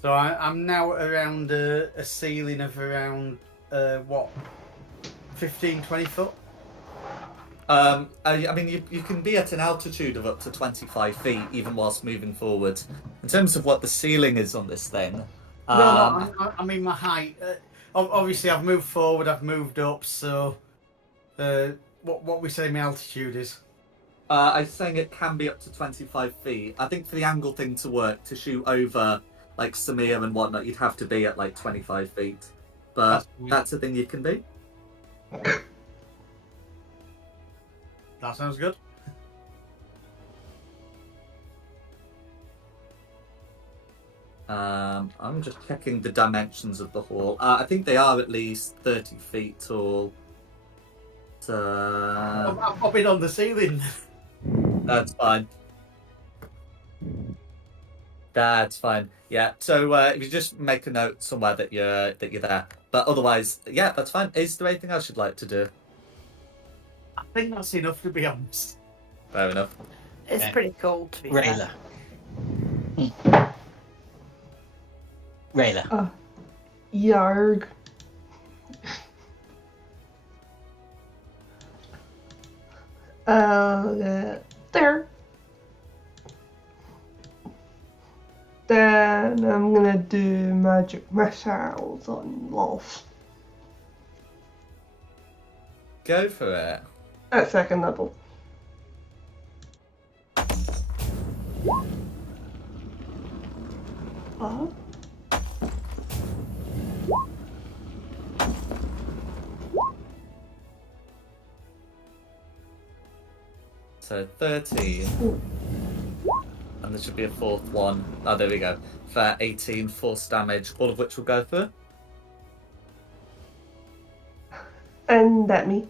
So I'm now around a ceiling of around, 15, 20 foot? I mean, you can be at an altitude of up to 25 feet, even whilst moving forward. In terms of what the ceiling is on this thing... No, I mean my height. Obviously, I've moved forward, I've moved up, so... what we say my altitude is? I'm saying it can be up to 25 feet. I think for the angle thing to work, to shoot over, like, Samir and whatnot, you'd have to be at, like, 25 feet. But that's a thing you can be. That sounds good. I'm just checking the dimensions of the hall. I think they are at least 30 feet tall. So... I'm popping on the ceiling. That's fine. That's fine. Yeah. So if you just make a note somewhere that you're there. But otherwise, yeah, that's fine. Is there anything else you'd like to do? I think that's enough, to be honest. Fair enough. It's Yeah. pretty cool to be Rayla. fair. Rayla. Yarg. There. Then I'm gonna do magic missiles on Loth Go for it. at second level. What? So 13. And there should be a fourth one. Oh, there we go. For 18 force damage, all of which will go through. And that me.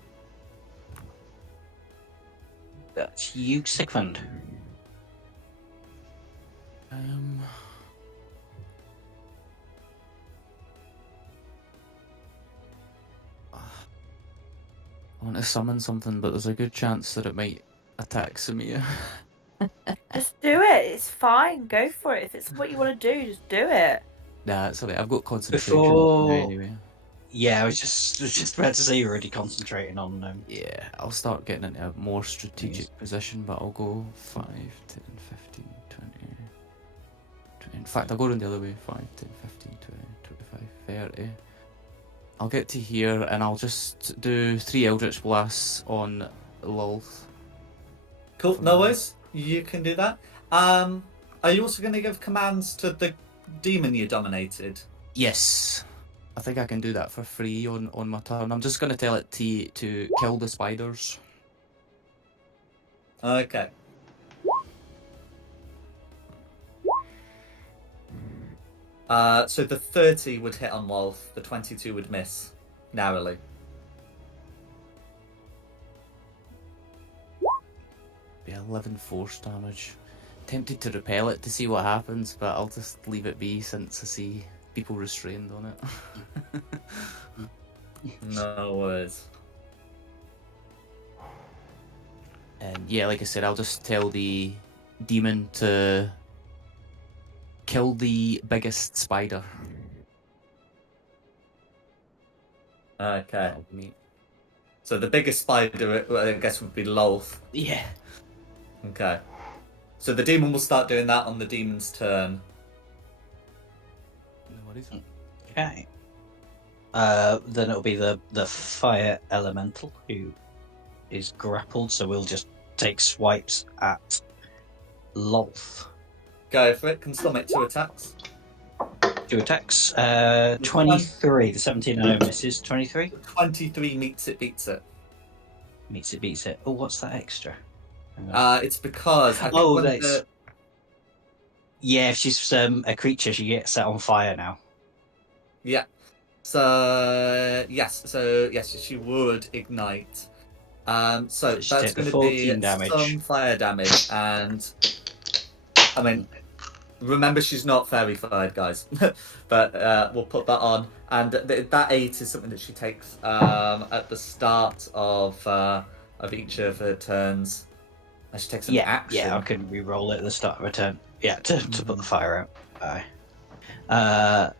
That's you, Sigmund. I want to summon something, but there's a good chance that it might attack Samia. Just do it. It's fine. Go for it. If it's what you want to do, just do it. Nah, it's alright. I've got concentration Before- anyway. Yeah, I was just about to say you're already concentrating on. Yeah, I'll start getting into a more strategic position, but I'll go 5, 10, 15, 20, 20. In fact, I'll go around the other way. 5, 10, 15, 20, 25, 30. I'll get to here and I'll just do 3 Eldritch Blasts on Lolth. Cool, no worries. You can do that. Are you also going to give commands to the demon you dominated? Yes. I think I can do that for free on my turn. I'm just going to tell it to kill the spiders. Okay. So the 30 would hit on Wolf, the 22 would miss, narrowly. Be 11 force damage. Tempted to repel it to see what happens, but I'll just leave it be since I see people restrained on it. No worries. And yeah, like I said, I'll just tell the demon to kill the biggest spider. Okay. That'll be- So the biggest spider, I guess, would be Lolth. Yeah. Okay. So the demon will start doing that on the demon's turn. No worries. Okay. Then it'll be the fire elemental who is grappled, so we'll just take swipes at Lolth. Go for it. Can still make 2 attacks. 2 attacks. 23. The 17 I know misses. 23. 23 meets it, beats it. Meets it, beats it. Oh, what's that extra? Hang on. It's because... I think Oh, when that's... Yeah, if she's a creature, she gets set on fire now. Yeah. So yes, she would ignite. So she that's take the going to 14 be damage. some fire damage, and I mean, remember she's not fairy fired, guys. But we'll put that on, and that 8 is something that she takes at the start of each of her turns. And she takes an action. Yeah, I can re-roll it at the start of a turn. Yeah, to put the fire out. Aye.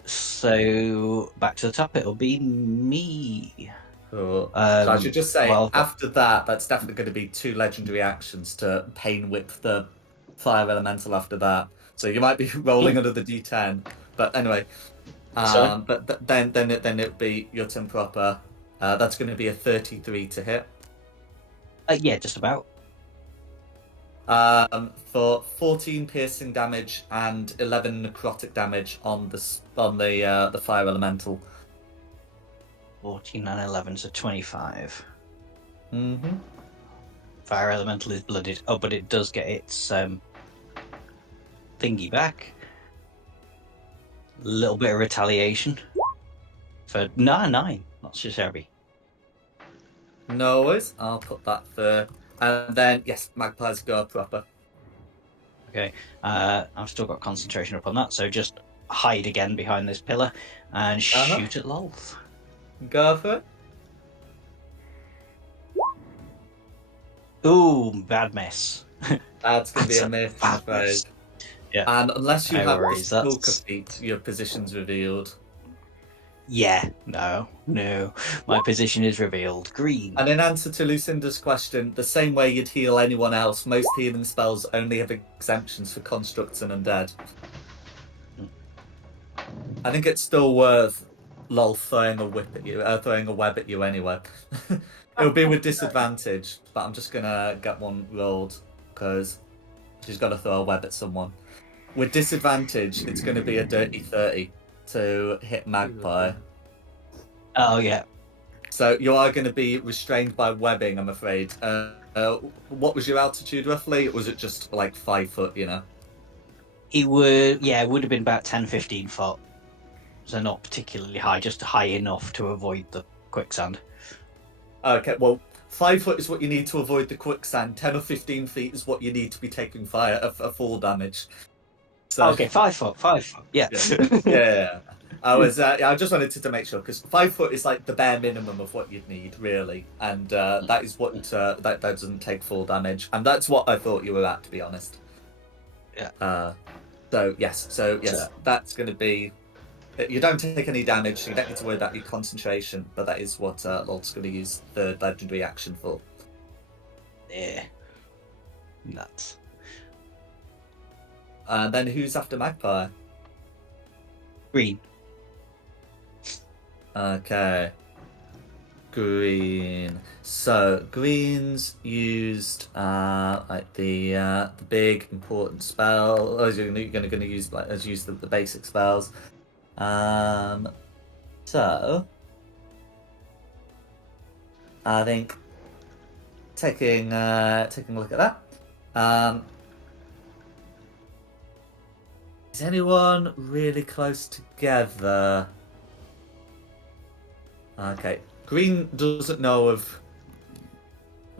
So back to the top, it'll be me. Cool. So I should just say, well, after that, that's definitely going to be 2 legendary actions to pain whip the fire elemental after that. So you might be rolling under the D10. But anyway, but then it'll be your turn proper. That's going to be a 33 to hit. Yeah, just about. For 14 piercing damage and 11 necrotic damage on the fire elemental. 14 and 11, so 25. Mm-hmm. Fire elemental is blooded. Oh, but it does get its thingy back. A little bit of retaliation. For 9, not so shabby. No worries. I'll put that there. And then, yes, magpies go proper. Okay, I've still got concentration up on that, so just hide again behind this pillar and shoot at Lolth. Go for it. Ooh, bad miss. That's going to be a miss, I'm afraid. Yeah. And unless you No have worries, the that's- feat, your position's revealed. Yeah, no. My position is revealed. Green. And in answer to Lucinda's question, the same way you'd heal anyone else, most healing spells only have exemptions for constructs and undead. I think it's still worth Lol throwing a web at you anyway. It'll be with disadvantage, but I'm just gonna get one rolled because she's got to throw a web at someone. With disadvantage, it's going to be a dirty 30 to hit Magpie. Oh, yeah. So you are going to be restrained by webbing, I'm afraid. What was your altitude roughly? Or was it just like 5 foot, you know? It would have been about 10-15 foot. So not particularly high, just high enough to avoid the quicksand. Okay, well, 5 foot is what you need to avoid the quicksand. 10 or 15 feet is what you need to be taking fall damage. So, Okay, 5 foot. Yeah. yeah. I just wanted to make sure, because 5 foot is like the bare minimum of what you'd need, really, and that is what that doesn't take full damage, and that's what I thought you were at, to be honest. Yeah. So yes, that's going to be. You don't take any damage, so you don't need to worry about your concentration, but that is what Lord's going to use the legendary action for. Yeah. Nuts. Then who's after Magpie? Green. Okay. Green. So Green's used like the big important spell. Oh, you're going to use the basic spells. So I think taking a look at that. Is anyone really close together? Okay, Green doesn't know of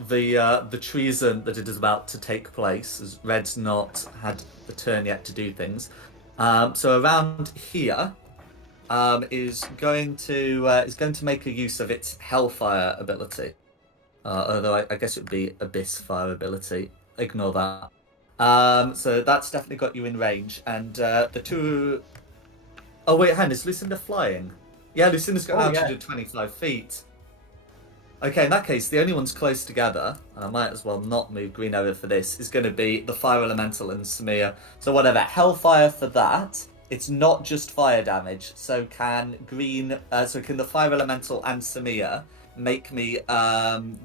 the treason that it is about to take place, as Red's not had the turn yet to do things. So around here is going to make a use of its Hellfire ability. Although I guess it would be Abyss Fire ability. Ignore that. So that's definitely got you in range. And the two... Oh wait, hang on, is Lucinda flying? Yeah, Lucinda's got 125 feet. Okay, in that case, the only ones close together, and I might as well not move Green over for this, is going to be the Fire Elemental and Samir. So whatever, Hellfire for that. It's not just fire damage. So can the Fire Elemental and Samir make me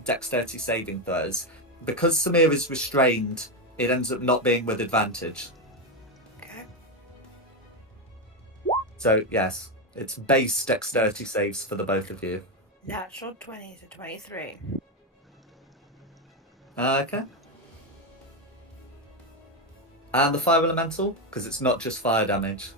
dexterity saving throws? Because Samir is restrained, it ends up not being with advantage. Okay. So yes, it's base dexterity saves for the both of you. Natural 20 to 23. Okay. And the Fire Elemental, because it's not just fire damage.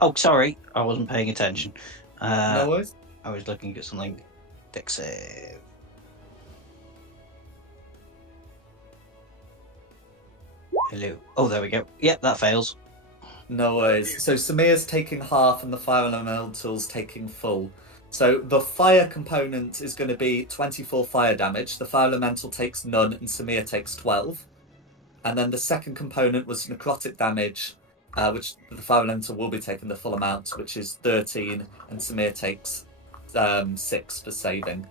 Oh, sorry, I wasn't paying attention. No worries. I was looking at something. Dex save. Hello. Oh, there we go. Yep, that fails. No worries. So Samir's taking half and the Fire Elemental's taking full. So the fire component is going to be 24 fire damage. The Fire Elemental takes none and Samir takes 12. And then the second component was necrotic damage, which the Fire Elemental will be taking the full amount, which is 13, and Samir takes 6 for saving.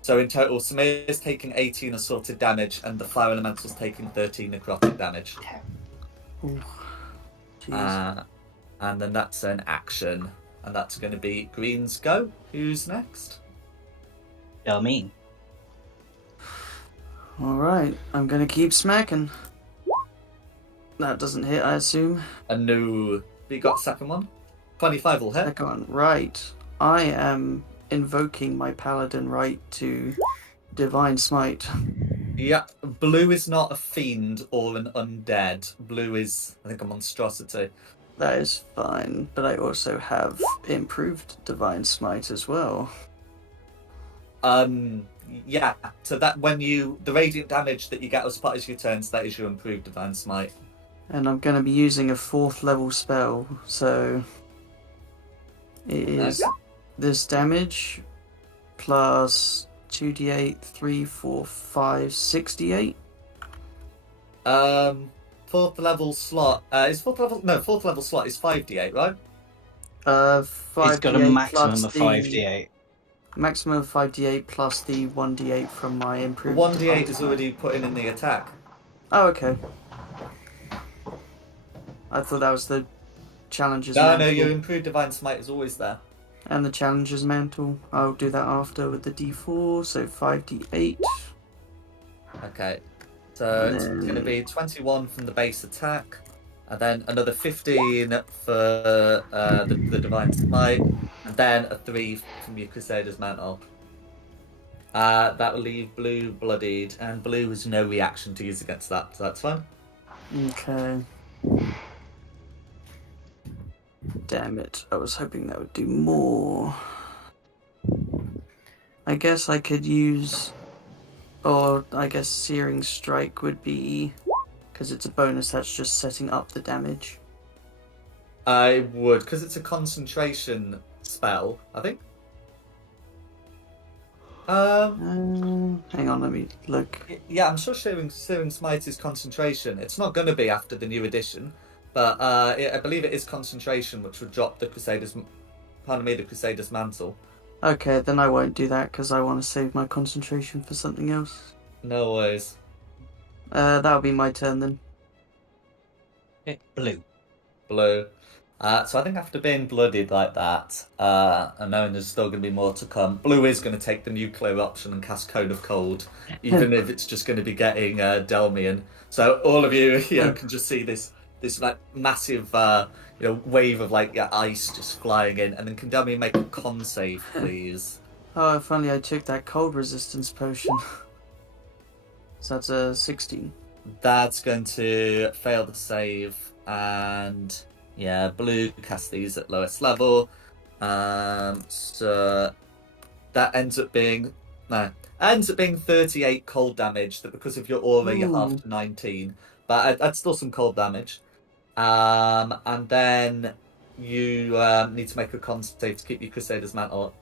So in total, Samir is taking 18 assaulted damage, and the Fire Elemental's taking 13 necrotic damage. Ooh. And then that's an action, and that's going to be Green's go. Who's next? Delmine. Alright, I'm gonna keep smacking. That doesn't hit, I assume. No. You got second one? 25 will hit. Second one, right. I am invoking my paladin right to Divine Smite. Yeah, blue is not a fiend or an undead. Blue is, I think, a monstrosity. That is fine, but I also have improved Divine Smite as well. Yeah, so that the radiant damage that you get as part of your turns, that is your improved Divine Smite. And I'm going to be using a 4th level spell, so it is this damage plus 2d8, 3, 4, 5, 6d8. 4th level slot is 4th level. No, 4th level slot is 5d8, right? 5d8 It's got a maximum plus of 5d8. Maximum of 5d8 plus the 1d8 from my improved. 1d8 is already put in the attack. Oh, okay. I thought that was the challenger's No, mantle. no, your improved Divine Smite is always there. And the challenger's mantle. I'll do that after with the d4, so 5d8. Okay, so it's going to be 21 from the base attack, and then another 15 for the Divine Smite, and then a 3 from your Crusader's Mantle. That will leave blue bloodied, and blue has no reaction to use against that, so that's fine. Okay. Damn it. I was hoping that would do more. I guess I could use... Or I guess Searing Strike would be... Because it's a bonus, that's just setting up the damage. I would, because it's a concentration spell, I think. Hang on, let me look. Yeah, I'm sure Searing Smite is concentration. It's not going to be after the new edition, but I believe it is concentration, which would drop the Crusader's Mantle. Okay, then I won't do that because I want to save my concentration for something else. No worries. That'll be my turn then. Okay, blue. Blue. So I think after being bloodied like that, and knowing there's still going to be more to come, blue is going to take the nuclear option and cast Cone of Cold, even if it's just going to be getting Delmian. So all of you, can just see this like massive wave of ice just flying in, and then can Delmian make a con save, please? Oh, if only I took that cold resistance potion. So that's a 16. That's going to fail the save, and yeah, blue cast these at lowest level. So that ends up being 38 cold damage. That because of your aura, you're half to 19, but that's still some cold damage. And then you need to make a con save to keep your Crusader's Mantle up.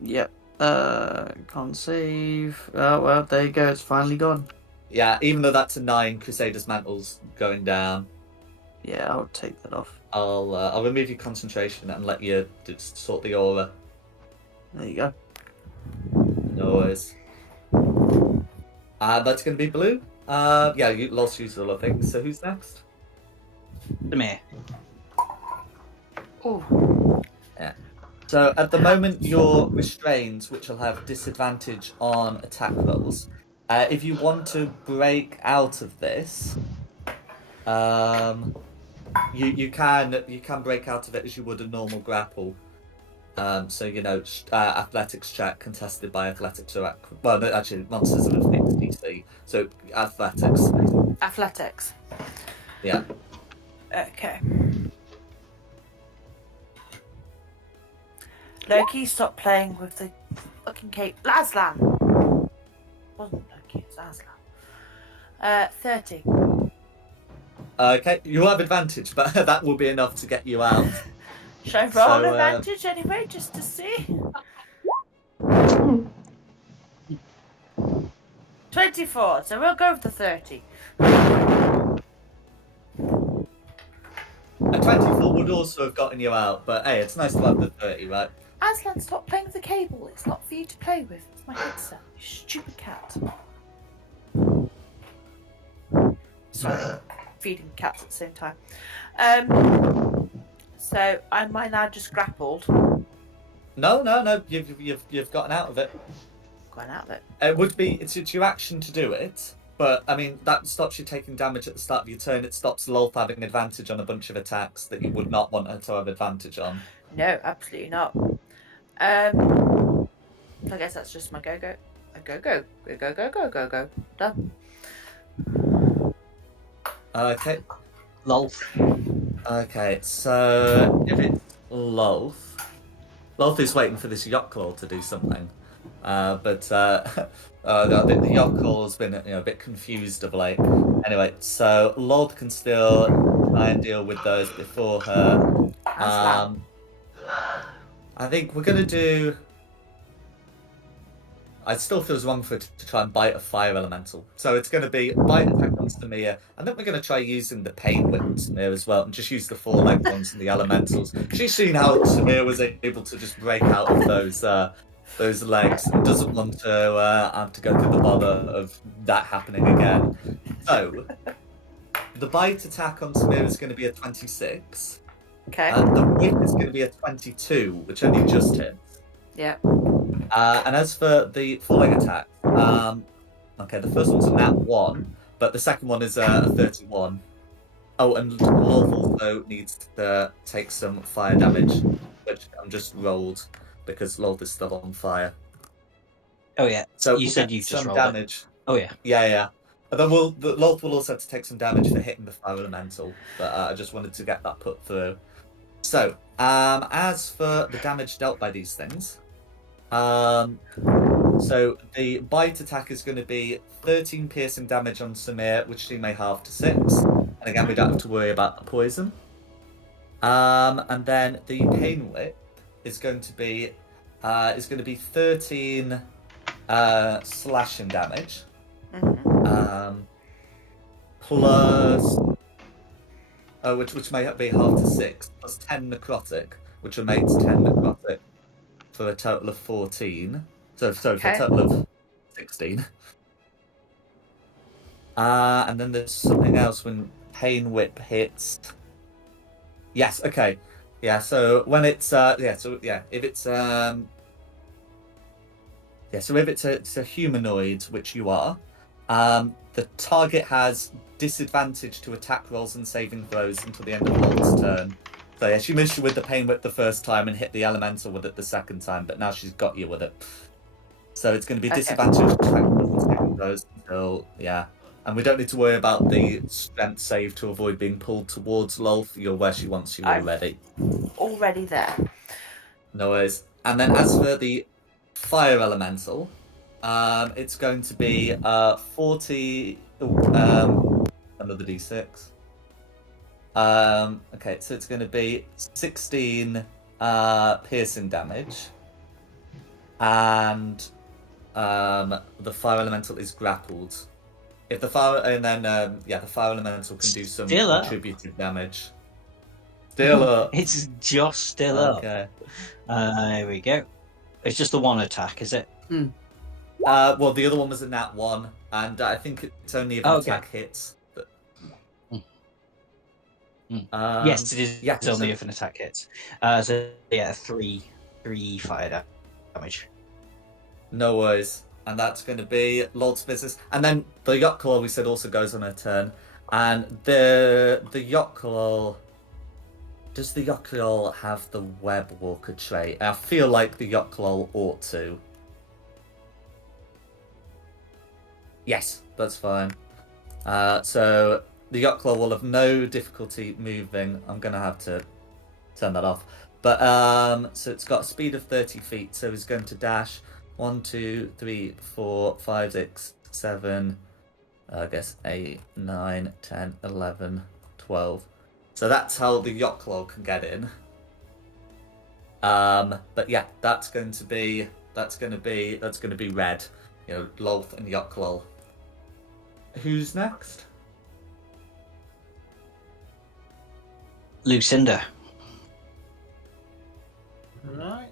Yep. Con save. Oh well, there you go. It's finally gone. Yeah, even though that's a 9, Crusader's Mantle's going down. Yeah, I'll take that off. I'll remove your concentration and let you sort the aura. There you go. No worries. That's going to be blue. Yeah, you lost use all of things. So who's next? Demir. Oh. Yeah. So at the moment you're restrained, which will have disadvantage on attack rolls. If you want to break out of this, you can break out of it as you would a normal grapple. So athletics check contested by athletics or well, no, actually monsters are a fixed DC. So athletics. Athletics. Yeah. Okay. Loki, stop playing with the fucking cape. Laslan! Wasn't Loki, it's Aslan. 30. Okay, you have advantage, but that will be enough to get you out. Should I roll advantage anyway, just to see? 24, so we'll go with the 30. A 24 would also have gotten you out, but hey, it's nice to have the 30, right? Aslan, stop playing with the cable. It's not for you to play with. It's my headset. You stupid cat. Sorry, feeding cats at the same time. So am I now just grappled? No. You've gotten out of it. Gone out of it. It's your action to do it, but I mean that stops you taking damage at the start of your turn. It stops Lolth having advantage on a bunch of attacks that you would not want her to have advantage on. No, absolutely not. I guess that's just my go. Go. Done. Okay. Lolth. Okay, so if it's Lolth is waiting for this yacht claw to do something, but the yacht claw's been a bit confused of late. Anyway, so Lolth can still try and deal with those before her. I think we're gonna do. It still feels wrong for it to try and bite a fire elemental. So it's going to be bite attack on Samir. I think we're going to try using the pain whip on Samir as well and just use the 4-legged ones and the elementals. She's seen how Samir was able to just break out of those legs and doesn't want to have to go through the bother of that happening again. So the bite attack on Samir is going to be a 26. Okay. And the whip is going to be a 22, which only just hits. Yeah. And as for the falling attack, okay, the first one's a nat 1, but the second one is a 31. Oh, and Lolth also needs to take some fire damage, which I'm just rolled because Lolth is still on fire. Oh yeah. So you said you just some rolled damage. It. Oh yeah. Yeah. And then Lolth will also have to take some damage for hitting the fire elemental, but I just wanted to get that put through. So, as for the damage dealt by these things, so the bite attack is going to be 13 piercing damage on Samir, which she may halve to 6. And again, we don't have to worry about the poison. And then the pain whip is going to be 13 slashing damage. Plus which may be half to 6, plus 10 necrotic, which will make 10 necrotic for a total of 14. So for a total of 16. And then there's something else when Pain Whip hits. Yes, okay. Yeah, so when it's if it's it's a humanoid, which you are, the target has disadvantage to attack rolls and saving throws until the end of Lord's turn. So yeah, she missed you with the Pain Whip the first time and hit the Elemental with it the second time, but now she's got you with it. So it's going to be disadvantage to attack rolls and saving throws until, and we don't need to worry about the strength save to avoid being pulled towards Lolth. You're where she wants you already. Already there. No worries. And then as for the Fire Elemental, it's going to be 40... another d6. Okay, so it's going to be 16 piercing damage. And the Fire Elemental is grappled. If the fire, and then the Fire Elemental can do some contributed damage. Still up. It's just still up. Okay. There we go. It's just the one attack, is it? Well, the other one was a nat 1, and I think it's only if an attack hits. But... yes, it is. It's only if an attack hits. So yeah, 3 fire damage. No worries. And that's going to be Lord's business. And then the Yacht Claw, we said, also goes on her turn. And the Yacht Claw... Does the Yacht Claw have the Web Walker trait? I feel like the Yacht Claw ought to. Yes, that's fine. So the Yacht Claw will have no difficulty moving. I'm going to have to turn that off. But so it's got a speed of 30 feet, so he's going to dash 1, 2, 3, 4, 5, 6, 7, I guess 8, 9, 10, 11, 12. So that's how the Yacht Claw can get in. But yeah, that's going to be red. You know, Lolth and Yacht Claw. Who's next? Lucinda. Right.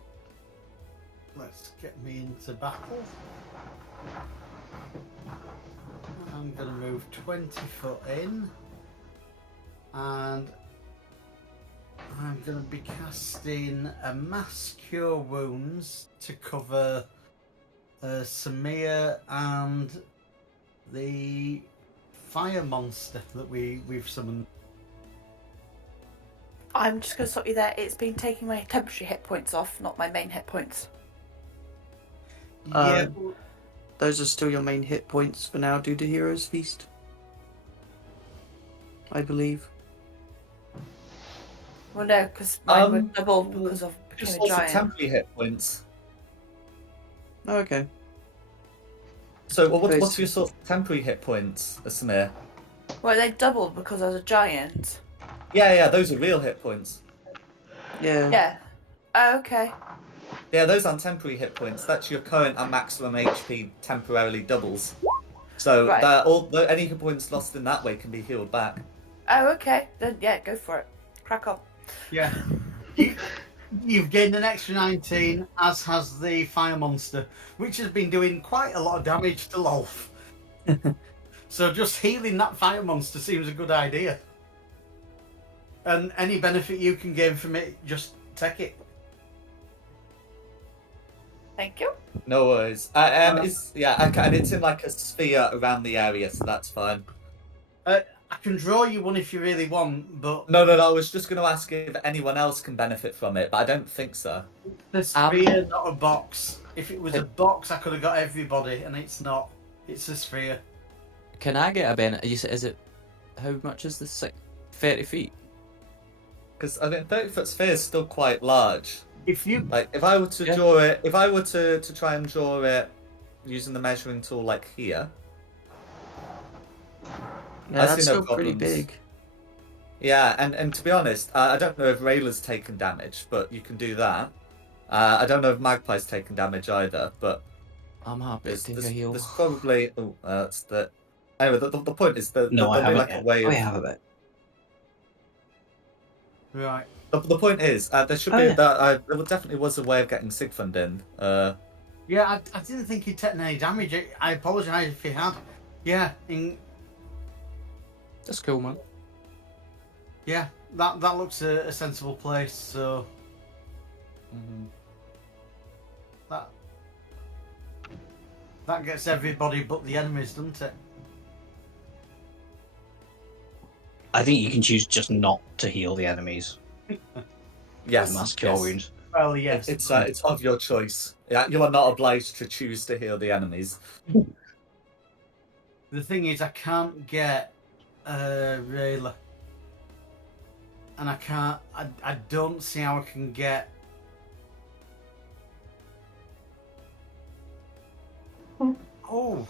Let's get me into battle. I'm going to move 20 foot in. And I'm going to be casting a Mass Cure Wounds to cover Samir and the fire monster that we've summoned. I'm just going to stop you there. It's been taking my temporary hit points off, not my main hit points. Yeah. Those are still your main hit points for now due to Hero's Feast, I believe. Well, no, because mine were double because of Just became a also giant. temporary hit points. Oh, okay. So what's your sort of temporary hit points, Samir? Well, they doubled because I was a giant. Yeah, those are real hit points. Yeah. Yeah. Oh, okay. Yeah, those aren't temporary hit points. That's your current and maximum HP temporarily doubles. So Right. any hit points lost in that way can be healed back. Oh, okay. Then, yeah, go for it. Crack on. Yeah. You've gained an extra 19, as has the fire monster, which has been doing quite a lot of damage to Lolth. So just healing that fire monster seems a good idea. And any benefit you can gain from it, just take it. Thank you. No worries. And it's in like a sphere around the area, so that's fine. I can draw you one if you really want, but... No, I was just going to ask if anyone else can benefit from it, but I don't think so. The sphere, not a box. If it was a box, I could have got everybody, and it's not. It's a sphere. Can I get a benefit? Is it... How much is this? 30 feet? Because I think 30-foot sphere is still quite large. If you Like, if I were to Yeah. draw it, if I were to try and draw it using the measuring tool, like here, Yeah, I that's see no still pretty problems. big. yeah, and to be honest, I don't know if Rayla's taken damage, but you can do that. I don't know if Magpie's taken damage either, but I'm happy to take a heal. there's probably that's the. Anyway, the point is that No, I there'll be haven't like a yet. way Oh, of. yeah, I have a bit. right, The point is, there should Oh, be yeah. there definitely was a way of getting Sigfund in. yeah, I didn't think he'd taken any damage. I apologise if he had. Yeah, That's cool, man. yeah, that looks a sensible place. So Mm-hmm. that gets everybody but the enemies, doesn't it? I think you can choose just not to heal the enemies. Yes, Mass cure yes. wounds. Well, yes. It's of your choice. Yeah, you are not obliged to choose to heal the enemies. The thing is, I can't get Rayla, and I can't. I don't see how I can get. Oh,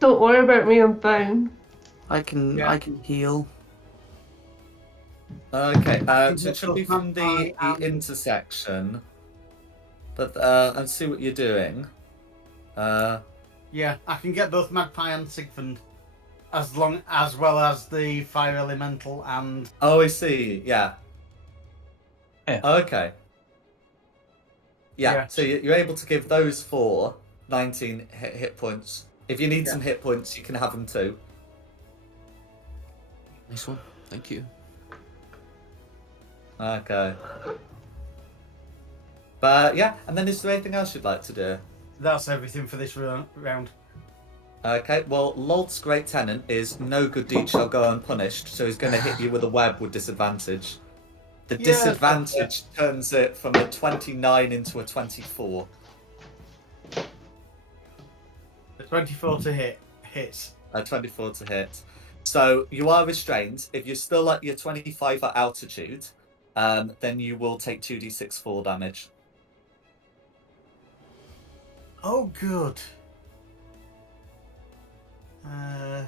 Don't worry about me, I'm fine. I can Yeah. heal. Okay, Is so it it should be from the Magpie and- intersection. But and see what you're doing. yeah, I can get both Magpie and Sigfund, as well as the Fire Elemental and. Oh, I see. Yeah. Yeah. Okay. Yeah. Yeah. So you're able to give those 4 19 hit points. If you need Yeah. some hit points, you can have them too. Nice one. Thank you. Okay. But yeah, and then is there anything else you'd like to do? That's everything for this round. Okay, well, Lolt's Great Tenant is no good deed shall go unpunished, so he's going to hit you with a web with disadvantage. The Yeah, disadvantage turns it from a 29 into a 24. The 24 to hits. 24 to hit. So you are restrained. If you're still at your 25 at altitude, then you will take 2d6 fall damage. Oh, good. Yeah.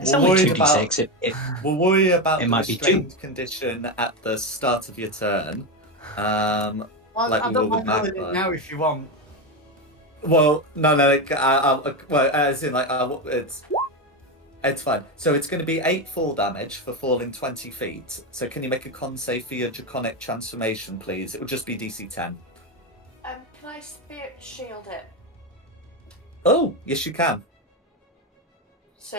It's only 2d6. We'll worry about It the might be 2. restrained condition at the start of your turn. Well, Like I we don't will with mind rolling it Magpie. now if you want. Well, no, like, well, as in, like, it's fine. So it's going to be 8 fall damage for falling 20 feet. So can you make a con save for your draconic transformation, please? It would just be DC 10. Can I spirit shield it? Oh, yes, you can. So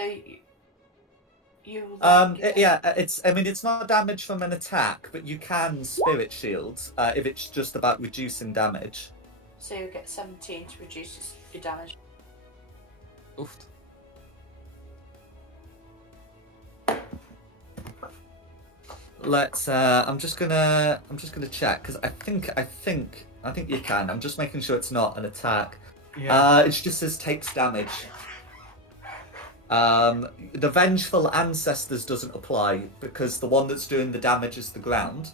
you. Yeah, it's. I mean, it's not damage from an attack, but you can spirit shield if it's just about reducing damage. So you get 17 to reduce your damage. Oof. Let's. I'm just gonna check because I think you can. I'm just making sure it's not an attack. Yeah. It just says takes damage. The Vengeful Ancestors doesn't apply because the one that's doing the damage is the ground.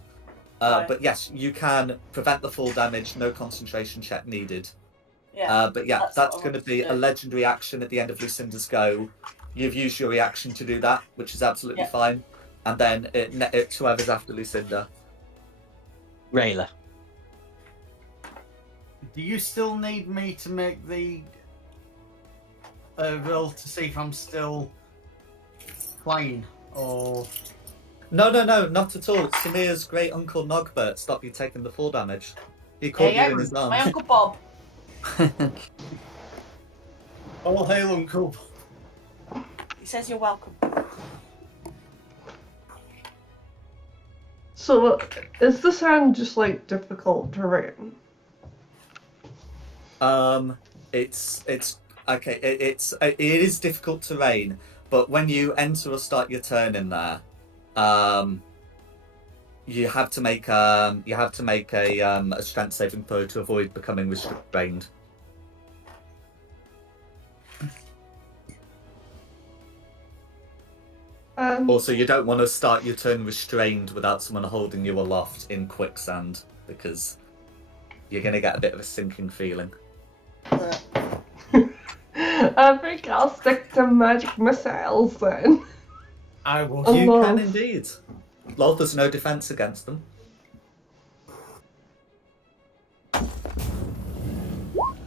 Right. But yes, you can prevent the full damage, no concentration check needed. Yeah. But yeah, that's that's what I going to wanted be to a do. legendary action at the end of Lucinda's go. You've used your reaction to do that, which is absolutely Yeah. fine. And then it's whoever's after Lucinda. Rayla. Do you still need me to make the roll to see if I'm still flying, or No, not at all. Samir's great uncle Nogbert stopped you taking the full damage. He caught you in his arms. My Uncle Bob. all hail Uncle? He says you're welcome. So, is the sand just like difficult terrain? It's okay. It is difficult terrain, but when you enter or start your turn in there, you have to make a strength saving throw to avoid becoming restrained. Also, you don't want to start your turn restrained without someone holding you aloft in quicksand, because you're going to get a bit of a sinking feeling. I think I'll stick to magic missiles then. I will. You Lol. can indeed. Lol, there's no defense against them.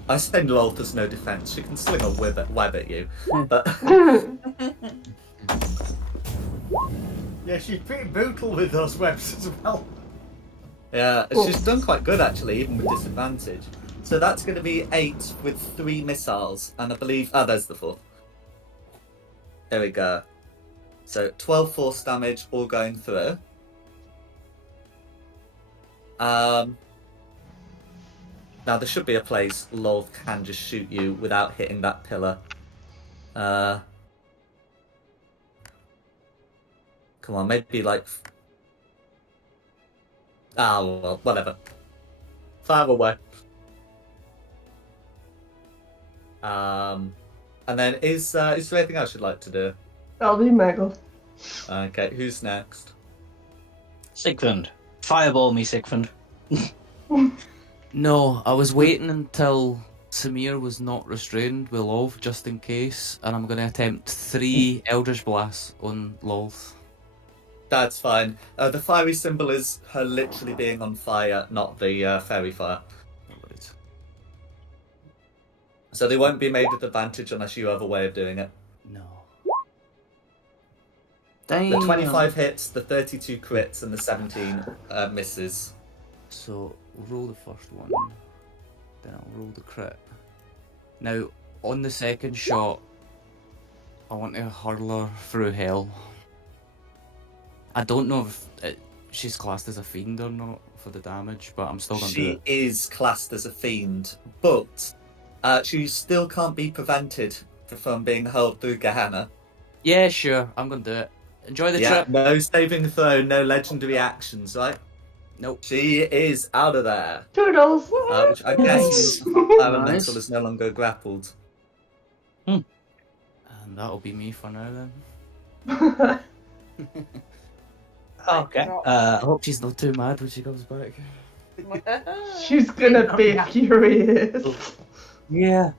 I say lol, there's no defense. She can sling a web at you, but Yeah, she's pretty brutal with those webs as well. yeah, she's done quite good actually, even with disadvantage. So that's going to be 8 with 3 missiles, and I believe there's the 4th. There we go. So 12 force damage, all going through. Now there should be a place Lol can just shoot you without hitting that pillar. Come on, maybe like... well, whatever. Fire away. And then is there anything else you'd like to do? I'll be Megal. Okay, who's next? Sigfund. Fireball me, Sigfund. No, I was waiting until Samir was not restrained with Lolth, just in case, and I'm going to attempt 3 Eldritch Blasts on Lolth. That's fine. The fiery symbol is her literally being on fire, not the fairy fire. Right. So they won't be made with advantage unless you have a way of doing it. No. Damn. The 25 hits, the 32 crits, and the 17 misses. So, we'll roll the first one, then I'll roll the crit. Now, on the second shot, I want to hurl her through hell. I don't know if she's classed as a fiend or not for the damage, but I'm still going to do She it. is classed as a fiend, but she still can't be prevented from being hurled through Gehenna. Yeah, sure, I'm going to do it. Enjoy the Yeah, trip. no saving throw, no legendary actions, right? Nope. She is out of there. Toodles! Which I guess Elemental is no longer grappled. And that'll be me for now then. Okay. I hope she's not too mad when she comes back. She's gonna be furious. Yeah.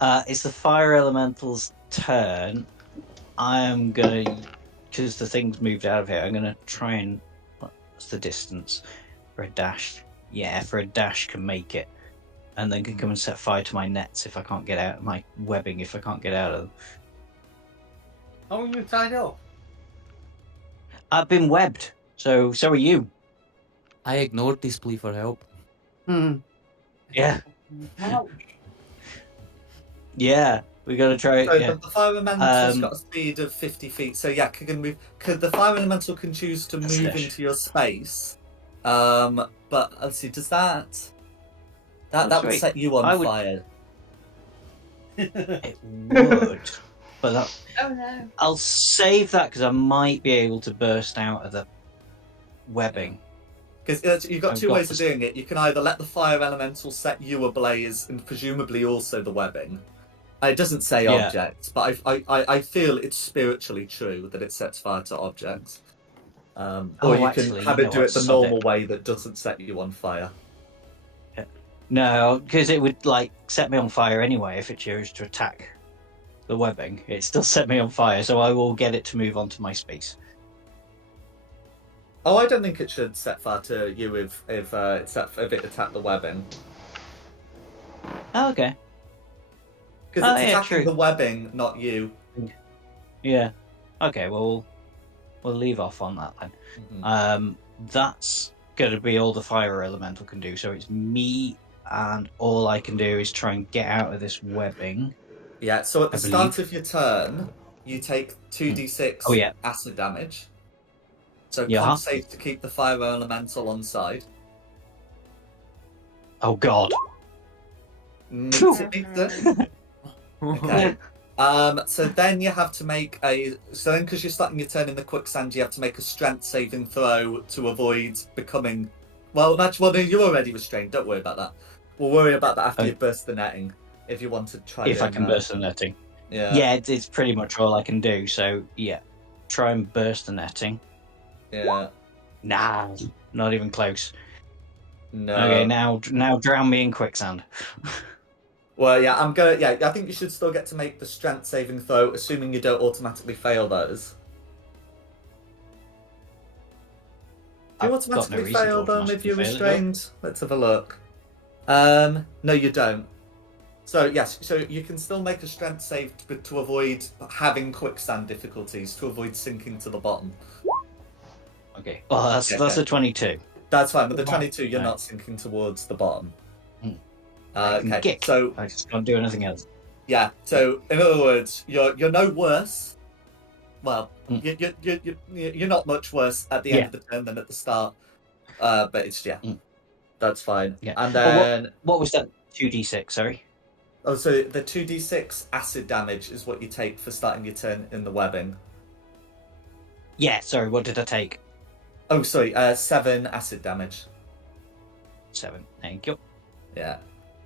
It's the fire elemental's turn. I am gonna, because the thing's moved out of here, I'm gonna try and... What's the distance for a dash? Yeah, for a dash can make it. And then can come and set fire to my nets if I can't get out, my webbing if I can't get out of them. How are you tied up? I've been webbed, so are you. I ignored this plea for help. Yeah. Yeah, we gotta try. So Yeah. the fire elemental's got a speed of 50 feet. So yeah, the fire elemental can choose to That's move dash. into your space. But let's see, does that would sweet. set you on I would- fire? It would, but that, Oh no. I'll save that because I might be able to burst out of the webbing. Because you've got I've two got ways of this- doing it. You can either let the fire elemental set you ablaze, and presumably also the webbing. It doesn't say Yeah. objects, but I feel it's spiritually true that it sets fire to objects. Or you actually, can have you it know do what, it the sod normal it. way that doesn't set you on fire. No, because it would set me on fire anyway if it chose to attack the webbing. It still set me on fire, so I will get it to move onto my space. Oh, I don't think it should set fire to you if it attacked the webbing. Oh, okay. Because it's yeah, attacking true. the webbing, not you. Yeah. Okay. Well, we'll leave off on that then. Mhm. That's going to be all the fire elemental can do. So it's me, and all I can do is try and get out of this webbing. Yeah, so at the I start believe. of your turn, you take 2d6 Oh, yeah. acid damage. So Yeah. con save to keep the fire elemental on side. Oh God. Meet it. Okay. So then you have to make because you're starting your turn in the quicksand, you have to make a strength saving throw to avoid becoming. Well, no, you're already restrained. Don't worry about that. We'll worry about that after Oh. you burst the netting. If you want to try. If I doing can that. burst the netting. Yeah. Yeah, it's pretty much all I can do. So yeah. try and burst the netting. Yeah. Nah, not even close. No. Okay, now drown me in quicksand. Well, yeah, I'm going. Yeah, I think you should still get to make the strength saving throw, assuming you don't automatically fail those. Do you I've got no automatically reason to fail them if automatically you're fail it, though. restrained? Let's have a look. No, you don't. So yes, so you can still make a strength save to avoid having quicksand difficulties, to avoid sinking to the bottom. Okay. Well, that's Okay. a 22. That's fine. With the Wow. 22, you're Right. not sinking towards the bottom. I can Okay. kick. So I just can't do anything else. yeah. So in other words, you're no worse. Well, Mm. you're not much worse at the end of the turn than at the start. But it's that's fine. Yeah. And Oh, then What was that? 2d6. Sorry. oh, so the 2d6 acid damage is what you take for starting your turn in the webbing. Yeah. Sorry. What did I take? Oh, sorry, 7 acid damage. 7. Thank you. Yeah.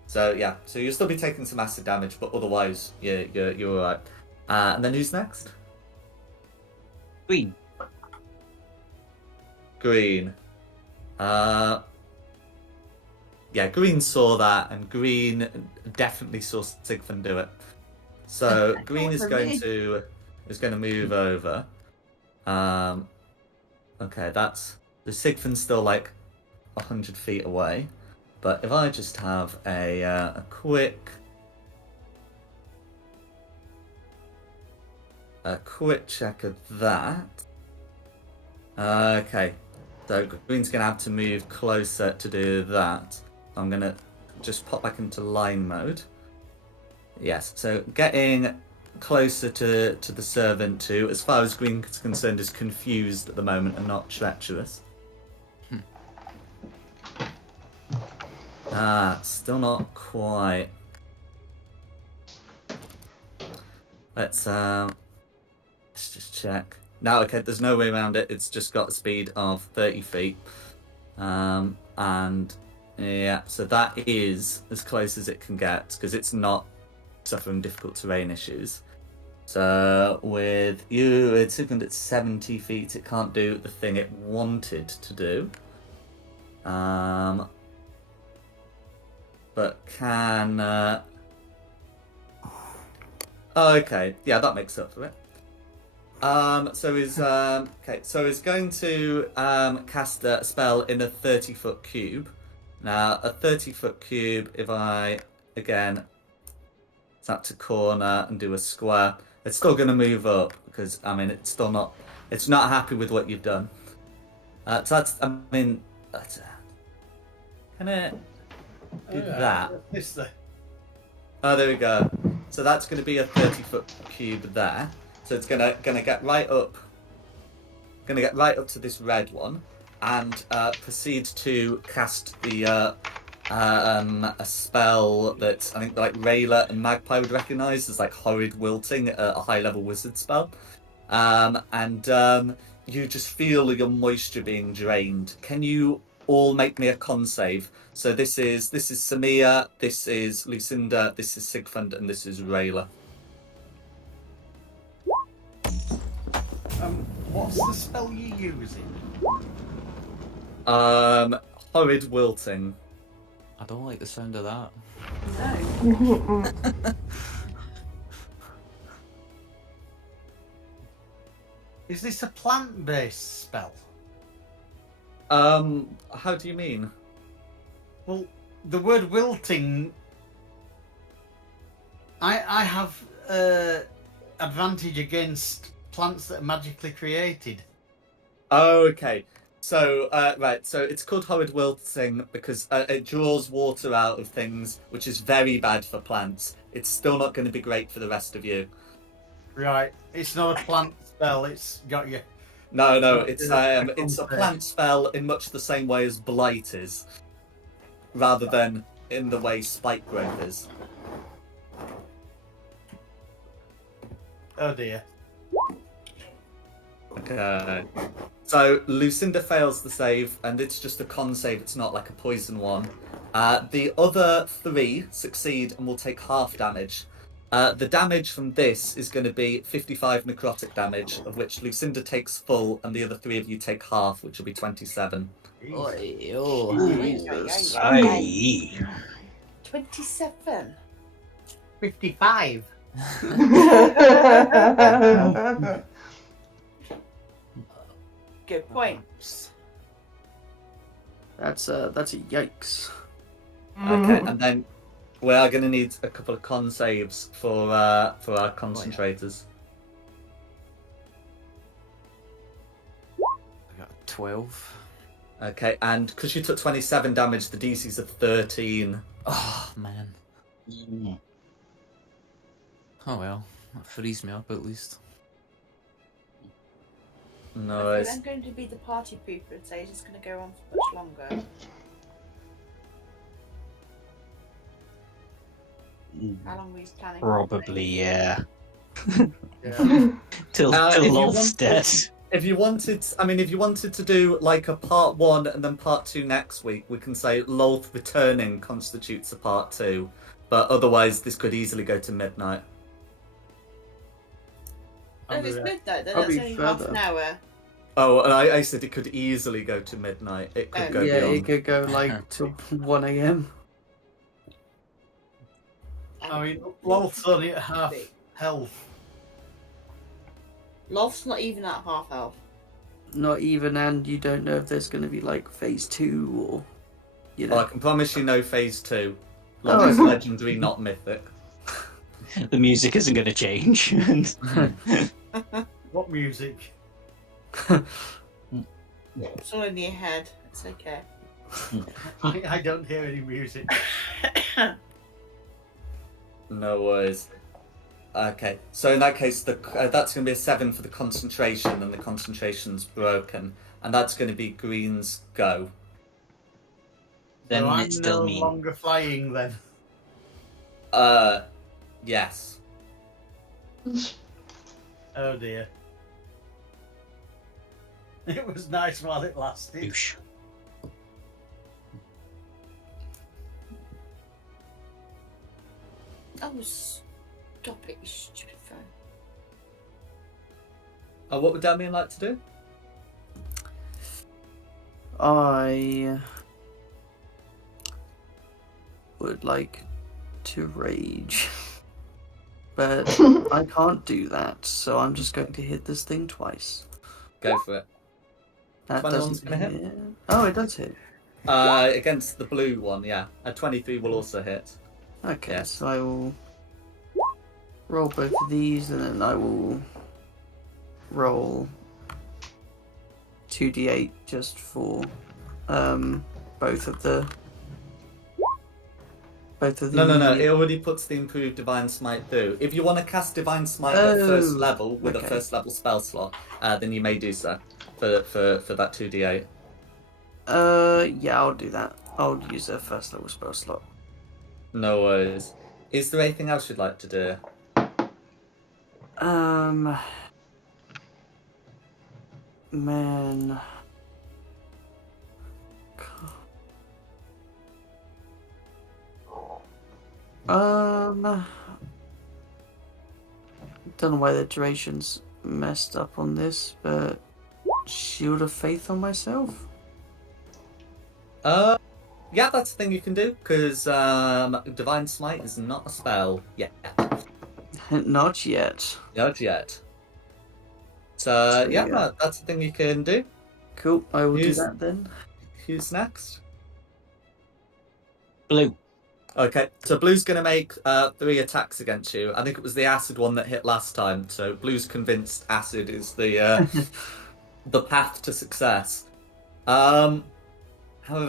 So yeah, so you'll still be taking some acid damage, but otherwise you're alright. And then who's next? Green. Green. Yeah, Green saw that, and Green definitely saw Sigfund do it. So Green is going to move over. Okay, that's the Sigfund's still like 100 feet away, but if I just have a quick check of that. Okay, so Green's gonna have to move closer to do that. I'm gonna just pop back into line mode. Yes, so getting closer to the servant too, as far as Green is concerned, is confused at the moment and not treacherous. Still not quite. Let's just check. Now, okay, there's no way around it. It's just got a speed of 30 feet. And yeah, so that is as close as it can get because it's not suffering difficult terrain issues. So with you, it's even at 70 feet, it can't do the thing it wanted to do. But can... Oh, okay, yeah, that makes up for it. So he's going to cast a spell in a 30-foot cube. Now, a 30-foot cube, if I, again, snap to corner and do a square, it's still going to move up because, I mean, it's not happy with what you've done. So that's, I mean, can it do that? Oh, there we go. So that's going to be a 30-foot cube there. So it's gonna get right up to this red one, and proceed to cast the a spell that I think like Rayla and Magpie would recognise as like Horrid Wilting, a high-level wizard spell, and you just feel your moisture being drained. Can you all make me a con save? So this is Samia, this is Lucinda, this is Sigfund, and this is Rayla. What's the spell you're using? Horrid Wilting. I don't like the sound of that. No. Is this a plant-based spell? How do you mean? Well, the word wilting... I have advantage against plants that are magically created. Oh, okay. So, right, so it's called Horrid Wilting because it draws water out of things, which is very bad for plants. It's still not going to be great for the rest of you. Right, it's not a plant spell, it's got you. No, it's a plant spell in much the same way as Blight is, rather than in the way Spike Growth is. Oh dear. Okay. So Lucinda fails the save, and it's just a con save, it's not like a poison one. The other 3 succeed and will take half damage. The damage from this is going to be 55 necrotic damage, of which Lucinda takes full, and the other 3 of you take half, which will be 27. Jesus. Aye. 27. 55. Good point. That's a yikes. Okay, and then we are going to need a couple of con saves for our concentrators. I got a 12. Okay, and because you took 27 damage, the DC's of 13. Oh, man. Mm. Oh, well. That frees me up, at least. No, I'm going to be the party pooper and say it's going to go on for much longer. How long were you planning? Probably, yeah. Yeah. Till if you Lol's dead. If you wanted to do like a part 1 and then part 2 next week, we can say Lolth returning constitutes a part 2. But otherwise, this could easily go to midnight. Oh, if it's midnight, then that's Probably only half further. an hour. Oh, and I said it could easily go to midnight. It could go Yeah, beyond. it could go like till 1 a.m. I mean, Lolth's only at half health. Loft's not even at half health. Not even, and you don't know if there's going to be like phase 2 or, you Well, I know. can promise you no phase 2. Oh. Long as legendary, not mythic. The music isn't going to change. What music? It's all in your head. It's okay. I don't hear any music. No worries. Okay, so in that case, that's going to be a 7 for the concentration, and the concentration's broken, and that's going to be Green's go. Then So I'm it's still no me. longer flying then. Yes. Oh dear. It was nice while it lasted. Boosh. Oh, stop it, you stupid phone. What would Damien like to do? I would like to rage. But I can't do that, so I'm just going to hit this thing twice. Go for it. That 21's doesn't gonna hit? hit. Oh, it does hit. Against the blue one, yeah. A 23 will also hit. Okay, Yes. so I will roll both of these, and then I will roll 2d8 just for both of the. No. It already puts the improved Divine Smite through. If you want to cast Divine Smite at first level with a okay. first level spell slot, then you may do so for that 2d8. Yeah, I'll do that. I'll use a first level spell slot. No worries. Is there anything else you'd like to do? Man. Don't know why the duration's messed up on this, but Shield of Faith on myself? Yeah, that's the thing you can do, because Divine Smite is not a spell yet. Not yet. Not yet. So, yeah, yeah. that's the thing you can do. Cool, I will do Who's- that then. Who's next? Blue. Okay, so Blue's going to make 3 attacks against you. I think it was the acid one that hit last time, so Blue's convinced acid is the the path to success. However,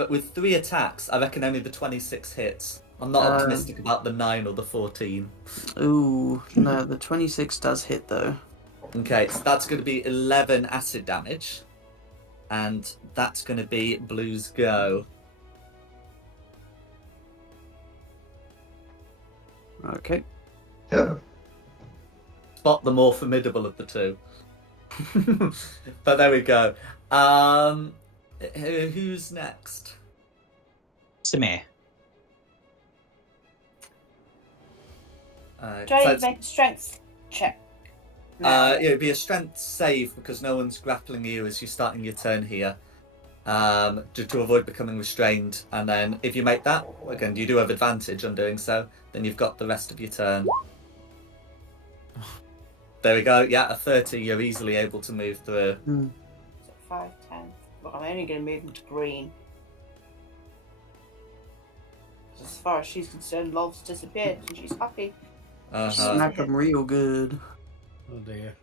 with 3 attacks, I reckon only the 26 hits. I'm not optimistic about the 9 or the 14. Ooh, no, the 26 does hit though. Okay, so that's going to be 11 acid damage. And that's going to be Blue's go. Okay. Yeah. Spot the more formidable of the two. But there we go. Who's next? Samir. Do I need to make a strength check? No. It'd be a strength save because no one's grappling you as you're starting your turn here. To avoid becoming restrained, and then if you make that, again, you do have advantage on doing so, then you've got the rest of your turn. There we go, yeah, a 30, you're easily able to move through. So 5, 10. Well, I'm only going to move into green. As far as she's concerned, Lol's disappeared and she's happy. Smack them real good. Oh dear.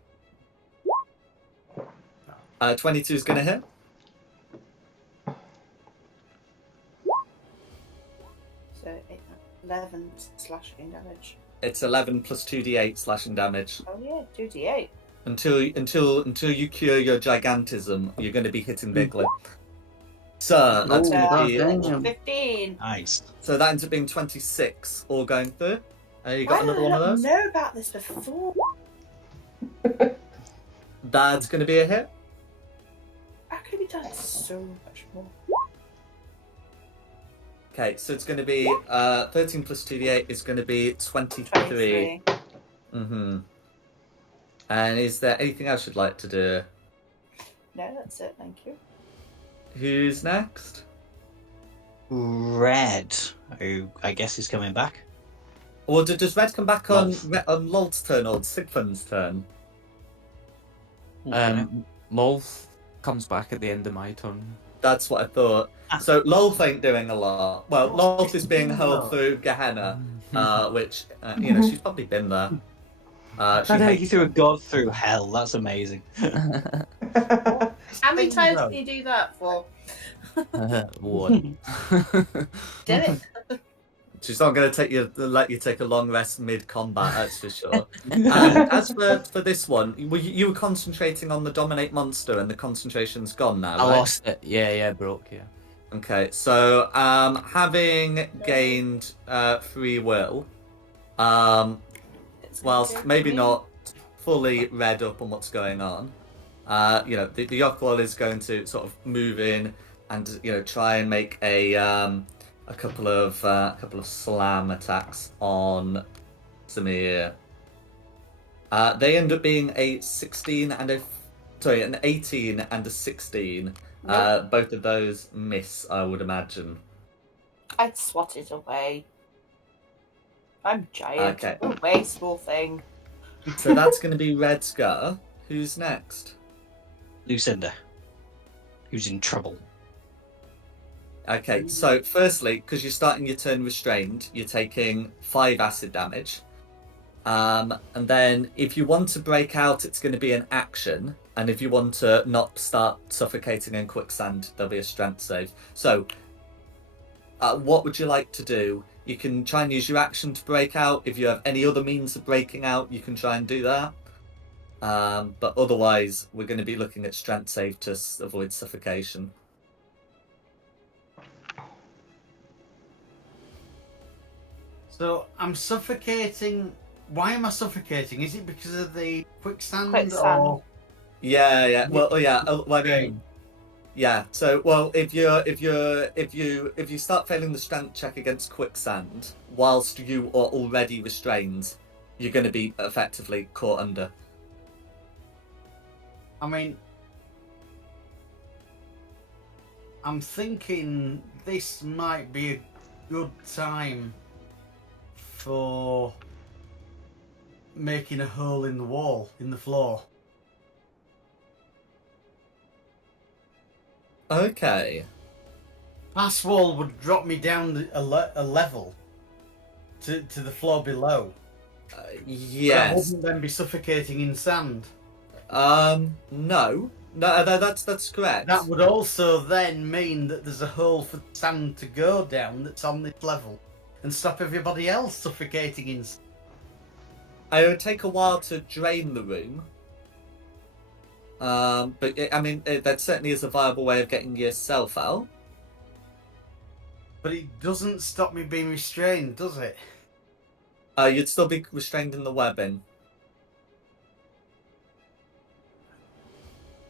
22 is going to hit. So 11 slashing damage. It's 11 plus 2d8 slashing damage. Oh yeah, 2d8. Until you cure your gigantism, you're going to be hitting bigly. So that's going to be 15. Nice. So that ends up being 26, all going through. You got another one of those? I didn't know about this before. That's going to be a hit. I could have done so much more. Okay, so it's going to be 13 plus 2d8 is going to be 23. 23. Mm-hmm. And is there anything else you'd like to do? No, that's it, thank you. Who's next? Red, who I guess is coming back. Or does Red come back on Lolth. on Lolth's turn or Sigfund's turn? Lolth comes back at the end of my turn. That's what I thought. So Lolth ain't doing a lot. Well, Lolth is being hurled through Gehenna, which, she's probably been there. She I know you hates threw a god through hell. That's amazing. How many times can you do that for? One. Did it? She's not going to let you take a long rest mid-combat, that's for sure. As for this one, you were concentrating on the dominate monster, and the concentration's gone now, I right? lost it. Yeah, broke, yeah. Okay, so having gained free will, whilst maybe not fully read up on what's going on, the Yockwall is going to sort of move in and try and make a couple of slam attacks on Samir. They end up being a 16 and an 18 and a 16. Nope. Both of those miss, I would imagine. I'd swat it away. I'm giant. Okay. A way small thing. So that's going to be Red Scar. Who's next? Lucinda, who's in trouble. Okay, so firstly, because you're starting your turn restrained, you're taking 5 acid damage. And then if you want to break out, it's going to be an action. And if you want to not start suffocating in quicksand, there'll be a strength save. So, what would you like to do? You can try and use your action to break out. If you have any other means of breaking out, you can try and do that. But otherwise, we're going to be looking at strength save to avoid suffocation. So I'm suffocating. Why am I suffocating? Is it because of the quicksand? Quicksand. Or... Yeah. Well, yeah. Well, I mean, yeah. So, well, if you start failing the strength check against quicksand whilst you are already restrained, you're going to be effectively caught under. I mean, I'm thinking this might be a good time for making a hole in the wall, in the floor. Okay. Pass wall would drop me down a level to the floor below. Yes. I wouldn't then be suffocating in sand. No, that's correct. That would also then mean that there's a hole for sand to go down that's on this level and stop everybody else suffocating in sand. It would take a while to drain the room. But that certainly is a viable way of getting yourself out. But it doesn't stop me being restrained, does it? You'd still be restrained in the webbing.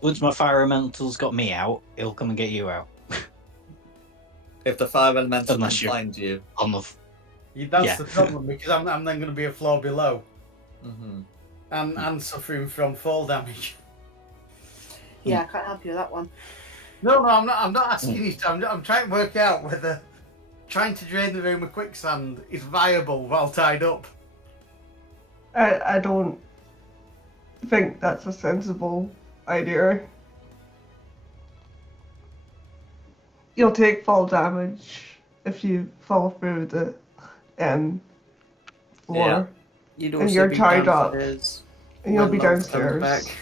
Once my fire elemental's got me out, he'll come and get you out. If the fire elemental can Unless you're- find you. That's Yeah. the problem, because I'm then going to be a floor below. Mm-hmm. And suffering from fall damage. Yeah, I can't help you with that one. No, I'm not asking you to. I'm trying to work out whether trying to drain the room with quicksand is viable while tied up. I don't think that's a sensible idea. You'll take fall damage if you fall through the floor. Yeah. You'd And also you're be tied up. downstairs And you'll when be Love's coming downstairs. back.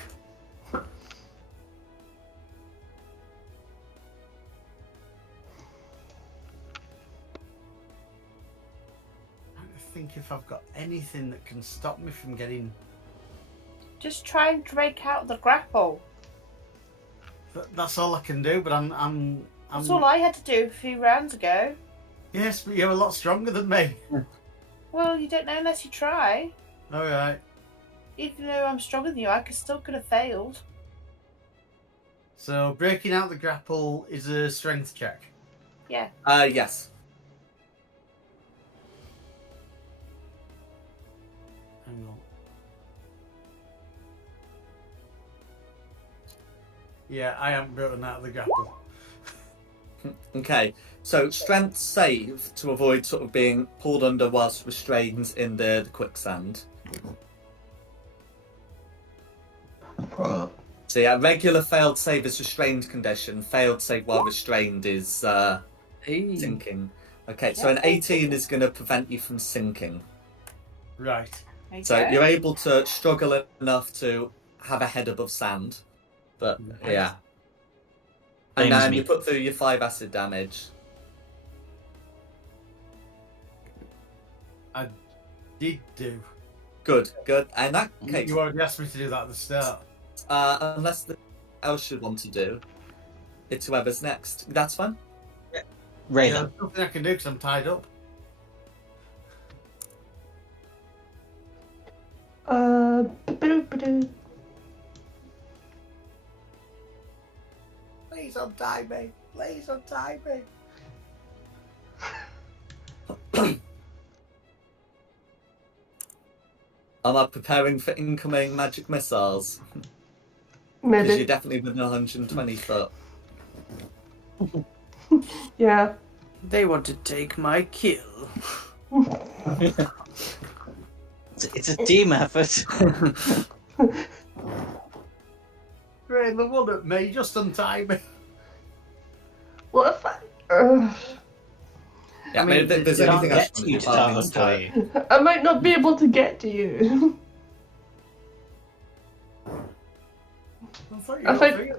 I think if I've got anything that can stop me from getting. Just try and break out the grapple. That's all I can do. But I'm. That's all I had to do a few rounds ago. Yes, but you're a lot stronger than me. Well, you don't know unless you try. All right. Even though I'm stronger than you, I still could have failed. So breaking out the grapple is a strength check. Yeah. Yes. Hang on. Yeah, I haven't broken out of the grapple. Okay. So strength save to avoid sort of being pulled under whilst restrained in the quicksand. So yeah, regular failed save is restrained condition. Failed save while restrained is Hey. sinking. Okay, so an 18 is going to prevent you from sinking. Right. Okay. So you're able to struggle enough to have a head above sand, but yeah. And Same as then me. you put through your 5 acid damage. I did do. Good. In that case, You already asked me to do that at the start. unless the else should want to do, it's whoever's next. That's fine. Ray, There's nothing I can do because I'm tied up. Ba-doo-ba-doo. Please untie me. Please untie me. Am I preparing for incoming magic missiles? Because you're Maybe. definitely within 120 foot. Yeah. They want to take my kill. it's a team effort. Rain the one at me. Just untie me. What if I... Yeah, I mean, if there's Can't anything else get you to untie you. I might not be able to get to you. I thought you I were think-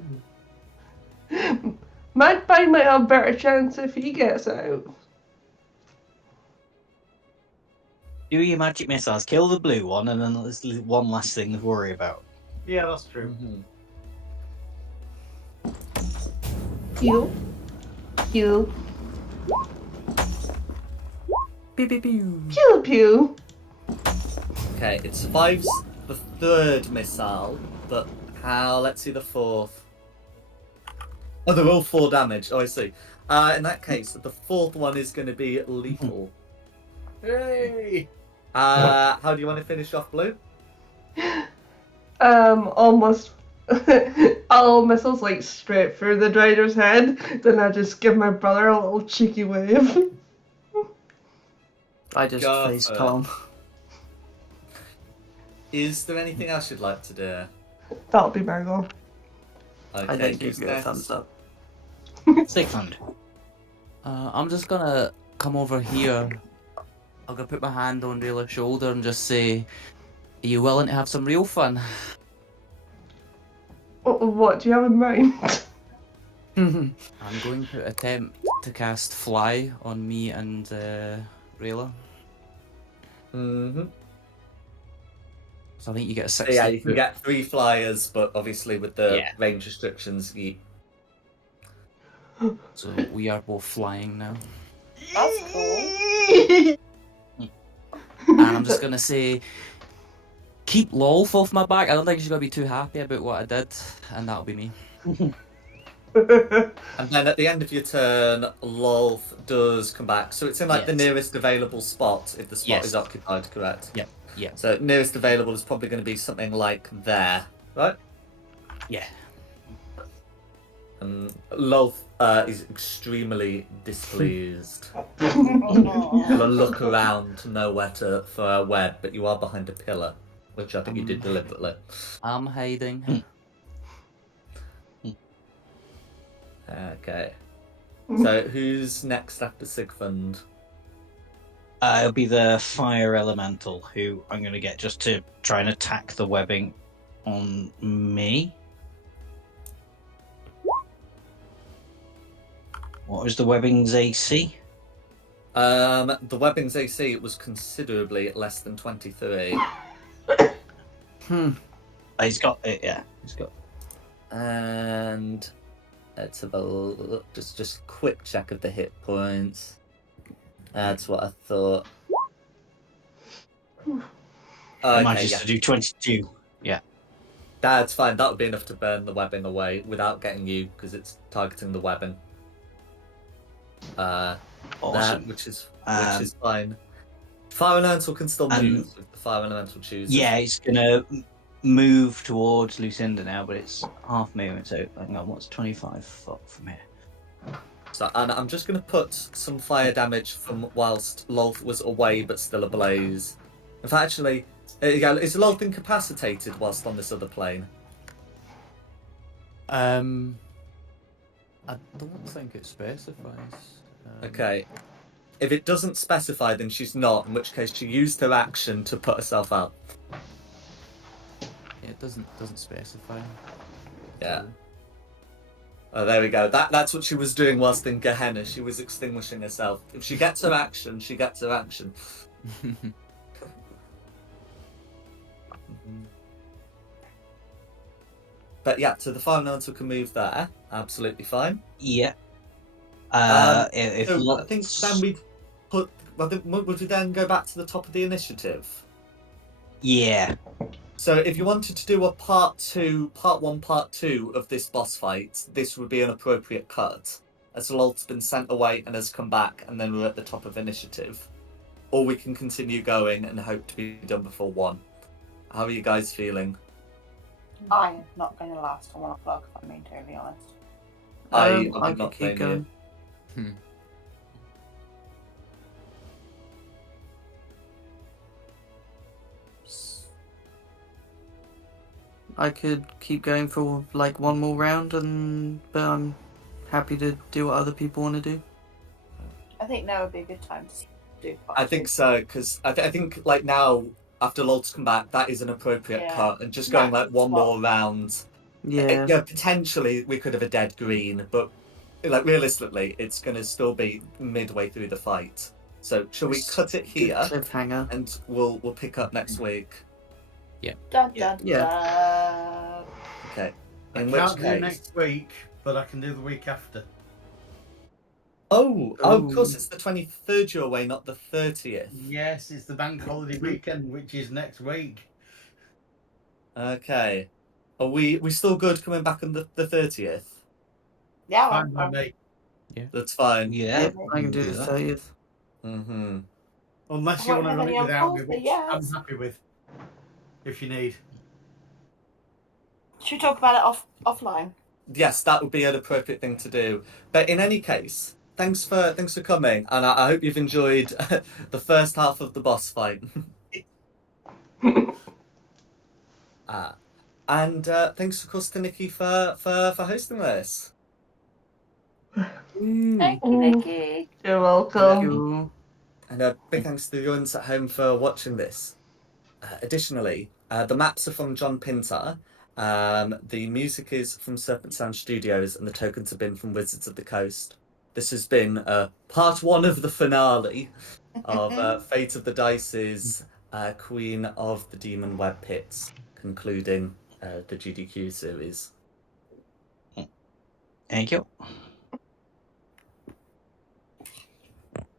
free. Magpie might have a better chance if he gets out. Do your magic missiles, kill the blue one, and then there's one last thing to worry about. Yeah, that's true. Pew. Pew. Pew pew pew. Pew pew. Okay, it survives the 3rd missile, but how? Let's see the 4th. Oh, they're all 4 damage. Oh, I see. In that case, the 4th one is going to be lethal. Hey! How do you want to finish off, Blue? Almost. All missiles like straight through the driver's head. Then I just give my brother a little cheeky wave. I just Go face for it. palm. Is there anything else you'd like to do? That'll be my goal. Okay, I then who's give you a next? thumbs up. Sigmund. I'm just gonna come over here. I'm gonna put my hand on Rayla's shoulder and just say, "Are you willing to have some real fun?" What do you have in mind? I'm going to attempt to cast Fly on me and Rayla. Mm-hmm. So I think you get a So 60. yeah, you can get 3 flyers, but obviously with the Yeah. range restrictions, you... So we are both flying now. That's cool. And I'm just gonna say, keep Lolf off my back. I don't think she's gonna be too happy about what I did, and that'll be me. And then at the end of your turn, Lolth does come back. So it's in like the Yes. nearest available spot if the spot Yes. is occupied, correct? Yep. Yeah. So nearest available is probably going to be something like there, right? Yeah. And Lolth is extremely displeased. You'll look around to know where to throw a web, but you are behind a pillar, which I think you did deliberately. I'm hiding. Okay. So who's next after Sigfund? It'll be the fire elemental who I'm going to get just to try and attack the webbing on me. What was the webbing's AC? The webbing's AC was considerably less than 23. He's got it, yeah. He's got. And let's have a look. Just quick check of the hit points. That's what I thought. I Okay, managed yeah. to do 22. Yeah. That's fine. That would be enough to burn the webbing away without getting you, because it's targeting the webbing. Awesome. Which is fine. Fire elemental can still move if the fire elemental chooses. Yeah, it's gonna move towards Lucinda now, but it's half movement. So hang on, what's 25 foot from here? So, and I'm just going to put some fire damage from whilst Lolth was away but still ablaze. In fact, actually, is Lolth incapacitated whilst on this other plane? I don't think it specifies. Okay. If it doesn't specify, then she's not, in which case she used her action to put herself out. It doesn't specify. Yeah. Oh, there we go. That's what she was doing whilst in Gehenna. She was extinguishing herself. If she gets her action, she gets her action. But yeah, so the fire elemental can move there. Absolutely fine. Yeah. If So I think then we put. Would we then go back to the top of the initiative? Yeah. So if you wanted to do a part one, part two of this boss fight, this would be an appropriate cut. As Lolth's been sent away and has come back, and then we're at the top of initiative. Or we can continue going and hope to be done before 1. How are you guys feeling? I'm not going to last till 1 o'clock, if I'm being totally honest. I I did not could keep blame you. going. I could keep going for like one more round, but I'm happy to do what other people want to do. I think now would be a good time to do. I think so, because I think like now, after Lolth's come back, that is an appropriate Yeah. cut. And just going like That's one what- more round. Yeah. Yeah, potentially we could have a dead green, but like realistically, it's going to still be midway through the fight. So shall we cut it here, Cliffhanger. and we'll pick up next week? Dun, Yeah. dun, Yeah. dun. Okay. I In can't which do case, next week, but I can do the week after. of course, it's the 23rd you're away, not the 30th. Yes, it's the bank holiday weekend, which is next week. Okay. Are we still good coming back on the 30th? Yeah, Fine by me. That's fine. Yeah. Yep, I can do the that. 30th. Mm-hmm. Unless I you won't want to have run it any on without me, Thursday, which yes. I'm happy with. If you need. Should we talk about it offline? Yes, that would be an appropriate thing to do. But in any case, thanks for coming, and I hope you've enjoyed the first half of the boss fight. And thanks, of course, to Nikki for hosting this. Thank you, Nikki. You're welcome. You. And a big thanks to the audience at home for watching this. Additionally, the maps are from John Pinter. The music is from Serpent Sound Studios, and the tokens have been from Wizards of the Coast. This has been part 1 of the finale of Fate of the Dice's Queen of the Demon Web Pits, concluding the GDQ series. Thank you.